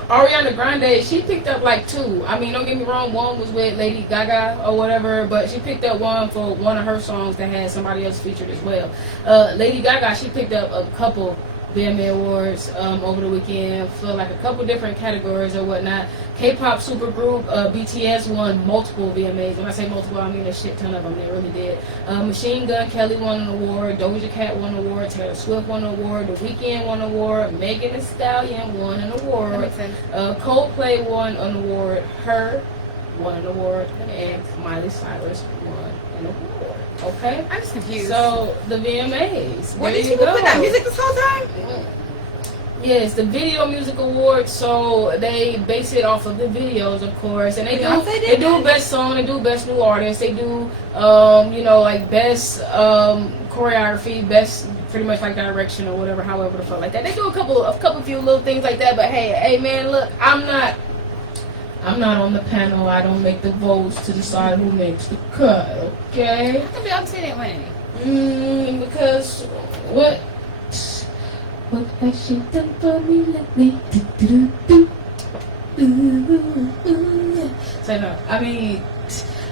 Ariana Grande, she picked up like 2. I mean, don't get me wrong, one was with Lady Gaga or whatever, but she picked up one for one of her songs that had somebody else featured as well. Lady Gaga, she picked up a couple VMA Awards over the weekend for like a couple different categories or whatnot. K-pop supergroup BTS won multiple VMAs. When I say multiple, I mean a shit ton of them. They really did. Machine Gun Kelly won an award. Doja Cat won an award. Taylor Swift won an award. The Weeknd won an award. Megan Thee Stallion won an award. Coldplay won an award. Her won an award. And Miley Cyrus won an award. Okay? I'm just confused. So, the VMAs. Where There did you you put go. that music this whole time? Yes, the Video Music Awards. So they base it off of the videos, of course, and they do best song, they do best new artist, they do like best choreography, best pretty much like direction or whatever, however the fuck like that. They do a couple few little things like that. But hey man, look, I'm not on the panel. I don't make the votes to decide who makes the cut. Okay? How come Beyonce didn't win any? Because what has she done for me lately? So no, I mean,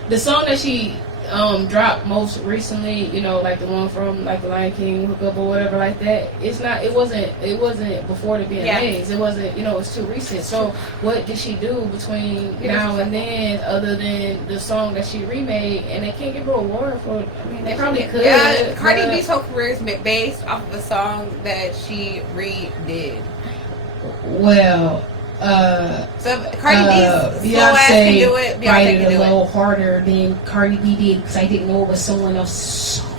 the song that she dropped most recently, like the one from like the Lion King Hook Up or whatever like that, it wasn't before the VMAs. It wasn't, it's too recent. So what did she do between now and then other than the song that she remade? And they can't give her an award for it. I mean, they probably could. Yeah, Cardi B's whole career is based off of a song that she redid. Well, so Cardi B's slow ass can do it. Beyonce Fight can it do a little it. harder than Cardi B did because I didn't know it was someone else's song.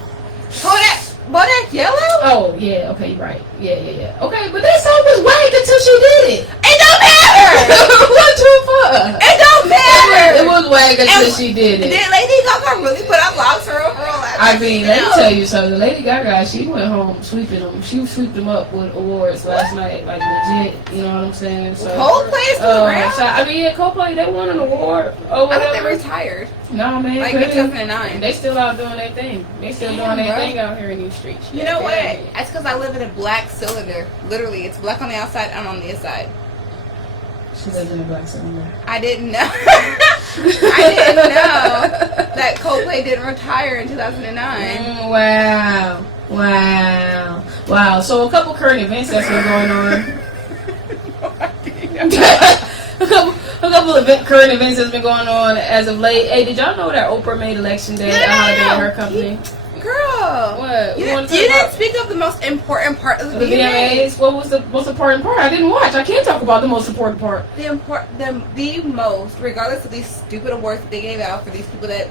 Bodak Yellow? Oh yeah, okay, you're right. Yeah. Okay, but that song was whack until she did it. It don't matter. What the fuck? It don't matter. It was whack until she did it. Did Lady Gaga really put out Lobster overall? I mean, let me tell you something. Lady Gaga, she went home sweeping them. She sweeped them up with awards last night, like legit. You know what I'm saying? So Coldplay is still around? So, I mean, Coldplay, they won an award or I thought whatever. they retired. No, man. Like in 2009. They still out doing their thing. They still doing their thing out here in these streets. You know what? That's because I live in a black cylinder. Literally, it's black on the outside and on the inside. She lives in a black cylinder. I didn't know. I didn't know that Coldplay didn't retire in 2009. Wow. So a couple current events that's been going on. A couple of current events that's been going on as of late. Hey, did y'all know that Oprah made Election Day a holiday at her company? Girl, what? You didn't speak of the most important part of the VMAs. What was the most important part? I didn't watch. I can't talk about the most important part. The most, regardless of these stupid awards that they gave out for these people that.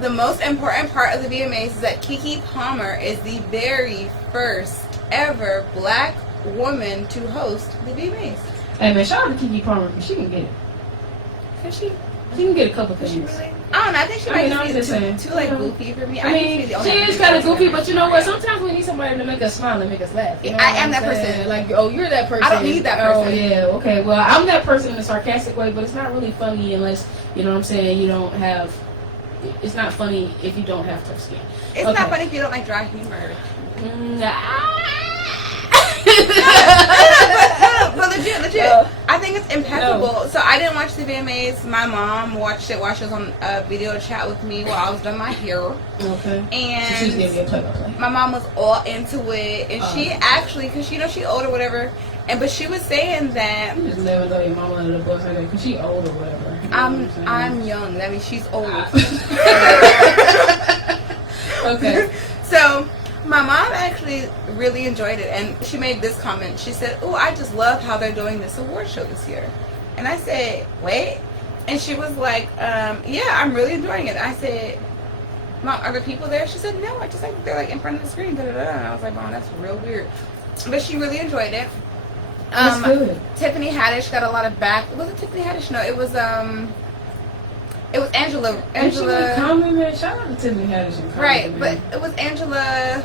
The most important part of the VMAs is that Keke Palmer is the very first ever black woman to host the VMAs. Hey man, shout out to Keke Palmer because she can get it. She can get a couple things. Really? I don't know. I think she might be too like goofy for me. I mean, she is kind of goofy, but you know what? Sometimes we need somebody to make us smile and make us laugh. You know I am that person. Like, oh, you're that person. I don't need that person. Oh, yeah. Okay. Well, I'm that person in a sarcastic way, but it's not really funny unless, you know what I'm saying, you don't have. It's not funny if you don't have tough skin. It's not funny if you don't like dry humor. But legit. I think it's impeccable. No. So I didn't watch the VMAs. My mom watched it while she was on a video chat with me while I was doing my hair. Okay. And so she's giving me a play-by-play. My mom was all into it, and she actually, because she's old or whatever, but she was saying that you just never know your mama under the bus like that because she old or whatever. I'm young. That means she's old. Okay. So my mom actually really enjoyed it, and she made this comment. She said, "Oh, I just love how they're doing this award show this year." And I said, "Wait," and she was like, "Yeah, I'm really enjoying it." I said, "Mom, are there people there?" She said, "No, I just think they're like in front of the screen." Da, da, da. And I was like, "Mom, that's real weird," but she really enjoed it. That's good. Tiffany Haddish got a lot of back. Was it Tiffany Haddish? No, it was Angela. Shout out to Tiffany Haddish. Right, but it was Angela.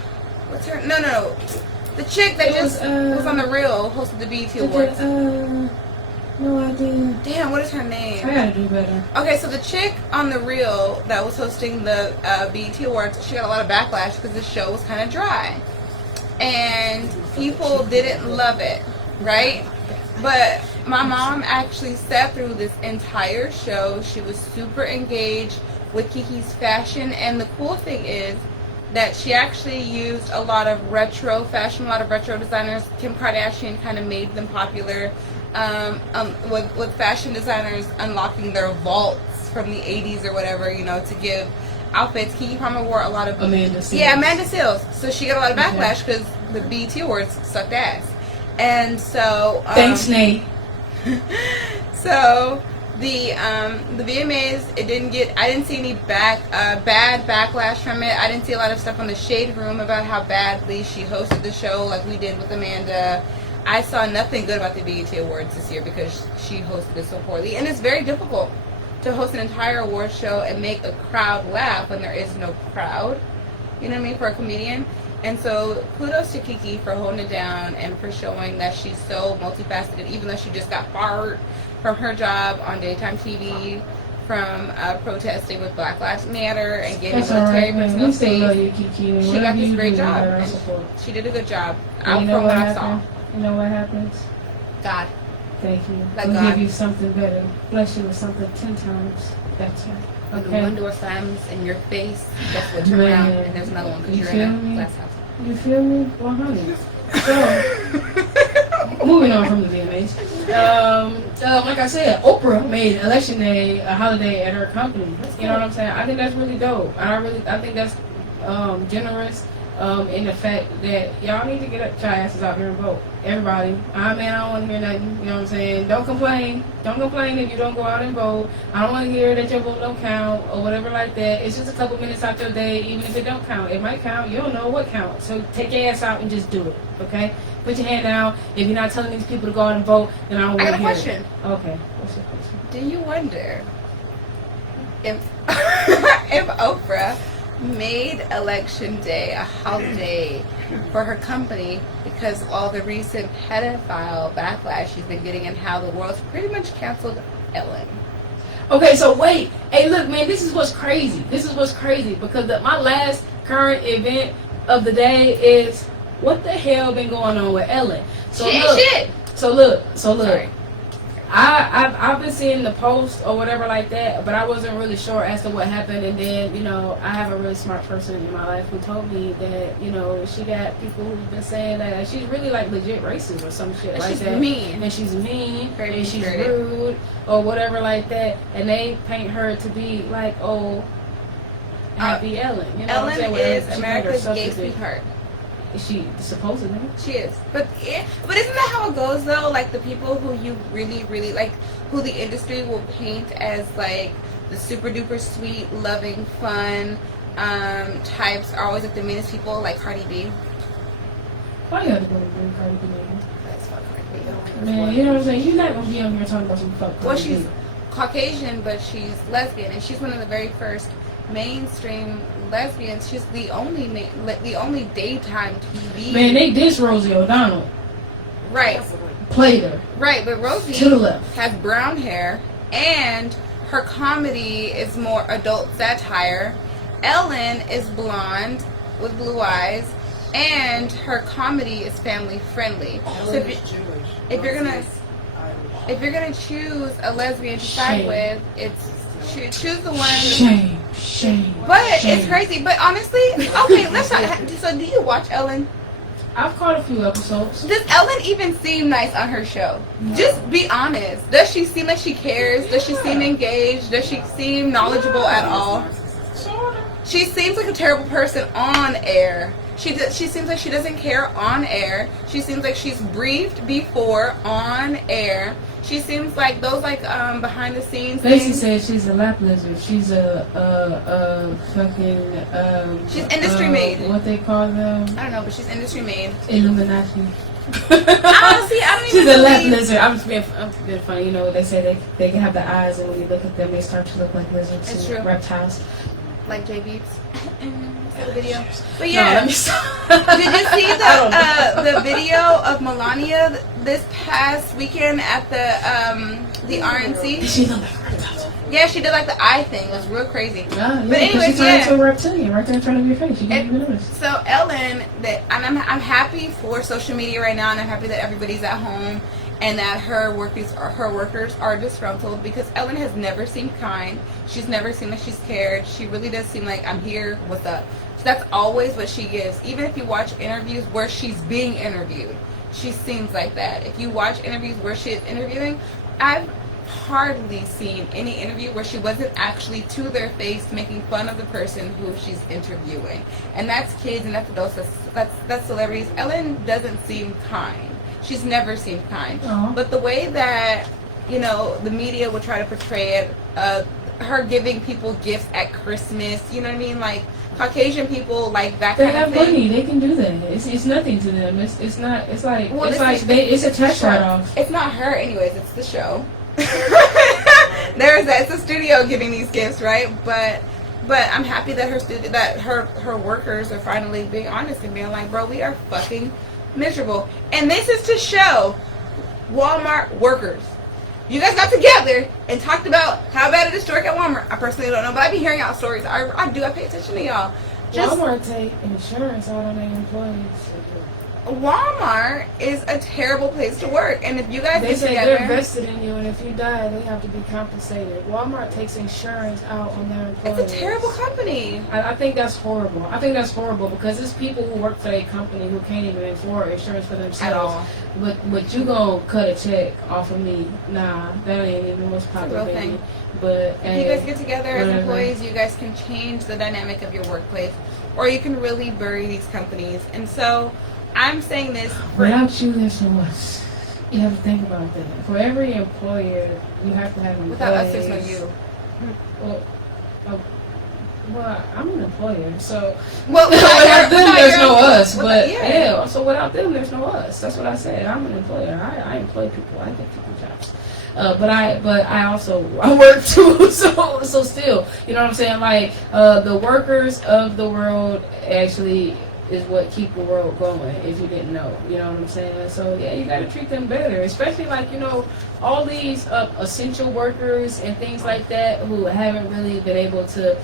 What's her? No. The chick that was on the Real, hosted the BET Awards. No idea. Damn, what is her name? I gotta do better. Okay, so the chick on the Real that was hosting the BET Awards, she got a lot of backlash because the show was kind of dry, and people didn't love it. Right? But my mom actually sat through this entire show. She was super engaged with Kiki's fashion, and the cool thing is that she actually used a lot of retro fashion, a lot of retro designers. Kim Kardashian kind of made them popular with fashion designers unlocking their vaults from the 80s or whatever, you know, to give outfits. Kiki Palmer wore a lot of Amanda Seales. Yeah, Amanda Seales. So she got a lot of backlash because the BET Awards sucked ass. And so thanks, Nate. So the VMAs, I didn't see any bad backlash from it. I didn't see a lot of stuff on the Shade Room about how badly she hosted the show, like we did with Amanda. I saw nothing good about the BET Awards this year because she hosted it so poorly, and it's very difficult to host an entire award show and make a crowd laugh when there is no crowd. You know what I mean, for a comedian. And so kudos to Kiki for holding it down and for showing that she's so multifaceted, even though she just got fired from her job on daytime TV from protesting with Black Lives Matter and getting military personnel safe. She got this great job. She did a good job. Out from what I saw. You know what happens? God. Thank you. Like we'll God. give you something better. Bless you with something 10 times better. When Okay. the one door slams in your face, that's what turn around, and there's another one because You you're feel in a me? glass house. You feel me? 100. So, moving on from the VMAs. Like I said, Oprah made Election Day a holiday at her company. You know what I'm saying? I think that's really dope. I think that's generous. In the fact that y'all need to get your asses out here and vote. Everybody. I don't want to hear nothing. You know what I'm saying? Don't complain. Don't complain if you don't go out and vote. I don't want to hear that your vote don't count or whatever like that. It's just a couple minutes out your day, even if it don't count. It might count. You don't know what counts. So take your ass out and just do it. Okay? Put your hand down. If you're not telling these people to go out and vote, then I don't want to hear question. it. Okay. What's your question? Do you wonder if if Oprah made Election Day a holiday for her company because of all the recent pedophile backlash she's been getting and how the world's pretty much canceled Ellen? Okay, so wait. Hey, look, man, this is what's crazy. Because my last current event of the day is what the hell been going on with Ellen? So Shit. look. Sorry. I've been seeing the post or whatever like that, but I wasn't really sure as to what happened. And then, you know, I have a really smart person in my life who told me that, you know, she got people who've been saying that she's really like legit racist or some shit And like she's that. mean. And she's mean. Very and she's mean-spirited. rude or whatever like that. And they paint her to be like, oh, happy Ellen. You know what I'm Ellen saying? is She paint America's herself gay to be- sweetheart. Is she supposedly? She is. But isn't that how it goes though? Like the people who you really, really like, who the industry will paint as like the super duper sweet, loving, fun types are always like the meanest people, like Cardi B. Why you have to go to Cardi B? That's fuck Cardi B. Man, you know what I'm saying? You're not gonna be on here talking about some fuck. Well, Cardi she's B. Caucasian, but she's lesbian, and she's one of the very first mainstream lesbians. She's the only daytime TV. Man, they diss Rosie O'Donnell. Right. Played her. Right, but Rosie To the left. has brown hair, and her comedy is more adult satire. Ellen is blonde with blue eyes, and her comedy is family friendly. So if you're gonna choose a lesbian to side Shame. with, it's choose the one. Shame. But Shame. it's crazy. But honestly, okay, let's talk. So do you watch Ellen? I've caught a few episodes. Does Ellen even seem nice on her show? Just be honest. Does she seem like she cares? Does she seem engaged? Does she seem knowledgeable at all? She seems like a terrible person on air. She seems like she doesn't care on air. She seems like she's briefed before on air. She seems like those behind the scenes Lacey things. said she's a lap lizard. She's a fucking She's industry made. What they call them? I don't know, but she's industry made. Illuminati. Honestly, I don't She's even a lap believe- lizard. I'm just being funny. You know, they say they can have the eyes, and when you look at them, they start to look like lizards It's and true. reptiles. Like J Beeps. The video. But No, yeah, let me did you see the video of Melania this past weekend at the RNC? Did she look like a reptile? Yeah, she did like the eye thing. It was real crazy. Yeah, But anyways, she turned yeah. into a reptilian right there in front of your face. You didn't even notice. So Ellen, and I'm happy for social media right now, and I'm happy that everybody's at home and that her workers are disgruntled because Ellen has never seemed kind. She's never seemed like she's cared. She really does seem like, I'm here, what's up? So that's always what she gives. Even if you watch interviews where she's being interviewed, she seems like that. If you watch interviews where she is interviewing, I've hardly seen any interview where she wasn't actually to their face making fun of the person who she's interviewing. And that's kids and that's adults, that's celebrities. Ellen doesn't seem kind. She's never seemed kind. Aww. But the way that, you know, the media would try to portray it, her giving people gifts at Christmas, you know what I mean? Like, Caucasian people, like that kind of thing. They have money. They can do that. It's nothing to them. It's not. It's like it's a tax write-off. It's not her, anyways. It's the show. It's a studio giving these gifts, right? But I'm happy that her workers are finally being honest and being like, bro, we are fucking miserable. And this is to show Walmart workers. You guys got together and talked about how bad it is to work at Walmart. I personally don't know, but I be hearing y'all stories. I pay attention to y'all. Walmart take insurance out on their employees. Walmart is a terrible place to work, and if you guys they get say together, they're invested in you, and if you die, they have to be compensated. Walmart takes insurance out on their employees. It's a terrible company. I think that's horrible. I think that's horrible because there's people who work for a company who can't even afford insurance for themselves. At all. But you gonna cut a check off of me? Nah, that ain't even the most popular thing. But if you guys get together as employees, you guys can change the dynamic of your workplace, or you can really bury these companies. And so I'm saying this. Without you, there's no us. You have to think about that. For every employer, you have to have employees. Without us, there's no you. Well, I'm an employer, so without them, there's no us. But yeah, so without them, there's no us. That's what I said. I'm an employer. I employ people. I get people jobs. But I work too. So still, you know what I'm saying? Like the workers of the world actually is what keep the world going, if you didn't know. You know what I'm saying? So yeah, you got to treat them better, especially like, you know, all these essential workers and things like that who haven't really been able to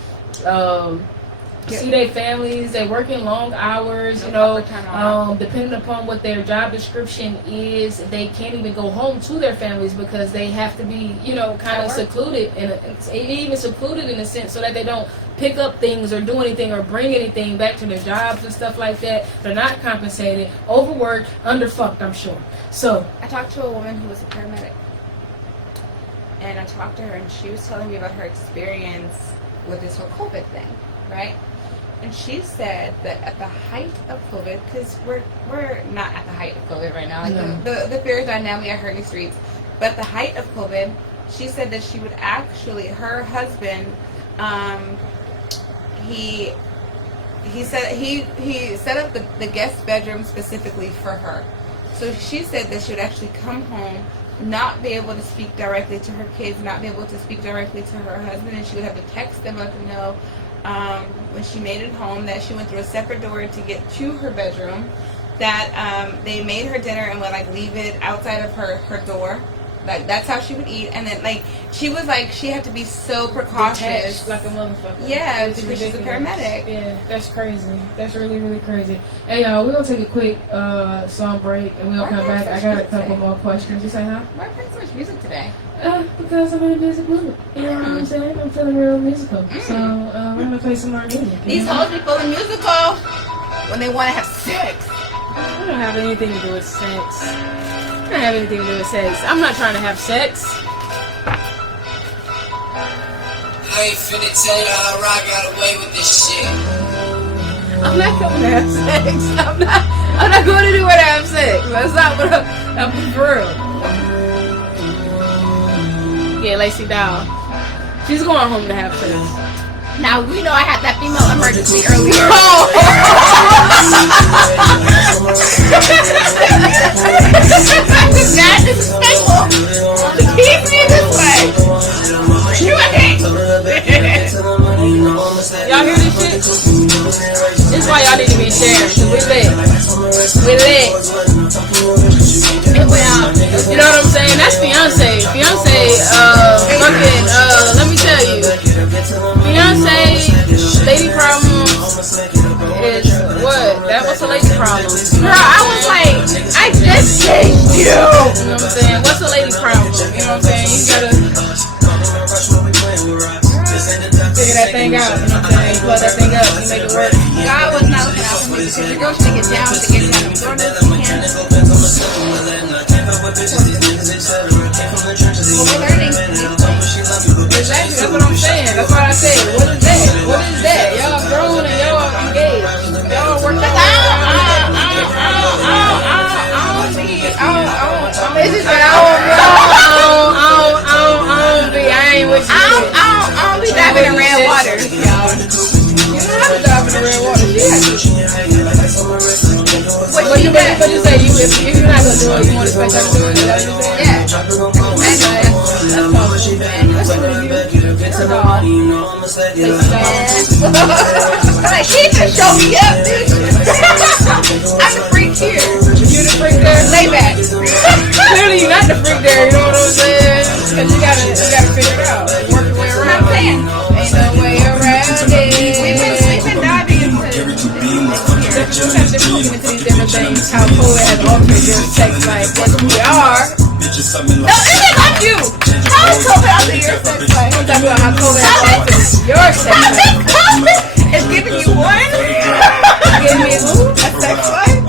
see their families. They're working long hours, you know, depending upon what their job description is, they can't even go home to their families because they have to be, you know, kind of secluded, even secluded in a sense, so that they don't pick up things or do anything or bring anything back to their jobs and stuff like that. They're not compensated, overworked, underfucked, I'm sure. So I talked to a woman who was a paramedic, and I talked to her, and she was telling me about her experience with this whole COVID thing, right? And she said that at the height of COVID, because we're not at the height of COVID right now, like the fear is dynamic I heard in the streets, but at the height of COVID, she said that she would actually, her husband, he set up the guest bedroom specifically for her. So she said that she would actually come home, not be able to speak directly to her kids, not be able to speak directly to her husband, and she would have to text them, let them know when she made it home that she went through a separate door to get to her bedroom, that they made her dinner and would like leave it outside of her door. Like that's how she would eat, and then like she was like she had to be so precautious, detached like a motherfucker. Yeah, because she's a paramedic. Yeah, that's crazy. That's really, really crazy. Hey y'all, we're gonna take a quick song break, and we'll come back. I got a couple more questions. You say, huh? Why are you playing so much music today? Because I'm in a music mood. You know what I'm saying? I'm feeling real musical. So we're gonna play some more music. These hoes be feeling musical when they want to have sex. I don't have anything to do with sex. I don't have anything to do with sex. I'm not trying to have sex. I ain't finna tell you how I got away with this shit. I'm not going to have sex. I'm not going to do what I have sex. That's not what I'm for real. Yeah, Lacey down. She's going home to have sex. Now, we know I had that female emergency earlier. That is special. Keep me this way. Y'all hear this shit? This is why y'all need to be sharing. We lit. We lit. You know what I'm saying? That's Beyonce. Let me tell you. Beyonce, Lady Problem is what? That was a Lady Problem. Girl, I was like, I just changed You know what I'm saying? What's a lady problem? You know what I'm saying? You gotta figure that thing out. You know what I'm saying? Plug that thing up. You make it work. God was not looking out for me because the girl should get down to get down. Girl doesn't can. We're learning. Exactly. That's what I'm saying. That's what I said. What is that? What is that? Y'all grown and y'all engaged. Y'all work that out. I don't be diving in red water. You don't have to dive in the red water. What you say? If you're not gonna do it, you want to expect her to do it. Is that what you Yeah. that's possible, man. That's what it is. Like, she just showed me up, bitch. I'm the freak here. You the freak there? Lay back. Clearly, you're not the freak there. You know what I'm saying? Because you gotta figure it out. Work your way around. Ain't no way around it. We've been diving into these different things. How COVID has altered your sex life. What we are. No, it ain't like you. How is COVID altered your sex life? I'm talking about how COVID has altered your sex life. COVID is giving you one? Give me who? A sex life?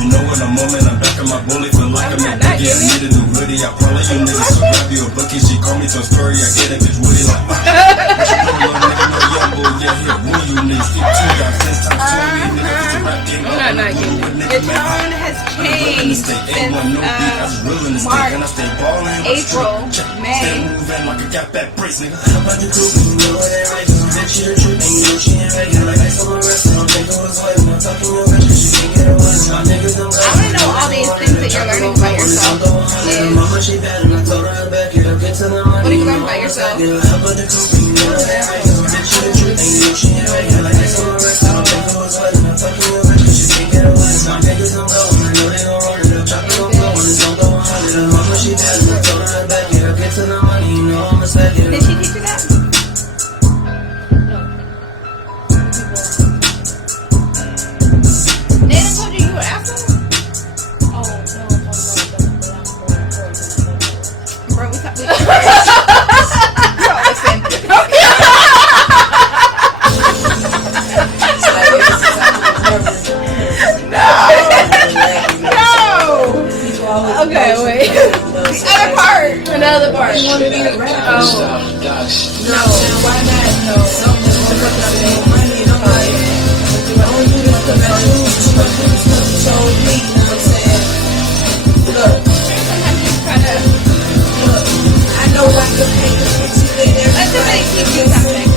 You know what I'm on, I'm back on my bullet, feel like I'm in biggie. I need a new hoodie, I follow you niggas, so grab you a bookie. She call me to a story, I get it, bitch, Woody like my young boy, yeah, here, who you niggas, keep 2 guys, 10 times 20, nigga, get your rap game. I'm not getting it. Your tone has changed since March, April, May. I want to know all these things that you're learning about yourself. What are you learning about yourself? Did she teach you that? Nathan told you you were asshole? Bro, we talked. Okay, wait. The other part. Another part. You want to be the No. Why not? No. Look. I know I could paint the picture that Let somebody teach you something.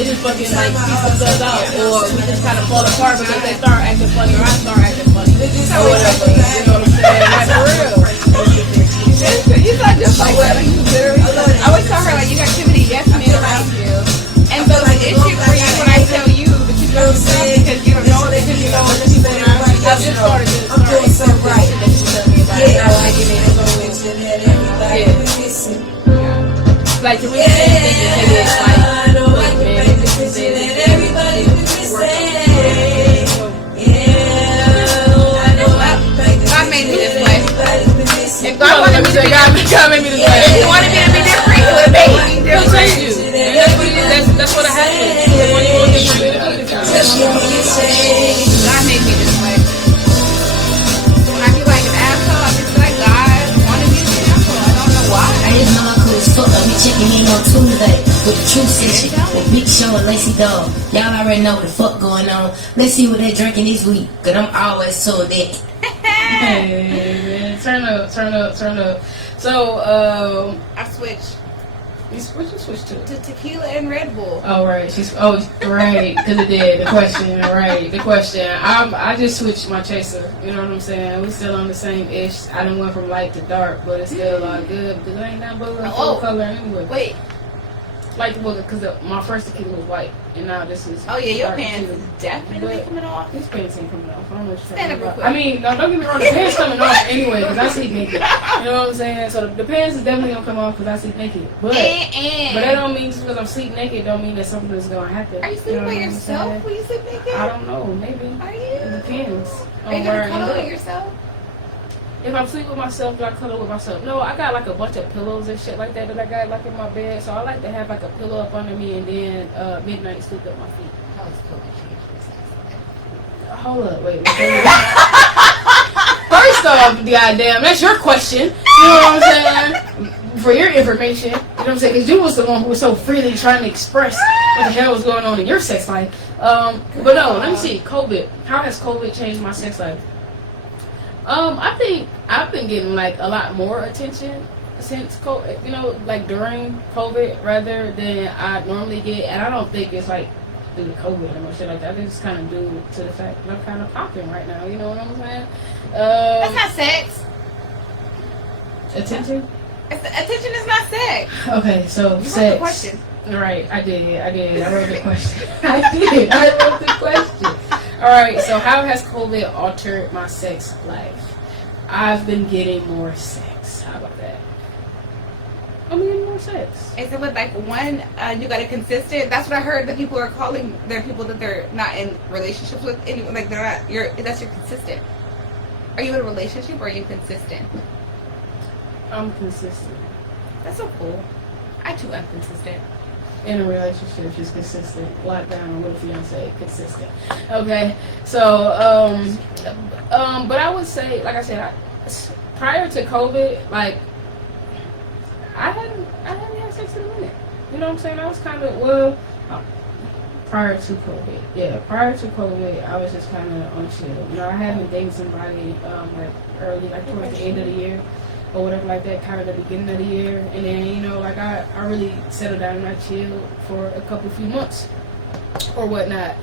They just fucking like keep themselves out, or we just kind of fall apart because they start acting funny or I start acting funny, or whatever. You know what I'm saying? Like for real. You sound just like that. I always tell her like you got too many yes men around you, and so the issue for you when I tell you that you don't stop because you don't know that you know what people are. I just started this. I'm doing so right. Yeah. like, to me, they take it like, look, man, this is God made me this way. If God wanted me to be God made me this way. If He wanted me to be different, He would have made me He'll different. change you. That's what happens. God made me this way. When I be like an asshole, I just like God wanted me to be an asshole. I don't know why. I just know I cool as fuck. I'll be checking in on Tuesday with the Truth Session, with Big Show and Lacey Dog. Y'all already know what the fuck going on. Let's see what they drinking this week, cause I'm always so dead. Hey, man, turn up. So, I switched. What you switched to? To tequila and Red Bull. Oh right, right, because it did. The question. I just switched my chaser. You know what I'm saying? We still on the same ish. I done went from light to dark, but it's still good because it ain't that but a full color anyway. Wait. Like because my first tequila was white, and now this is. Oh yeah, your dark pants tequila. is definitely coming off. These pants ain't coming off. I don't know what you're Stand talking up real about. quick. I mean, no, don't get me wrong. The pants coming off anyway because I sleep naked. You know what I'm saying? So the pants is definitely gonna come off because I sleep naked. But that don't mean just because I'm sleep naked don't mean that something is gonna happen. Are you sleeping by yourself when you sleep naked? I don't know. Maybe. Are you? It depends. Are you gonna cuddle with yourself? If I'm sleeping with myself, do I cuddle with myself? No, I got like a bunch of pillows and shit like that I got like in my bed. So I like to have like a pillow up under me and then midnight sleep at my feet. How is COVID changing? Hold up, wait. First off, goddamn, that's your question. You know what I'm saying? For your information, you know what I'm saying? Because you was the one who was so freely trying to express what the hell was going on in your sex life. But no, let me see. COVID. How has COVID changed my sex life? I think I've been getting like a lot more attention since COVID, you know, like during COVID rather than I normally get. And I don't think it's like due to COVID or shit like that. I think it's kind of due to the fact that I'm kind of popping right now. You know what I'm saying? That's not sex. Attention? Attention is not sex. Okay, so You sex. wrote the question. Right, I did. I wrote the question. I wrote the question. Alright, so how has COVID altered my sex life? I've been getting more sex. How about that? I'm getting more sex. Is it with like one, you got a consistent? That's what I heard that people are calling their people that they're not in relationships with anyone. Like they're not, that's your consistent. Are you in a relationship or are you consistent? I'm consistent. That's so cool. I too am consistent. In a relationship, she's consistent. Lockdown with a fiance, consistent. Okay, so but I would say, like I said, prior to COVID, like I hadn't had sex in a minute. You know what I'm saying? I was kind of prior to COVID. Yeah, prior to COVID, I was just kind of on chill. You know, I hadn't dated somebody like early, like towards the end of the year. Or whatever like that, kind of the beginning of the year. And then, you know, like I really settled down and I chilled for a few months or whatnot.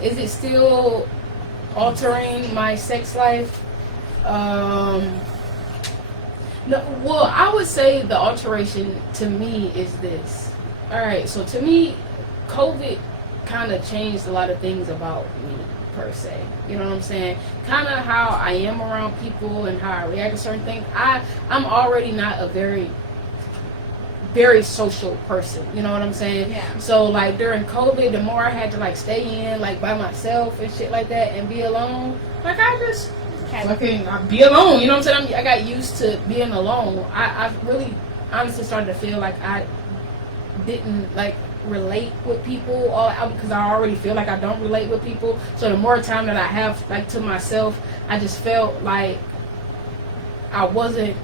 Is it still altering my sex life? No, well, I would say the alteration to me is this. All right, so to me, COVID kind of changed a lot of things about me. Per se, you know what I'm saying? Kind of how I am around people and how I react to certain things. I'm already not a very, very social person. You know what I'm saying? Yeah. So like during COVID, the more I had to like stay in like by myself and shit like that and be alone, like I just fucking be alone. You know what I'm saying? I got used to being alone. I really honestly started to feel like I didn't like relate with people all out because I already feel like I don't relate with people. So the more time that I have like to myself, I just felt like I wasn't,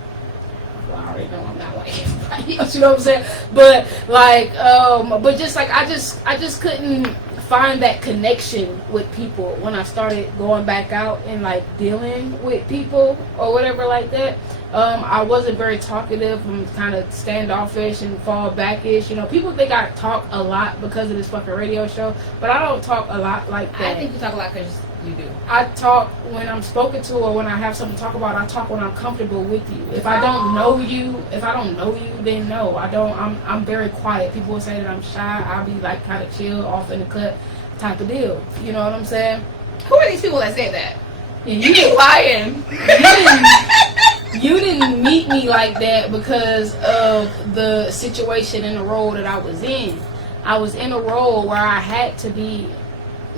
well, I already know I'm not like everybody else, you know what I'm saying? But like but just like I just couldn't find that connection with people when I started going back out and like dealing with people or whatever like that. I wasn't very talkative. I'm kind of standoffish and fall backish. You know, people think I talk a lot because of this fucking radio show, but I don't talk a lot like that. I think you talk a lot because you do. I talk when I'm spoken to or when I have something to talk about. I talk when I'm comfortable with you. If I don't know you, then no, I don't. I'm very quiet. People will say that I'm shy. I'll be like kind of chill, off in the cut type of deal. You know what I'm saying? Who are these people that say that? Yeah, you lying. you didn't meet me like that because of the situation and the role that I was in. I was in a role where I had to be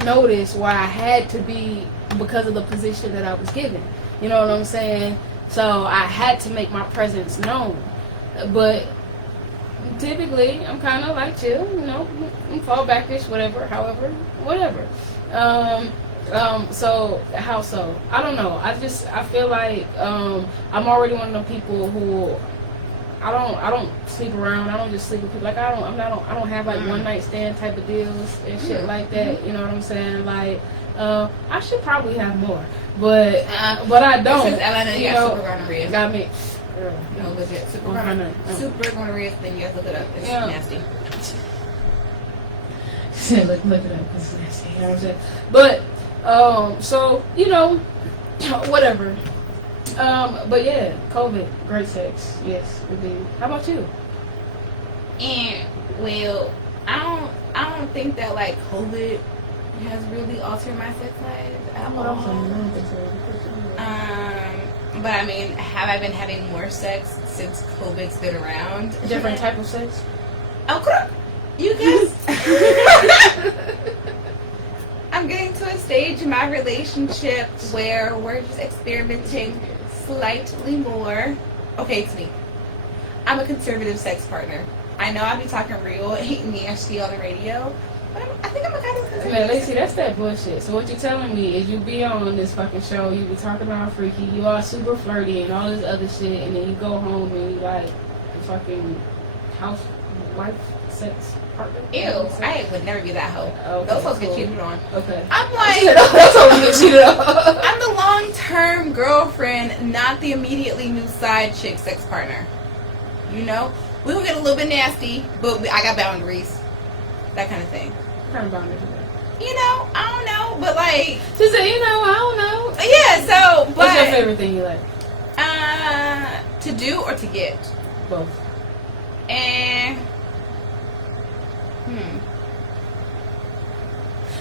noticed, where I had to be because of the position that I was given. You know what I'm saying? So I had to make my presence known. But typically, I'm kind of like chill, you know, fall backish, whatever, however, whatever. So how so? I don't know. I feel like I'm already one of the people who I don't sleep around. I don't just sleep with people. Like I don't have like one night stand type of deals and shit like that. You know what I'm saying? Like I should probably have more, but I don't. You got super gonorrhea. Got me. No, legit. Super gonorrhea thing. You have to look it up. It's nasty. look it up. It's nasty. You know what I'm saying? But so you know, whatever. But yeah, COVID, great sex. Yes, indeed. How about you? And well, I don't think that like COVID has really altered my sex life at all. But I mean, have I been having more sex since COVID's been around? Different type of sex? Oh, you guys. I'm getting to a stage in my relationship where we're just experimenting slightly more. Okay, it's me. I'm a conservative sex partner. I know I be talking real nasty on the radio, but I think I'm a kind of conservative. Man, Lacey, that's that bullshit. So what you're telling me is you be on this fucking show, you be talking about freaky, you are super flirty and all this other shit, and then you go home and you like a fucking housewife sex partner. Ew, I would never be that hoe. Okay, those hoes get cheated on. Okay. I'm like, those hoes get cheated on. I'm the long-term girlfriend, not the immediately new side chick sex partner. You know, we will get a little bit nasty, but I got boundaries. That kind of thing. What kind of boundaries is that? You know, I don't know, but like, she said, you know, I don't know. Yeah, so, but what's your favorite thing you like? To do or to get? Both. And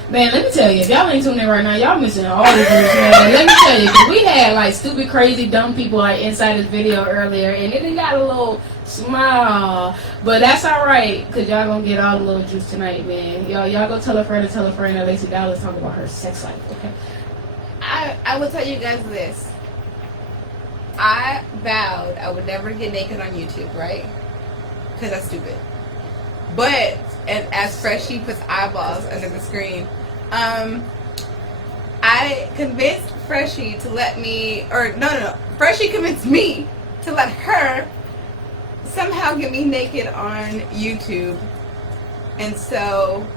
Man, let me tell you, if y'all ain't tuning in right now, y'all missing all this news, man. Let me tell you, because we had like stupid, crazy, dumb people like inside this video earlier, and it got a little small, but that's all right, because y'all gonna get all the little juice tonight, man. Y'all go tell a friend that Lacey Dallas talking about her sex life, okay? I will tell you guys this. I vowed I would never get naked on YouTube, right? Because that's stupid. But and as Freshie puts eyeballs under the screen, I convinced Freshie to let me, or no. Freshie convinced me to let her somehow get me naked on YouTube. And so,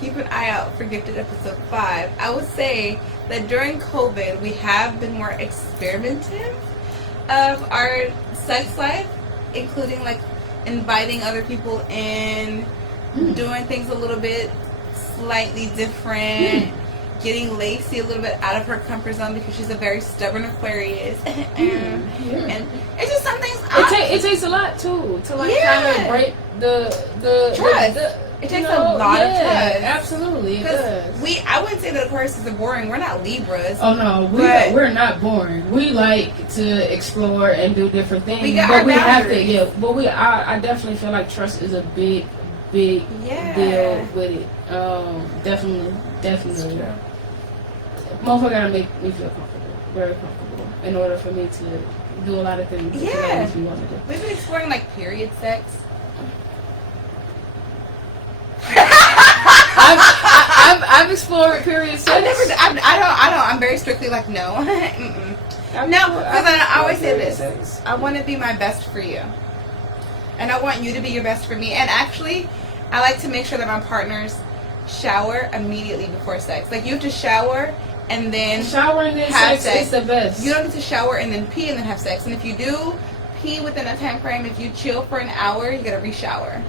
keep an eye out for Gifted Episode 5. I would say that during COVID, we have been more experimentative of our sex life, including like inviting other people in, doing things a little bit slightly different, getting Lacey a little bit out of her comfort zone because she's a very stubborn Aquarius. and it's just some things. It takes a lot too to like kind of break the trust. It takes a lot of trust. Absolutely, it does. I wouldn't say that Aquarius are boring. We're not Libras. Oh no, we're not boring. We like to explore and do different things. But we have to, But I definitely feel like trust is a big deal with it. Definitely. Motherfucker gotta make me feel comfortable, very comfortable, in order for me to do a lot of things. Yeah, if you want to do. We've been exploring like period sex. I've explored period sex. I'm very strictly like no. No, because I always say this. I want to be my best for you. And I want you to be your best for me. And actually, I like to make sure that my partners shower immediately before sex. Like, you have to shower and then shower and then have sex is the best. You don't need to shower and then pee and then have sex. And if you do pee within a time frame, if you chill for an hour, you gotta re-shower.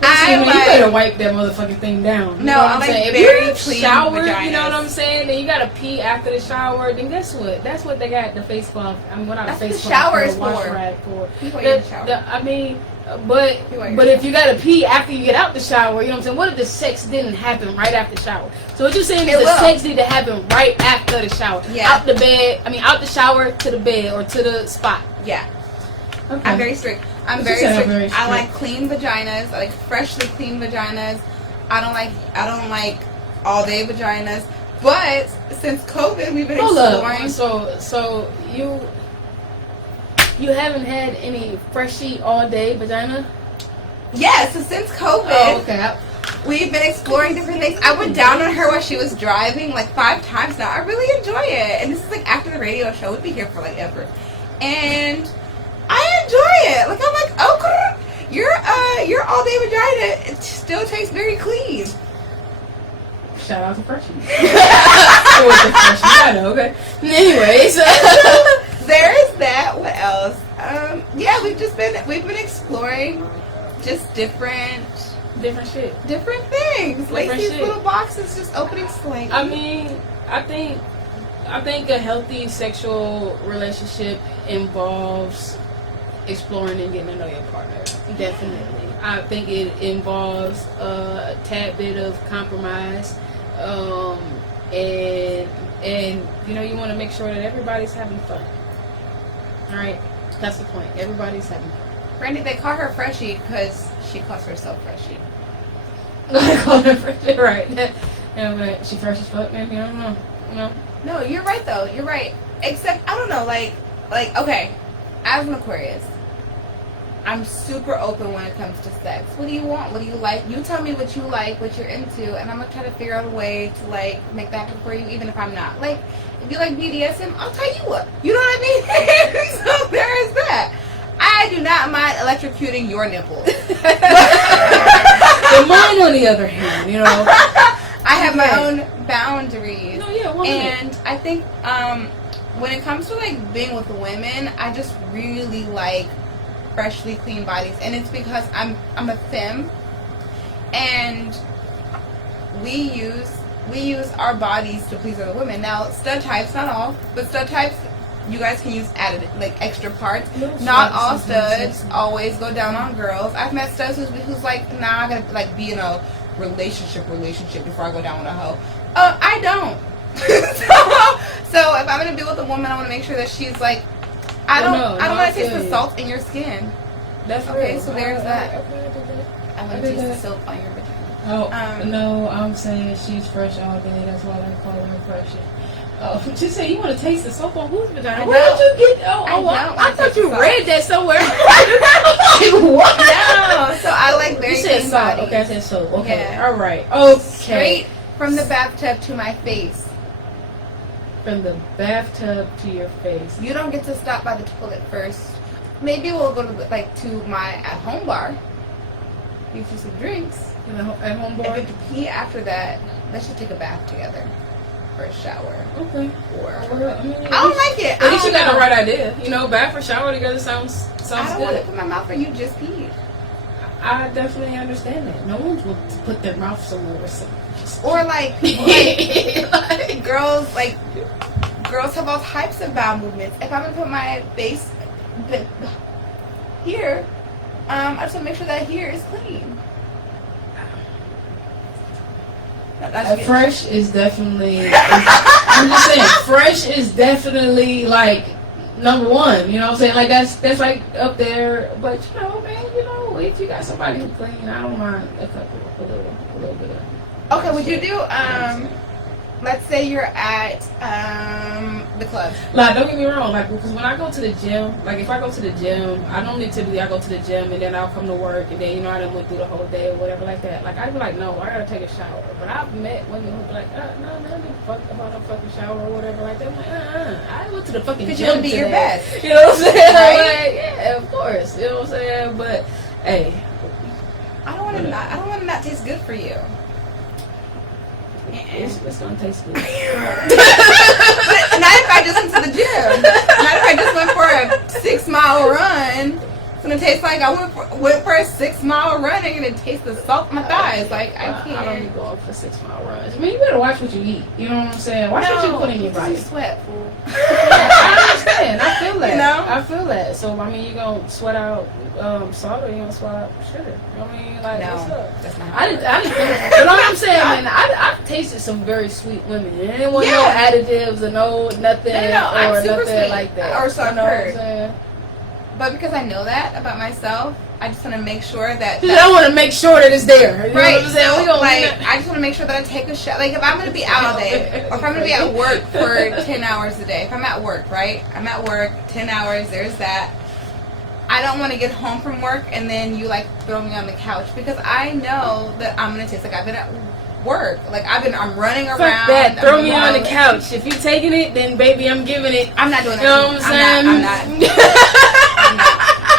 You better wipe that motherfucking thing down. No, I like saying? very If you clean shower, vaginas. you know what I'm saying? Then you gotta pee after the shower. Then guess what? That's what they got the face cloth. I mean, not That's a face what the cloth. shower is wash for. rag for. People in the shower. I mean, but if you gotta pee after you get out the shower, you know what I'm saying? What if the sex didn't happen right after the shower? So what you're saying is It the will. sex need to happen right after the shower. Yeah. Out the bed. I mean, out the shower to the bed or to the spot. Yeah. Okay. I'm very strict. I'm She very said I'm strict. very I strict. like clean vaginas. I like freshly clean vaginas. I don't like all day vaginas. But since COVID, we've been Hold exploring. up. So you haven't had any freshly all day vagina? Yeah. So since COVID, Oh, okay. we've been exploring different things. I went down on her while she was driving like 5 times now. I really enjoy it. And this is like after the radio show. We'd be here for like ever. And I enjoy it. Like I'm like, oh, your all day vagina, it still tastes very clean. Shout out to Freshie. Okay. Anyways, there is that. What else? Yeah, we've been exploring just different shit, different things. Like Different these shit. little boxes, just opening slightly. I mean, I think a healthy sexual relationship involves exploring and getting to know your partner. Definitely. I think it involves a tad bit of compromise. And you know, you want to make sure that everybody's having fun. Alright? That's the point. Everybody's having fun. Brandy, they call her Freshie because she calls herself Freshie. I call her Freshie, right. But she fresh as fuck, maybe, I don't know. You know? No, you're right though. You're right. Except I don't know, like okay, as an Aquarius, I'm super open when it comes to sex. What do you want? What do you like? You tell me what you like, what you're into, and I'm gonna try to figure out a way to like make that happen for you, even if I'm not. Like, if you like BDSM, I'll tell you what. You know what I mean? So there is that. I do not mind electrocuting your nipples. But mine, on the other hand, you know, I have my own boundaries. No, yeah, and I think when it comes to like being with women, I just really like freshly clean bodies, and it's because I'm a femme, and we use our bodies to please other women. Now, stud types, not all, but stud types, you guys can use added like extra parts. Not all studs always go down on girls. I've met studs who's like, nah, I gotta like be in a relationship before I go down with a hoe. I don't. so if I'm gonna be with a woman, I want to make sure that she's like, I don't want to taste the salt in your skin. That's okay. real. So there's that. I want to taste the that. soap on your vagina. Oh, no, I'm saying she's fresh all day. That's why I call her fresh. Oh, just say you want to taste the soap on whose vagina? Where did you get? I thought you read that somewhere. What? No, so I like very You said clean salt. bodies. Okay, I said soap. Okay, Yeah. all right. Okay. Straight from the bathtub to my face. From the bathtub to your face. You don't get to stop by the toilet first. Maybe we'll go to my at-home bar. Get you some drinks. At home bar. If you pee after that, let's just take a bath together. For a shower. Okay. Or I I don't like it. At least you got the right idea. You know, bath or shower together sounds I don't good. want to put my mouth where you just peed. I definitely understand that. No one will put their mouth somewhere with something. Or like girls have all types of bowel movements. If I'm gonna put my face here, I just want to make sure that here is clean. Fresh is definitely. I'm just saying, fresh is definitely like number one. You know what I'm saying? Like that's like up there. But you know, man, you know, if you got somebody who's clean, I don't mind a little bit of. Okay, would you do let's say you're at the club. Like, don't get me wrong, like, because when I go to the gym, like, if I go to the gym, I normally typically I go to the gym and then I'll come to work and then, you know, I done went through the whole day or whatever like that. Like, I'd be like, no, I gotta take a shower. But I've met women who be like, no, man, I didn't fuck about a fucking shower or whatever like that. I'm like, I went to the fucking gym. Because you want to be your today. best. You know what I'm saying? Right? Like, yeah, of course. You know what I'm saying? But, hey. I don't want to not taste good for you. It's gonna taste good. But not if I just went to the gym. Not if I just went for a 6-mile run. So gonna taste like I went for a 6 mile run and it tastes the salt in my thighs. Like I can't. I don't even go out for 6 mile runs. I mean, you better watch what you eat. You know what I'm saying? Watch what you put in your body. You sweat, fool. I understand. I feel that. You know? I feel that. So I mean, you gonna sweat out salt or you gonna sweat out sugar? I mean, like what's up? That's not. I didn't. But all I'm saying, man, I've tasted some very sweet women. There ain't want no additives or no nothing I'm or super nothing sweet. like that. Or so I've You know what I'm heard. saying? But because I know that about myself, I just want to make sure that. I want to make sure that it's there. You know Right. what I'm saying? So, I just want to make sure that I take a shot. Like, if I'm going to be out all day, or if I'm going to be at work for 10 hours a day, if I'm at work, right? I'm at work, 10 hours, there's that. I don't want to get home from work and then you, like, throw me on the couch. Because I know that I'm going to taste like I've been at work. Like, I'm running around. Fuck that. Throw me on the couch. If you taking it, then baby, I'm giving it. I'm not doing that. You know what I'm saying? I'm not.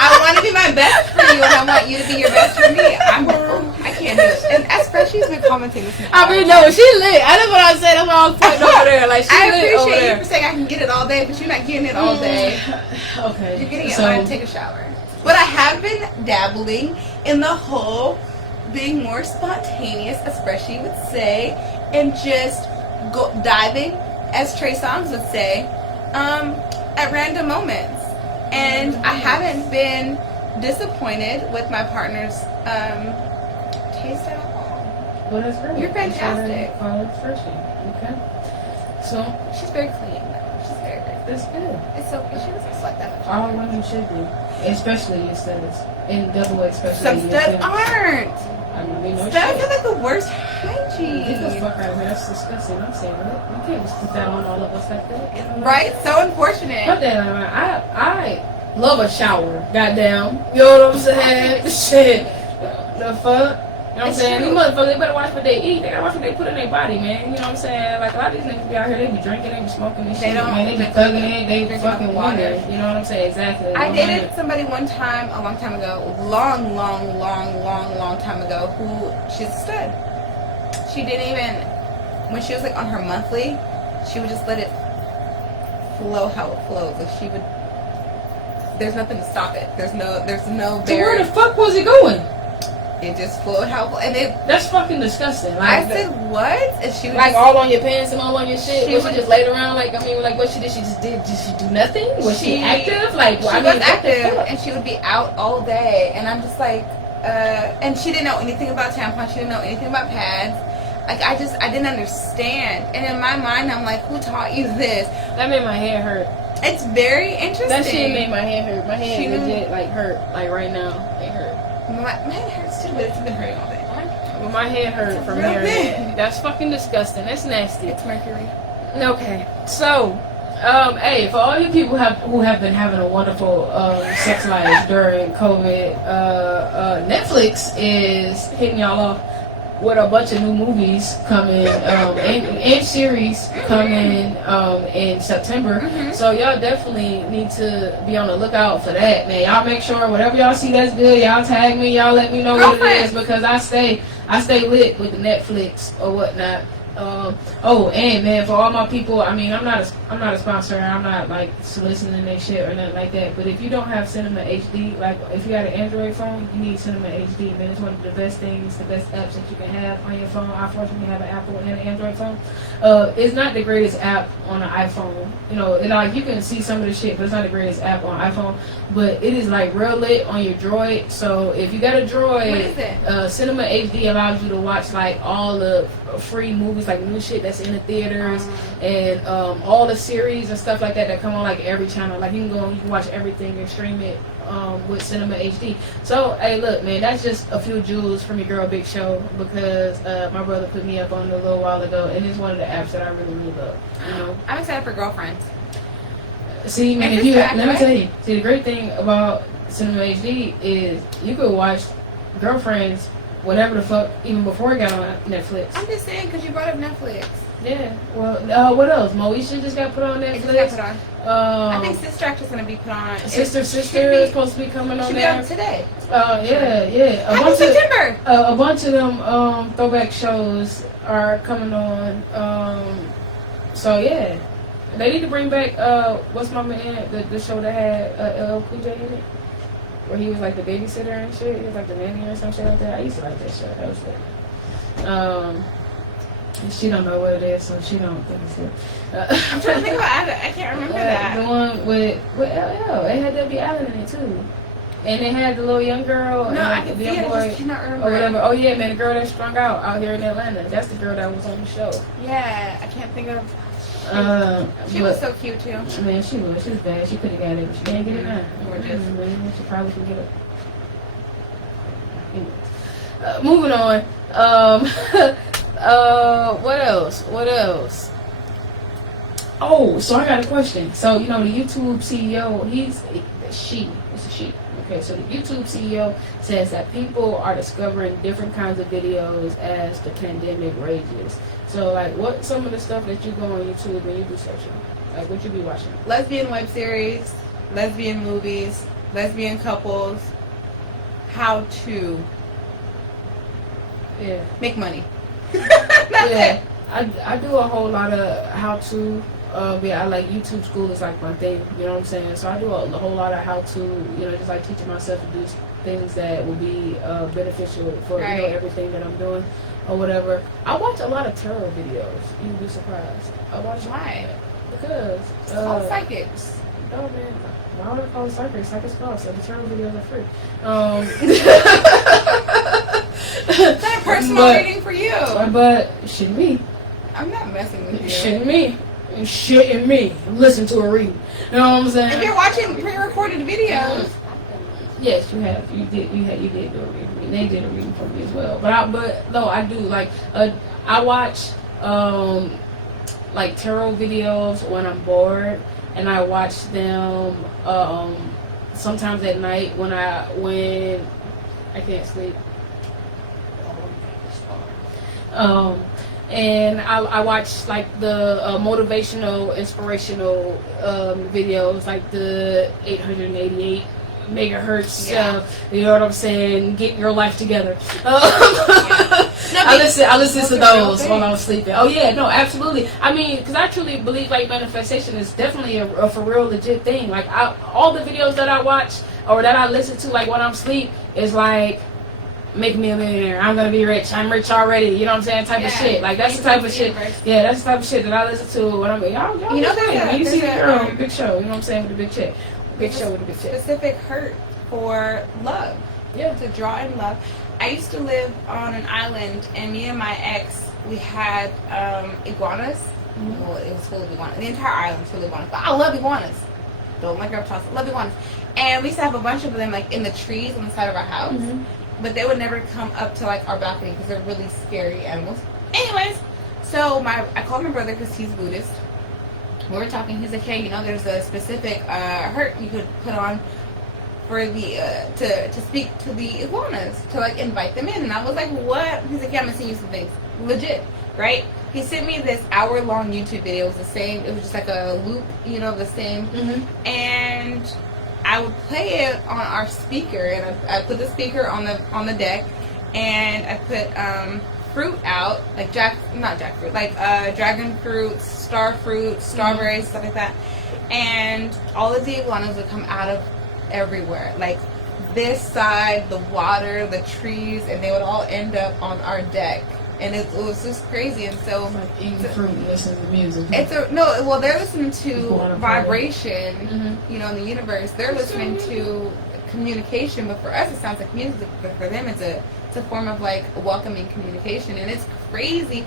I want to be my best for you, and I want you to be your best for me. I can't do it. And especially she's been commenting this. I mean, no, she lit. I know what I said. That's why I was pointing over there. Like, she I lit over appreciate there. you for saying I can get it all day, but you're not getting it all day. Okay. You're getting it So- when I take a shower. But I have been dabbling in the whole being more spontaneous, especially would say, and just diving, as Trey Songz would say, at random moments. And I haven't been disappointed with my partner's taste at all. Well, that's great. You're fantastic. Freshy. Okay. So she's very clean. She's very good. That's good. It's okay. She doesn't sweat that much. All women should be, especially your studs, and double especially. Some your studs studs. aren't. I mean, no Studs shit. are like the worst hygiene. Get the fuck out of here. That's disgusting. I'm saying that. You can't just put that on all of us like that. Right? So unfortunate. Fuck that. I love a shower. Goddamn. You know what I'm saying? Shit. The fuck? You know what I'm saying? These motherfuckers, they better watch what they eat. They gotta watch what they put in their body, man. You know what I'm saying? Like, a lot of these niggas be out here, they be drinking, they be smoking and shit. Man, they be thugging it, they be fucking water. You know what I'm saying? Exactly. I dated somebody one time, a long time ago, long time ago, who she's a stud. She didn't even, when she was like on her monthly, she would just let it flow how it flows. Like she would, there's nothing to stop it. There's no So barrier. where the fuck was it going? It just flowed how, and it. That's fucking disgusting. Like, I said what? And she was like just, all on your pants and all on your shit. She Was would- she just laid around? Like, I mean, like what she did? She just did she do nothing? Was she active? Like, she I mean, was what the active, fuck? and she would be out all day, and I'm just like, and she didn't know anything about tampons. She didn't know anything about pads. Like I didn't understand. And in my mind, I'm like, who taught you this? That made my hair hurt. It's very interesting. That shit made my hair hurt. My She hair knew- legit like hurt. Like right now, it hurt. My head hurts too, but it's been hurting all day. Well, my head hurt from real hearing big. it. That's fucking disgusting. That's nasty. It's mercury. Okay, so, hey, for all you people who have been having a wonderful sex life during COVID, Netflix is hitting y'all off with a bunch of new movies coming and series coming in September. So y'all definitely need to be on the lookout for that, man. Y'all make sure whatever y'all see that's good, y'all tag me, y'all let me know what it is, because I stay lit with the Netflix or whatnot. Oh, and man, for all my people, I mean, I'm not a sponsor. I'm not like soliciting that shit or nothing like that. But if you don't have Cinema HD, like if you got an Android phone, you need Cinema HD. Man, it's one of the best things, the best apps that you can have on your phone. I fortunately have an Apple and an Android phone. It's not the greatest app on an iPhone. You know, like you can see some of the shit, but it's not the greatest app on iPhone. But it is like real lit on your Droid. So if you got a Droid, What is it? Cinema HD allows you to watch like all the free movies, like new shit that's in the theaters, and all the series and stuff like that come on like every channel. Like you can watch everything and stream it with Cinema HD. So hey, look, man, that's just a few jewels from your girl Big Show, because my brother put me up on it a little while ago, and it's one of the apps that I really love. You know, I'm excited for Girlfriends. see, man, And if you it's let me right? tell you, see, the great thing about Cinema HD is you could watch Girlfriends, whatever the fuck, even before it got on Netflix. I'm just saying because you brought up Netflix. Yeah. Well, what else? Moesha just got put on It Netflix. just got put on. I think Sister Act is going to be put on. Sister It is should supposed to be coming on should be there on today. Yeah. Happy September. A bunch of them throwback shows are coming on. So yeah, they need to bring back what's my man, the show that had LL Cool J in it. where he was like the babysitter and shit. He was like the nanny or some shit like that. I used to like that show. That was good. And she don't know what it is, so she don't think it's good. I'm trying to think about it. I can't remember that. The one with LL. It had Debbie Allen in it too. And it had the little young girl No, and I can the see young it. I boy just cannot remember. or whatever. Oh yeah, man, the girl that strung out here in Atlanta. That's the girl that was on the show. Yeah, I can't think of. She but- was so cute too. Man, she was. She was bad. She could have got it, but she can't get it now. Gorgeous. Man, she probably could get it. Moving on. What else? What else? Oh, so I got a question. So, you know, the YouTube CEO, it's a she. Okay, so the YouTube CEO says that people are discovering different kinds of videos as the pandemic rages. So, like, what some of the stuff that you go on YouTube and you do searching? Like, what you be watching? Lesbian web series, lesbian movies, lesbian couples, how to make money. Yeah, I do a whole lot of how to. I like YouTube school is like my thing. You know what I'm saying? So I do a whole lot of how to. You know, just like teaching myself to do things that will be beneficial for you know everything that I'm doing or whatever. I watch a lot of tarot videos. You'd be surprised. I watch Why? Because It's called psychics. No man, why would I call it psychics? Psychics cost. So the tarot videos are free. Is that a personal reading for you? But shouldn't be. I'm not messing with you. Shouldn't me. Shitting me. Listen to a reading. You know what I'm saying? If you're watching pre-recorded videos. Yes, you have. You did do a reading. They did a reading for me as well. But I do like I watch like tarot videos when I'm bored, and I watch them sometimes at night when I can't sleep. And I watch like the motivational, inspirational videos, like the 888 megahertz. You know what I'm saying? Get your life together. I listen to those while I'm sleeping. Oh yeah, no, absolutely. I mean, because I truly believe like manifestation is definitely a for real legit thing. Like all the videos that I watch or that I listen to, like when I'm asleep, is like, make me a millionaire. I'm gonna be rich. I'm rich already. You know what I'm saying? Type of shit. Like that's the type of shit. Yeah, that's the type of shit that I listen to when I'm. Y'all You know, you see the girl, big show. You know what I'm saying? With the big chick. Big show with the big chick. Specific hurt for love. Yeah. To draw in love. I used to live on an island, and me and my ex, we had iguanas. Mm-hmm. Well, it was full of iguanas. The entire island was full of iguanas. But I love iguanas. Don't like reptiles. I love iguanas. And we used to have a bunch of them like in the trees on the side of our house. Mm-hmm. But they would never come up to like our balcony because they're really scary animals. Anyways, so I called my brother because he's Buddhist. We were talking. He's like, hey, you know, there's a specific hurt you could put on for the to speak to the iguanas, to like invite them in. And I was like, what? He's like, yeah, I'm gonna send you some things. Legit, right? He sent me this hour-long YouTube video. It was the same. It was just like a loop, you know, the same. Mm-hmm. And I would play it on our speaker, and I put the speaker on the deck, and I put fruit out, like dragon fruit, star fruit, strawberries, stuff like that. And all of the iguanas would come out of everywhere, like this side, the water, the trees, and they would all end up on our deck. And it was just crazy. And so like eating fruit and listening to music. They're listening to vibration, mm-hmm. You know, in the universe. They're listening to communication, but for us it sounds like music, but for them it's a form of like welcoming communication, and it's crazy.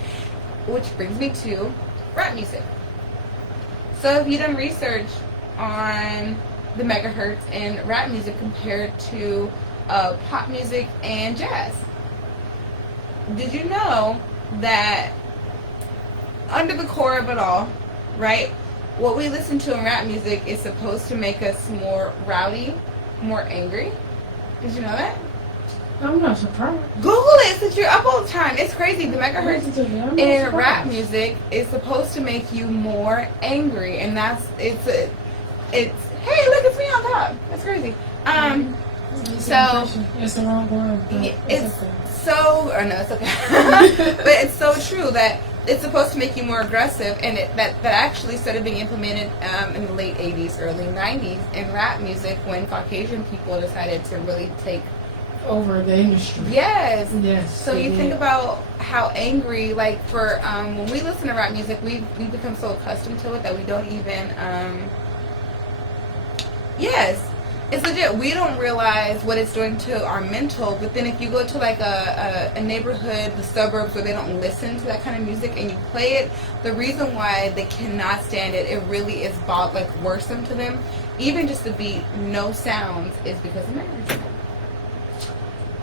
Which brings me to rap music. So have you done research on the megahertz in rap music compared to pop music and jazz? Did you know that under the core of it all, right, what we listen to in rap music is supposed to make us more rowdy, more angry? Did you know that? I'm not surprised. Google it since you're up all the time. It's crazy. The megahertz in rap music is supposed to make you more angry, and it's hey, look, it's me on top. That's crazy. So it's the wrong word. It's okay. But it's so true that it's supposed to make you more aggressive, and that actually started being implemented in the late 80s, early 90s in rap music when Caucasian people decided to really take over the industry. Yes. So you did. think about how angry, like for when we listen to rap music, we become so accustomed to it that we don't even yes. It's legit. We don't realize what it's doing to our mental, but then if you go to like a neighborhood, the suburbs, where they don't listen to that kind of music and you play it, the reason why they cannot stand it, it really is like worrisome to them. Even just the beat, no sounds, is because of memory.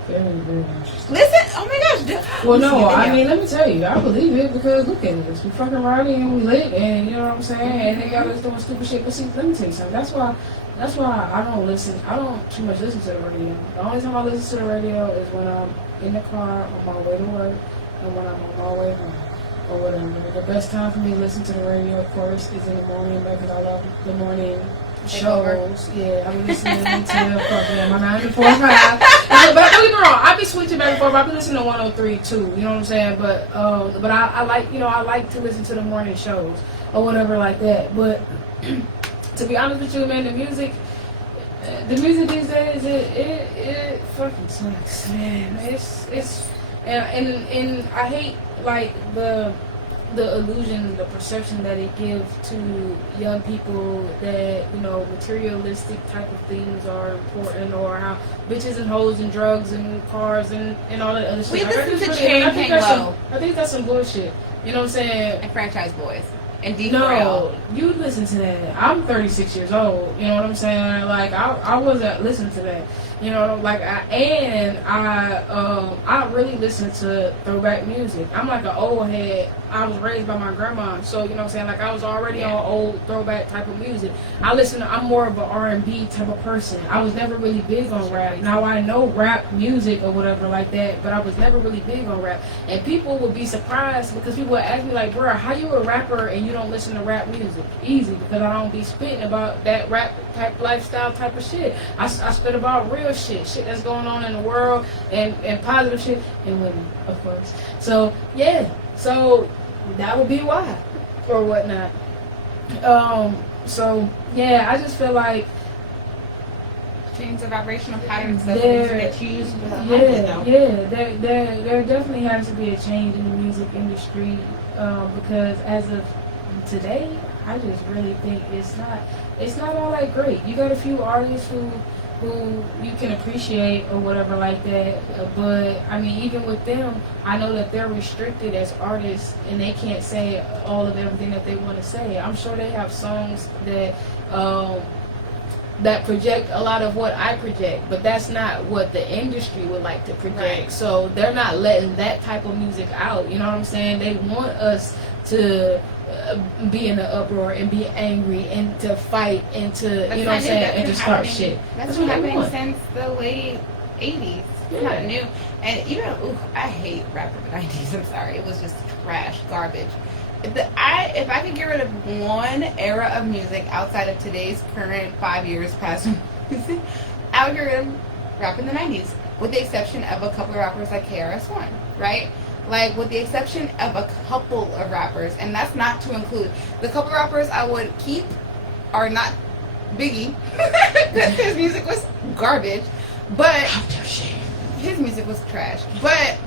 Very, very interesting. Listen, oh my gosh. Well, no, I mean, let me tell you, I believe it because look at this. We fucking rowdy and we lit, and you know what I'm saying? And they got us doing stupid shit. But see, let me tell you something. That's why I don't listen. I don't too much listen to the radio. The only time I listen to the radio is when I'm in the car on my way to work and when I'm on my way home or whatever. The best time for me to listen to the radio, of course, is in the morning because I love the morning shows. Yeah, I'm listening to my 9 to 4 5. But don't get me wrong, I be switching back and forth. I be listening to 103 too. You know what I'm saying? But I like, I like to listen to the morning shows or whatever like that. But to be honest with you, man, the music these days, it fucking sucks, man. It's and I hate like the illusion, the perception that it gives to young people that, materialistic type of things are important, or how bitches and hoes and drugs and cars and all that other shit. We listen to Chain Hang Low. I think that's some bullshit. You know what I'm saying? And Franchise Boys. And D No, you listen to that. I'm 36 years old. You know what I'm saying? Like I wasn't listening to that. I really listen to throwback music. I'm like an old head. I was raised by my grandma, so you know what I'm saying. Like I was already on old throwback type of music. I'm more of an R&B type of person. I was never really big on rap. Now I know rap music or whatever like that, but I was never really big on rap. And people would be surprised because people would ask me like, "Bro, how you a rapper and you don't listen to rap music?" Easy, because I don't be spitting about that rap type lifestyle type of shit. I spit about real shit that's going on in the world and positive shit and women, of course. So yeah, so that would be why or whatnot. So yeah, I just feel like change the vibrational patterns of there definitely has to be a change in the music industry because as of today, I just really think it's not all that great. You got a few artists who you can appreciate or whatever like that, but I mean, even with them, I know that they're restricted as artists and they can't say all of everything that they want to say. I'm sure they have songs that that project a lot of what I project, but that's not what the industry would like to project. Right. So they're not letting that type of music out. You know what I'm saying? They want us to be in an uproar and be angry and to fight and to, you know what I'm saying, and to start shit. That's been happening since the late 80s. It's not new. And even, I hate rap of the 90s. I'm sorry. It was just trash, garbage. If I could get rid of one era of music outside of today's current 5 years past music, I would get rid of rap in the 90s, with the exception of a couple of rappers like KRS-One, right? Like, with the exception of a couple of rappers, and that's not to include the couple of rappers I would keep are not Biggie, because his music was garbage, but his music was trash. But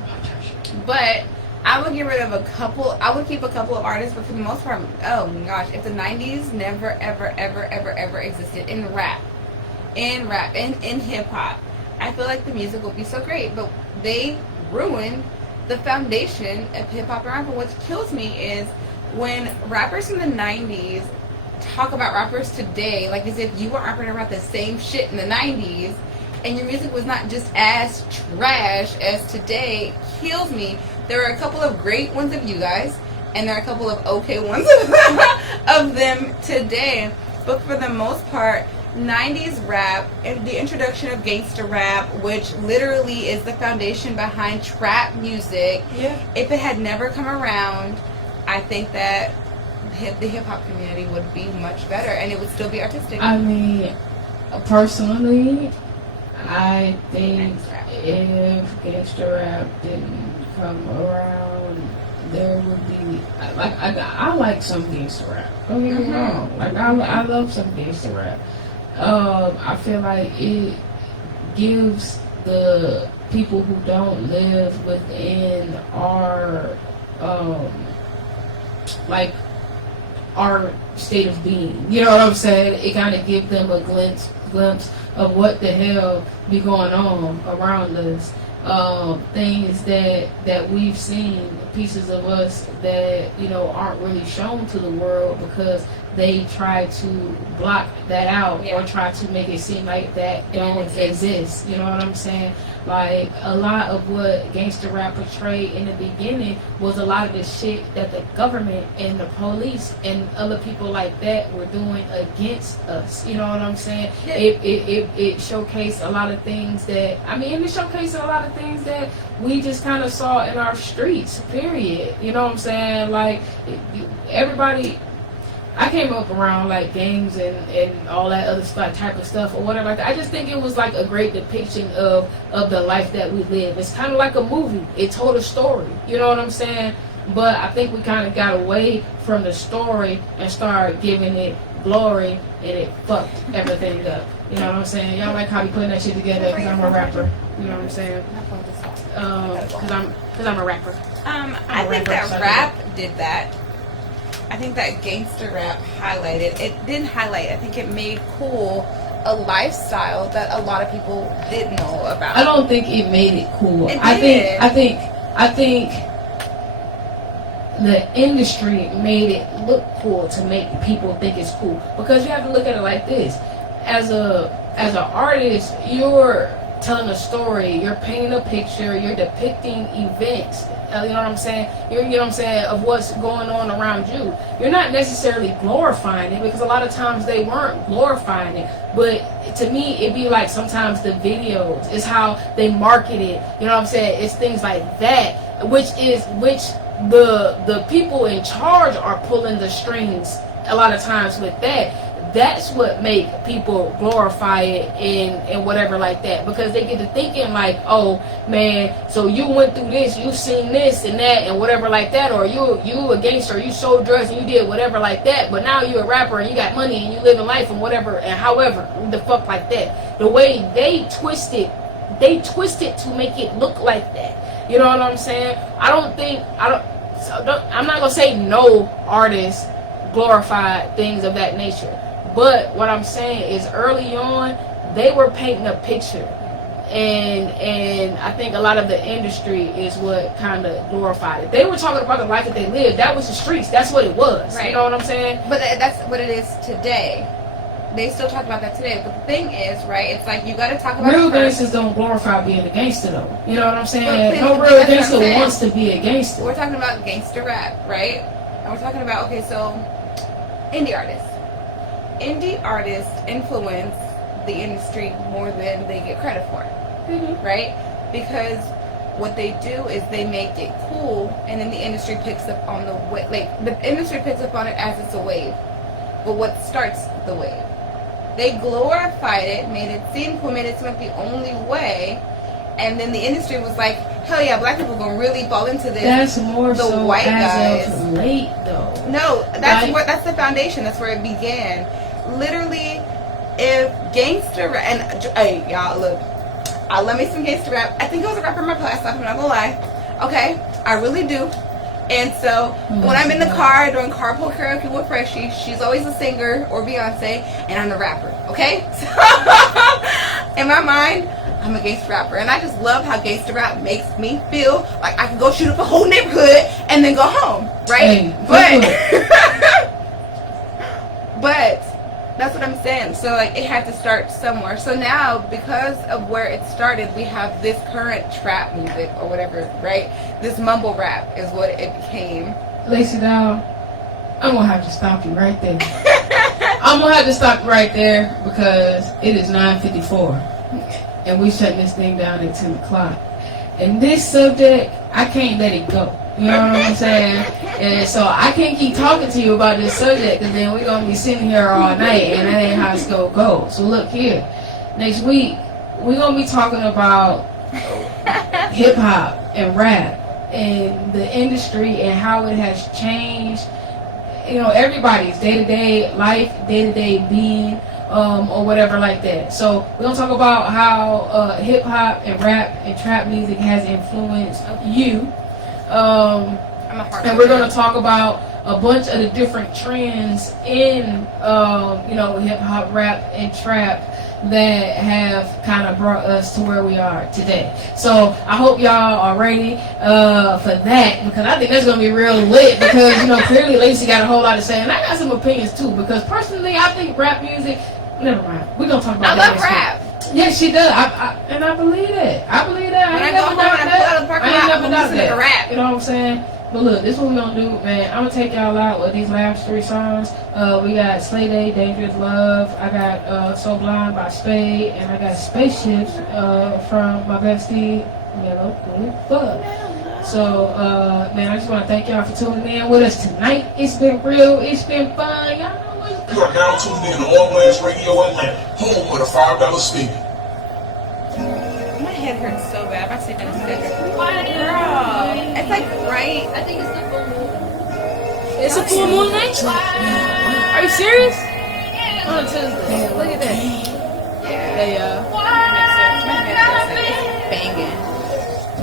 I would get rid of a couple. I would keep a couple of artists, but for the most part, oh my gosh, if the 90s never ever existed in rap, in hip hop, I feel like the music would be so great. But they ruined the foundation of hip hop and rap. And what kills me is when rappers from the 90s talk about rappers today, like as if you were rapping about the same shit in the 90s, and your music was not just as trash as today, kills me. There are a couple of great ones of you guys, and there are a couple of okay ones of them today. But for the most part, 90s rap, and the introduction of gangster rap, which literally is the foundation behind trap music, if it had never come around, I think that the hip-hop community would be much better, and it would still be artistic. I mean, personally, I think if gangster rap didn't come around, there would be like I like some gangster rap. Don't get me wrong. Like I love some gangster rap. I feel like it gives the people who don't live within our like our state of being. You know what I'm saying? It kind of gives them a glimpse of what the hell be going on around us. Things that we've seen, pieces of us that, you know, aren't really shown to the world because they try to block that out or try to make it seem like that don't exist. You know what I'm saying? Like, a lot of what gangster rap portrayed in the beginning was a lot of the shit that the government and the police and other people like that were doing against us. You know what I'm saying? Yeah. It showcased a lot of things that, I mean, it showcased a lot of things that we just kind of saw in our streets, period. You know what I'm saying? Like, everybody... I came up around like gangs and all that other stuff, type of stuff or whatever like that. I just think it was like a great depiction of the life that we live. It's kind of like a movie. It told a story. You know what I'm saying? But I think we kind of got away from the story and started giving it glory, and it fucked everything up. You know what I'm saying? Y'all like how we putting that shit together because I'm a rapper. You know what I'm saying? Because I'm a rapper. I think that rap did that. I think that gangster rap highlighted, it didn't highlight, I think it made cool a lifestyle that a lot of people didn't know about. I don't think it made it cool. I think the industry made it look cool to make people think it's cool. Because you have to look at it like this. As an artist, you're telling a story, you're painting a picture, you're depicting events, you know what I'm saying? You know what I'm saying, of what's going on around you. You're not necessarily glorifying it, because a lot of times they weren't glorifying it. But to me, it'd be like sometimes the videos, it's how they market it, you know what I'm saying? It's things like that, which the people in charge are pulling the strings a lot of times with that. That's what make people glorify it and whatever like that, because they get to thinking like, oh man, so you went through this, you seen this and that and whatever like that, or you a gangster, you sold drugs and you did whatever like that, but now you're a rapper and you got money and you live in life and whatever and however the fuck like that. The way they twist it to make it look like that. You know what I'm saying? I'm not gonna say no artists glorified things of that nature. But what I'm saying is early on, they were painting a picture. And I think a lot of the industry is what kind of glorified it. They were talking about the life that they lived. That was the streets. That's what it was. Right. You know what I'm saying? But that's what it is today. They still talk about that today. But the thing is, right, it's like you got to talk about real it first. gangsters don't glorify being a gangster, though. You know what I'm saying? No real gangster wants to be a gangster. We're talking about gangster rap, right? And we're talking about, okay, so indie artists. Indie artists influence the industry more than they get credit for, right? Because what they do is they make it cool, and then the industry picks up on the wave. Like, the industry picks up on it as it's a wave. But what starts the wave? They glorified it, made it seem cool, made it seem like the only way, and then the industry was like, hell yeah, black people gonna really fall into this. That's more the so white as guys. of late, though. No, that's the foundation. That's where it began. Literally, if gangster rap, and hey y'all, look, I love me some gangster rap. I think it was a rapper in my class. I'm not gonna lie. Okay, I really do. And so when I'm in the car doing carpool karaoke with Freshie, she's always a singer or Beyonce, and I'm the rapper. Okay, so in my mind, I'm a gangster rapper, and I just love how gangster rap makes me feel like I can go shoot up a whole neighborhood and then go home, right? But that's what I'm saying. So like it had to start somewhere. So now, because of where it started, we have this current trap music or whatever, right? This mumble rap is what it became. Lacey down. I'm gonna have to stop you right there. I'm gonna have to stop you right there because it is 9:54 and we shutting this thing down at 10 o'clock. And this subject, I can't let it go. You know what I'm saying? And so I can't keep talking to you about this subject because then we're going to be sitting here all night and that ain't how it's going to go. So look here. Next week, we're going to be talking about hip-hop and rap the industry and how it has changed, you know, everybody's day-to-day life, day-to-day being, or whatever like that. So we're gonna talk about how hip-hop and rap and trap music has influenced you. And we're gonna talk about a bunch of the different trends in, you know, hip-hop, rap, and trap that have kind of brought us to where we are today. So I hope y'all are ready for that, because I think that's gonna be real lit, because, you know, clearly Lacey got a whole lot to say, and I got some opinions too, because personally I think rap music, never mind, we're gonna talk about that. I love rap. Yes, she does. And I believe that. I believe that. I ain't never doubt that. I ain't never doubt that. Rap. You know what I'm saying? But look, this is what we're gonna do, man. I'm gonna take y'all out with these last 3 songs. We got Slay Day, Dangerous Love. I got So Blind by Spade, and I got Spaceships from my bestie Mellow Fuck. So, man, I just want to thank y'all for tuning in with us tonight. It's been real. It's been fun. Y'all know what's You are now tuned in to All Blast Radio Atlanta, home with a $5 spin. My head hurts so bad. I sleep in a stitch. Girl, it's like right. I think it's the full moon. It's a full moon night? Are you serious? On Tuesday. Look at that. Yeah. Makes sense. My head hurts. Banging.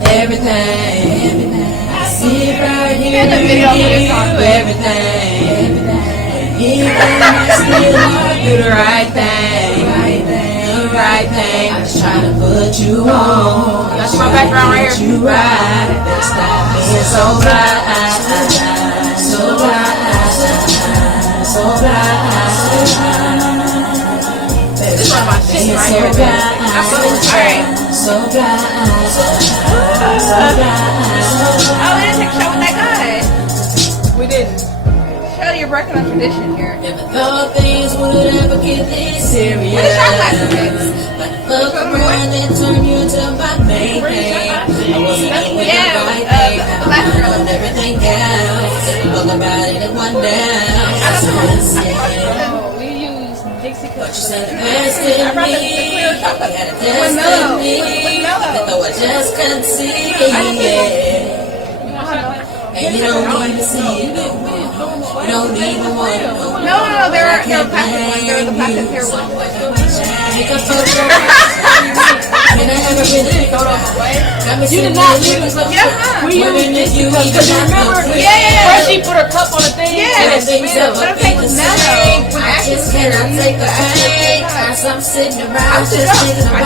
Everything. I see it right here. Everything. Even I still do the right thing. The right thing. I was trying to put you on. That's my background right here. You right. Stop being so blind. So blind. So blind. This is one of my shit right here. Alright. So blind. Oh, we didn't take a shot with that guy. We didn't. Shirley, you're breaking a tradition here. Never thought things would ever get this serious. What is your class? But fuck around and turn you into my main thing. I wasn't doing the right thing. I left everything down. All about it in one down. We use Dixie But you Cups. said the best in me. You had a test in me. Though I just couldn't see it. And you don't need to see it. You don't even want to know. No, there are plastic ones. There are the plastic hair ones. Take a photo. And I haven't really thought of a way. You did not leave us up. We used Dixie Cups. Because you remember, first she put her cup on the thing. Yeah, and it spilled. but I'm taking mellow. When I just cannot take the pain. As I'm sitting around just thinking about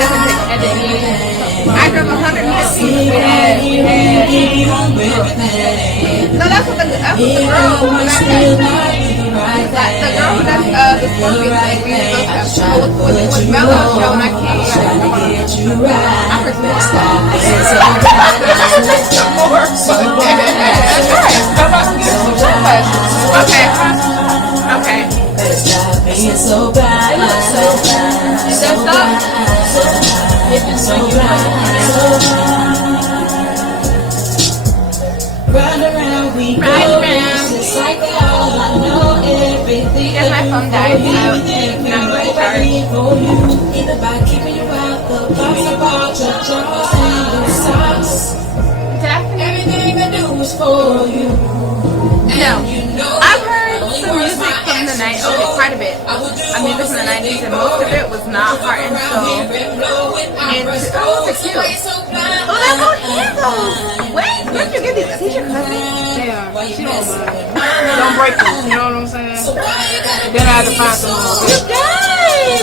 everything. I drove 100 minutes. No, that's what the girl who was the girl who does the Scorpion thing. We used those with Mellow show, and I can't. I forgot. Okay. Being so bad, so bad, so bad, so bad. Run around, we go. It's like all I know, everything. Yeah, my phone died. Either by keeping you out the box, about your drawers and your socks. Everything I do is for you. No, I've heard some music from the 90s, quite a bit. I mean, this in the 90s, and most of it was not heart and soul. And oh, it's cute. Oh, that's all candles. Wait, where'd you get these? Is these your cousin? Yeah, she don't mind. Don't break them, you know what I'm saying? Then I had to find some more. You guys!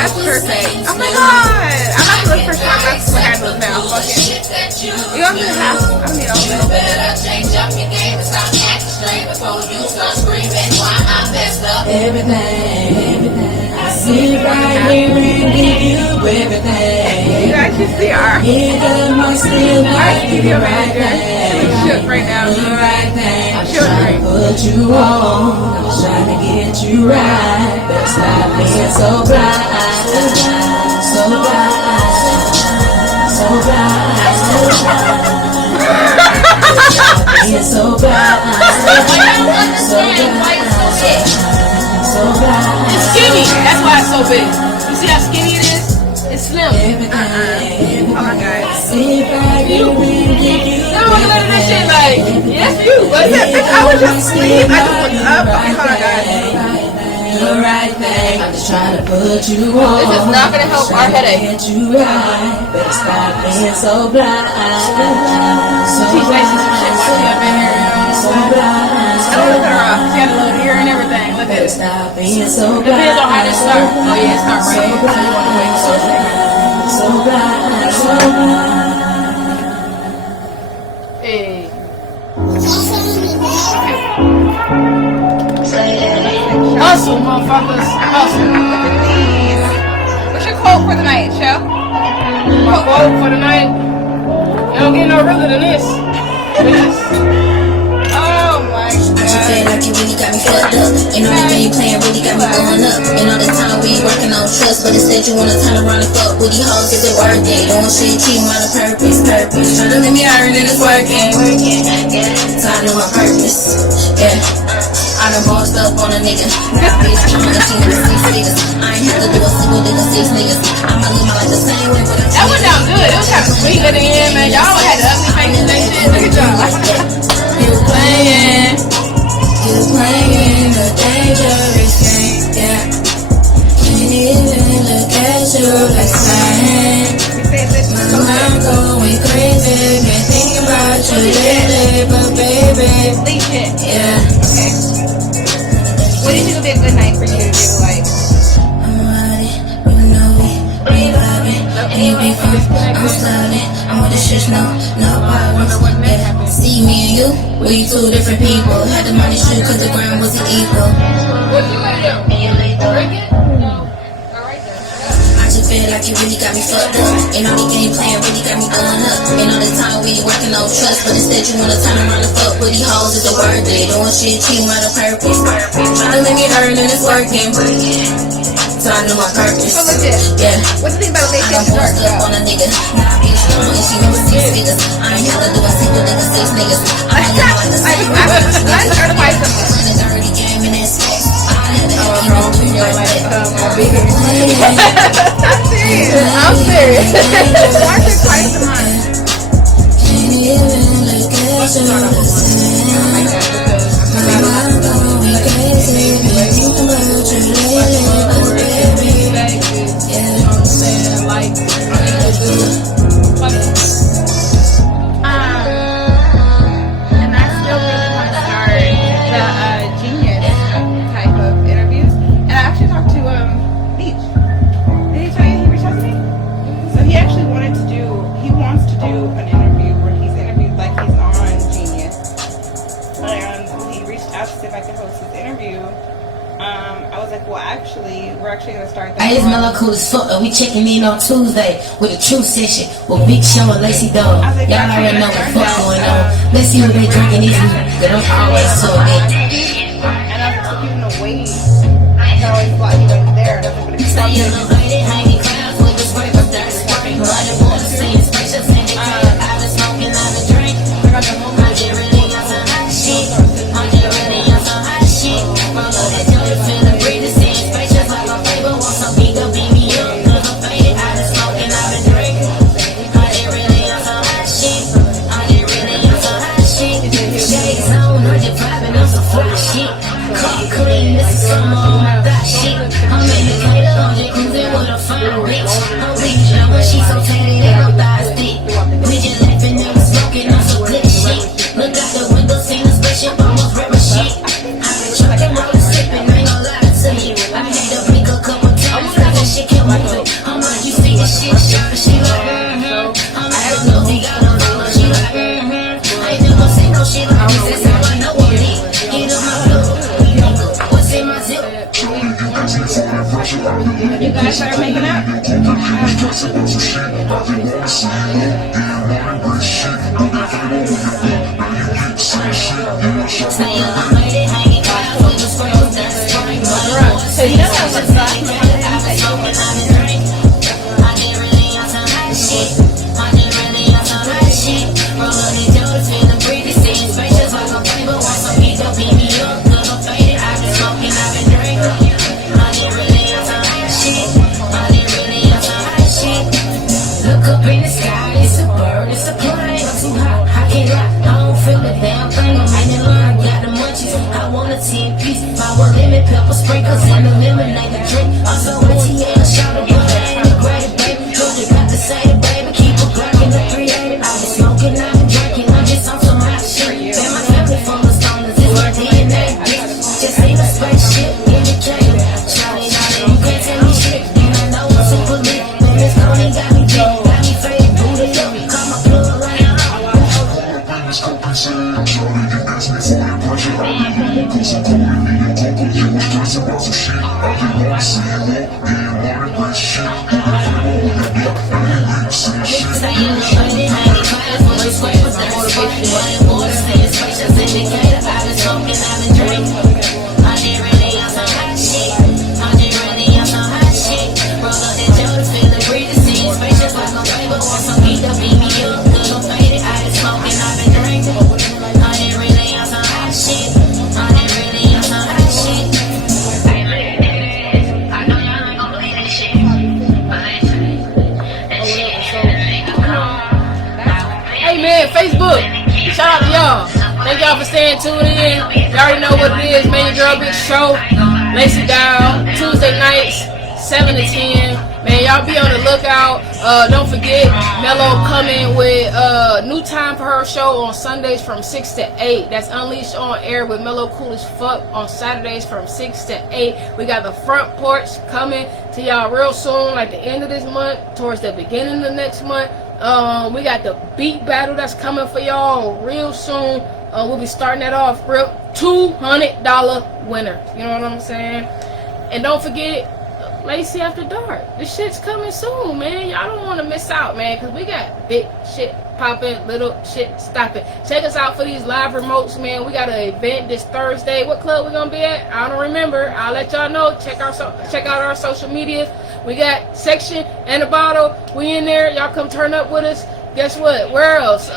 That's perfect. Oh my god! I'm about to look for shot. That's what I look now. Fuck it. You don't need half. I don't need all of Everything. I see right here and give you everything. You guys should see our. I give you a manager. She's shook right now. I'm trying to put you on. I'm trying to get you right. But stop being so blind. So blind. So blind. Stop being so blind. So blind. It's skinny. That's why it's so big. You see how skinny it is? It's slim. Oh my god. What's that? Bitch, I was just asleep. I just woke up. Okay, hold on, guys. The right thing. I'm just trying to put you on. This is not gonna help our headache. Get you right. Better stop being so blind. She's wasting some shit while she up in here. So blind. I don't look at her off. She had a little ear and everything. Look at it. Stop being so blind. Depends on how this starts. Oh yeah, it starts right here. So you want to wait so So blind. So blind. Hey. Hustle, motherfuckers. Hustle. What's your quote for the night, Shell? My quote for the night. It don't get no realer than this. Oh my I just feel like you really got me fucked up. And all the game you playing really got me going up. And all the time we working on trust, but instead you wanna turn around and fuck with these hoes. Is it worth it? Doing shit, cheating on the purpose. Tryna let me earn it, it's working. So I know my purpose. Yeah. I done bossed up on a nigga. That bitch, I'm gonna see niggas 6 figures. I ain't have to do a single nigga 6 niggas. I'ma live my life the same way, but That went down good. It was kind of sweet at the end, man. Y'all had the ugly faces and shit. Look at y'all. You playing a dangerous game, yeah. Can't even look at you like saying, I'm going crazy, can't think about you lately, but baby, yeah. What do you think would be a good night for you to do? Like, I'm starting, I'm with the shit, no problems. Yeah. See me and you, we two different people. Had the money shoot cause the ground wasn't equal. What you gonna do? Break it? No. I just feel like you really got me fucked up. And all the game playing really got me going up. And all the time we working on trust, but instead you wanna turn around and fuck with these hoes. Is it worth it? Doing shit, cheating on the purpose. Tryna let me earn and it's working. So I know my purpose. so legit. Yeah. What do you think about I Late done Kids Dark bossed up on a nigga. Now I be strong and she never 6 figures. I ain't had to do a single nigga 6 niggas. I'ma live my life the same way. I'm trying to find someone. In a dirty game in that space. I had to I'm serious. Mark is twice a month. And I still really want to start the Genius type of interviews. And I actually talked to Beach. Did he tell you he reached out to me? So he actually wants to do an interview where he's interviewed like he's on Genius. And he reached out to see if I could host his interview. I was like, well, actually, we're actually going to start that. Hey, it's Mellow Cool as fuck. We checking in on Tuesday with a true session with Big Show and Lacey Dog. Y'all already know what the fuck going on. Let's see what they drinking these weeks. They don't always talk it. And I was like, even away. I always thought he wasn't there. I don't know what it's called. She's so tatted and her thighs thick. We just laughing and we smoking on some good shit. Look out the window, seen the spaceship, almost rubber shit. I've been trucking, rolling, sipping, ain't no lie to me. I had to blink a couple times, like that shit kept moving. I'm like, you see this shit, she like, I'm like, no, he got no number, she like, I ain't never seen no shit like this, that's how I know what it is. Get up my blood, what's in my zip? You guys started making up? So you know that was fun. Look up in the sky, it's a bird, it's a plane. I'm too hot, I can't lie, I don't feel a damn thing. I'm couple sprinkles and eliminate the drink. I'm so ATL, shout out, but I ain't regretted, baby. Cause you got to say it, baby. Keep it cracking, the creative. I've been smoking, I've been drinking. I'm just on some hot shit. Man, my family full of stoners. It's my DNA, bitch. Just ain't a spaceship, indicator. Shout it out, you can't tell me shit. And I know I'm super lit. Man, this Tony got me deep. Got me faded, booted up. Call my plug right now. Facebook, shout out to y'all. Thank y'all for staying tuned in. You already know what it is, man. Your girl Big Show, Lacey Dial, Tuesday nights, 7 to 10. Man, y'all be on the lookout. Don't forget, Mello coming with new time for her show on Sundays from 6 to 8. That's Unleashed on Air with Mello Cool as Fuck on Saturdays from 6 to 8. We got the front porch coming to y'all real soon, like the end of this month, towards the beginning of next month. We got the beat battle that's coming for y'all real soon. We'll be starting that off real $200 winner. You know what I'm saying? And don't forget, Lacey After Dark. This shit's coming soon, man. Y'all don't want to miss out, man, because we got big shit popping, little shit stopping. Check us out for these live remotes, man. We got an event this Thursday. What club we gonna be at? I don't remember. I'll let y'all know. Check out our social medias. We got Section and a Bottle. We in there. Y'all come turn up with us. Guess what? Where else?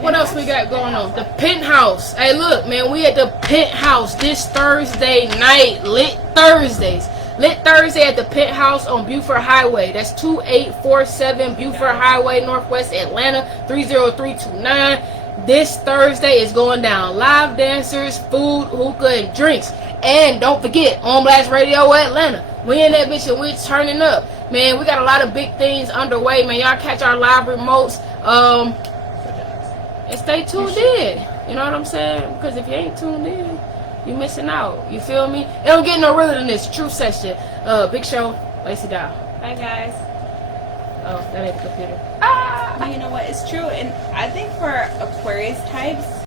What else we got going on? The Penthouse. Hey, look, man, we at the Penthouse this Thursday night. Lit Thursdays. Lit Thursday at the Penthouse on Buford Highway. That's 2847 Buford Highway, Northwest Atlanta, 30329. This Thursday is going down. Live dancers, food, hookah, and drinks. And don't forget, On Blast Radio Atlanta. We in that bitch and we turning up. Man, we got a lot of big things underway, man. Y'all catch our live remotes. And stay tuned in. You know what I'm saying? Because if you ain't tuned in, you missing out. You feel me? It don't get no realer than this. True session. Big Show, Lacey Dial. Bye, guys. Oh, that ain't the computer. You know what? It's true. And I think for Aquarius types,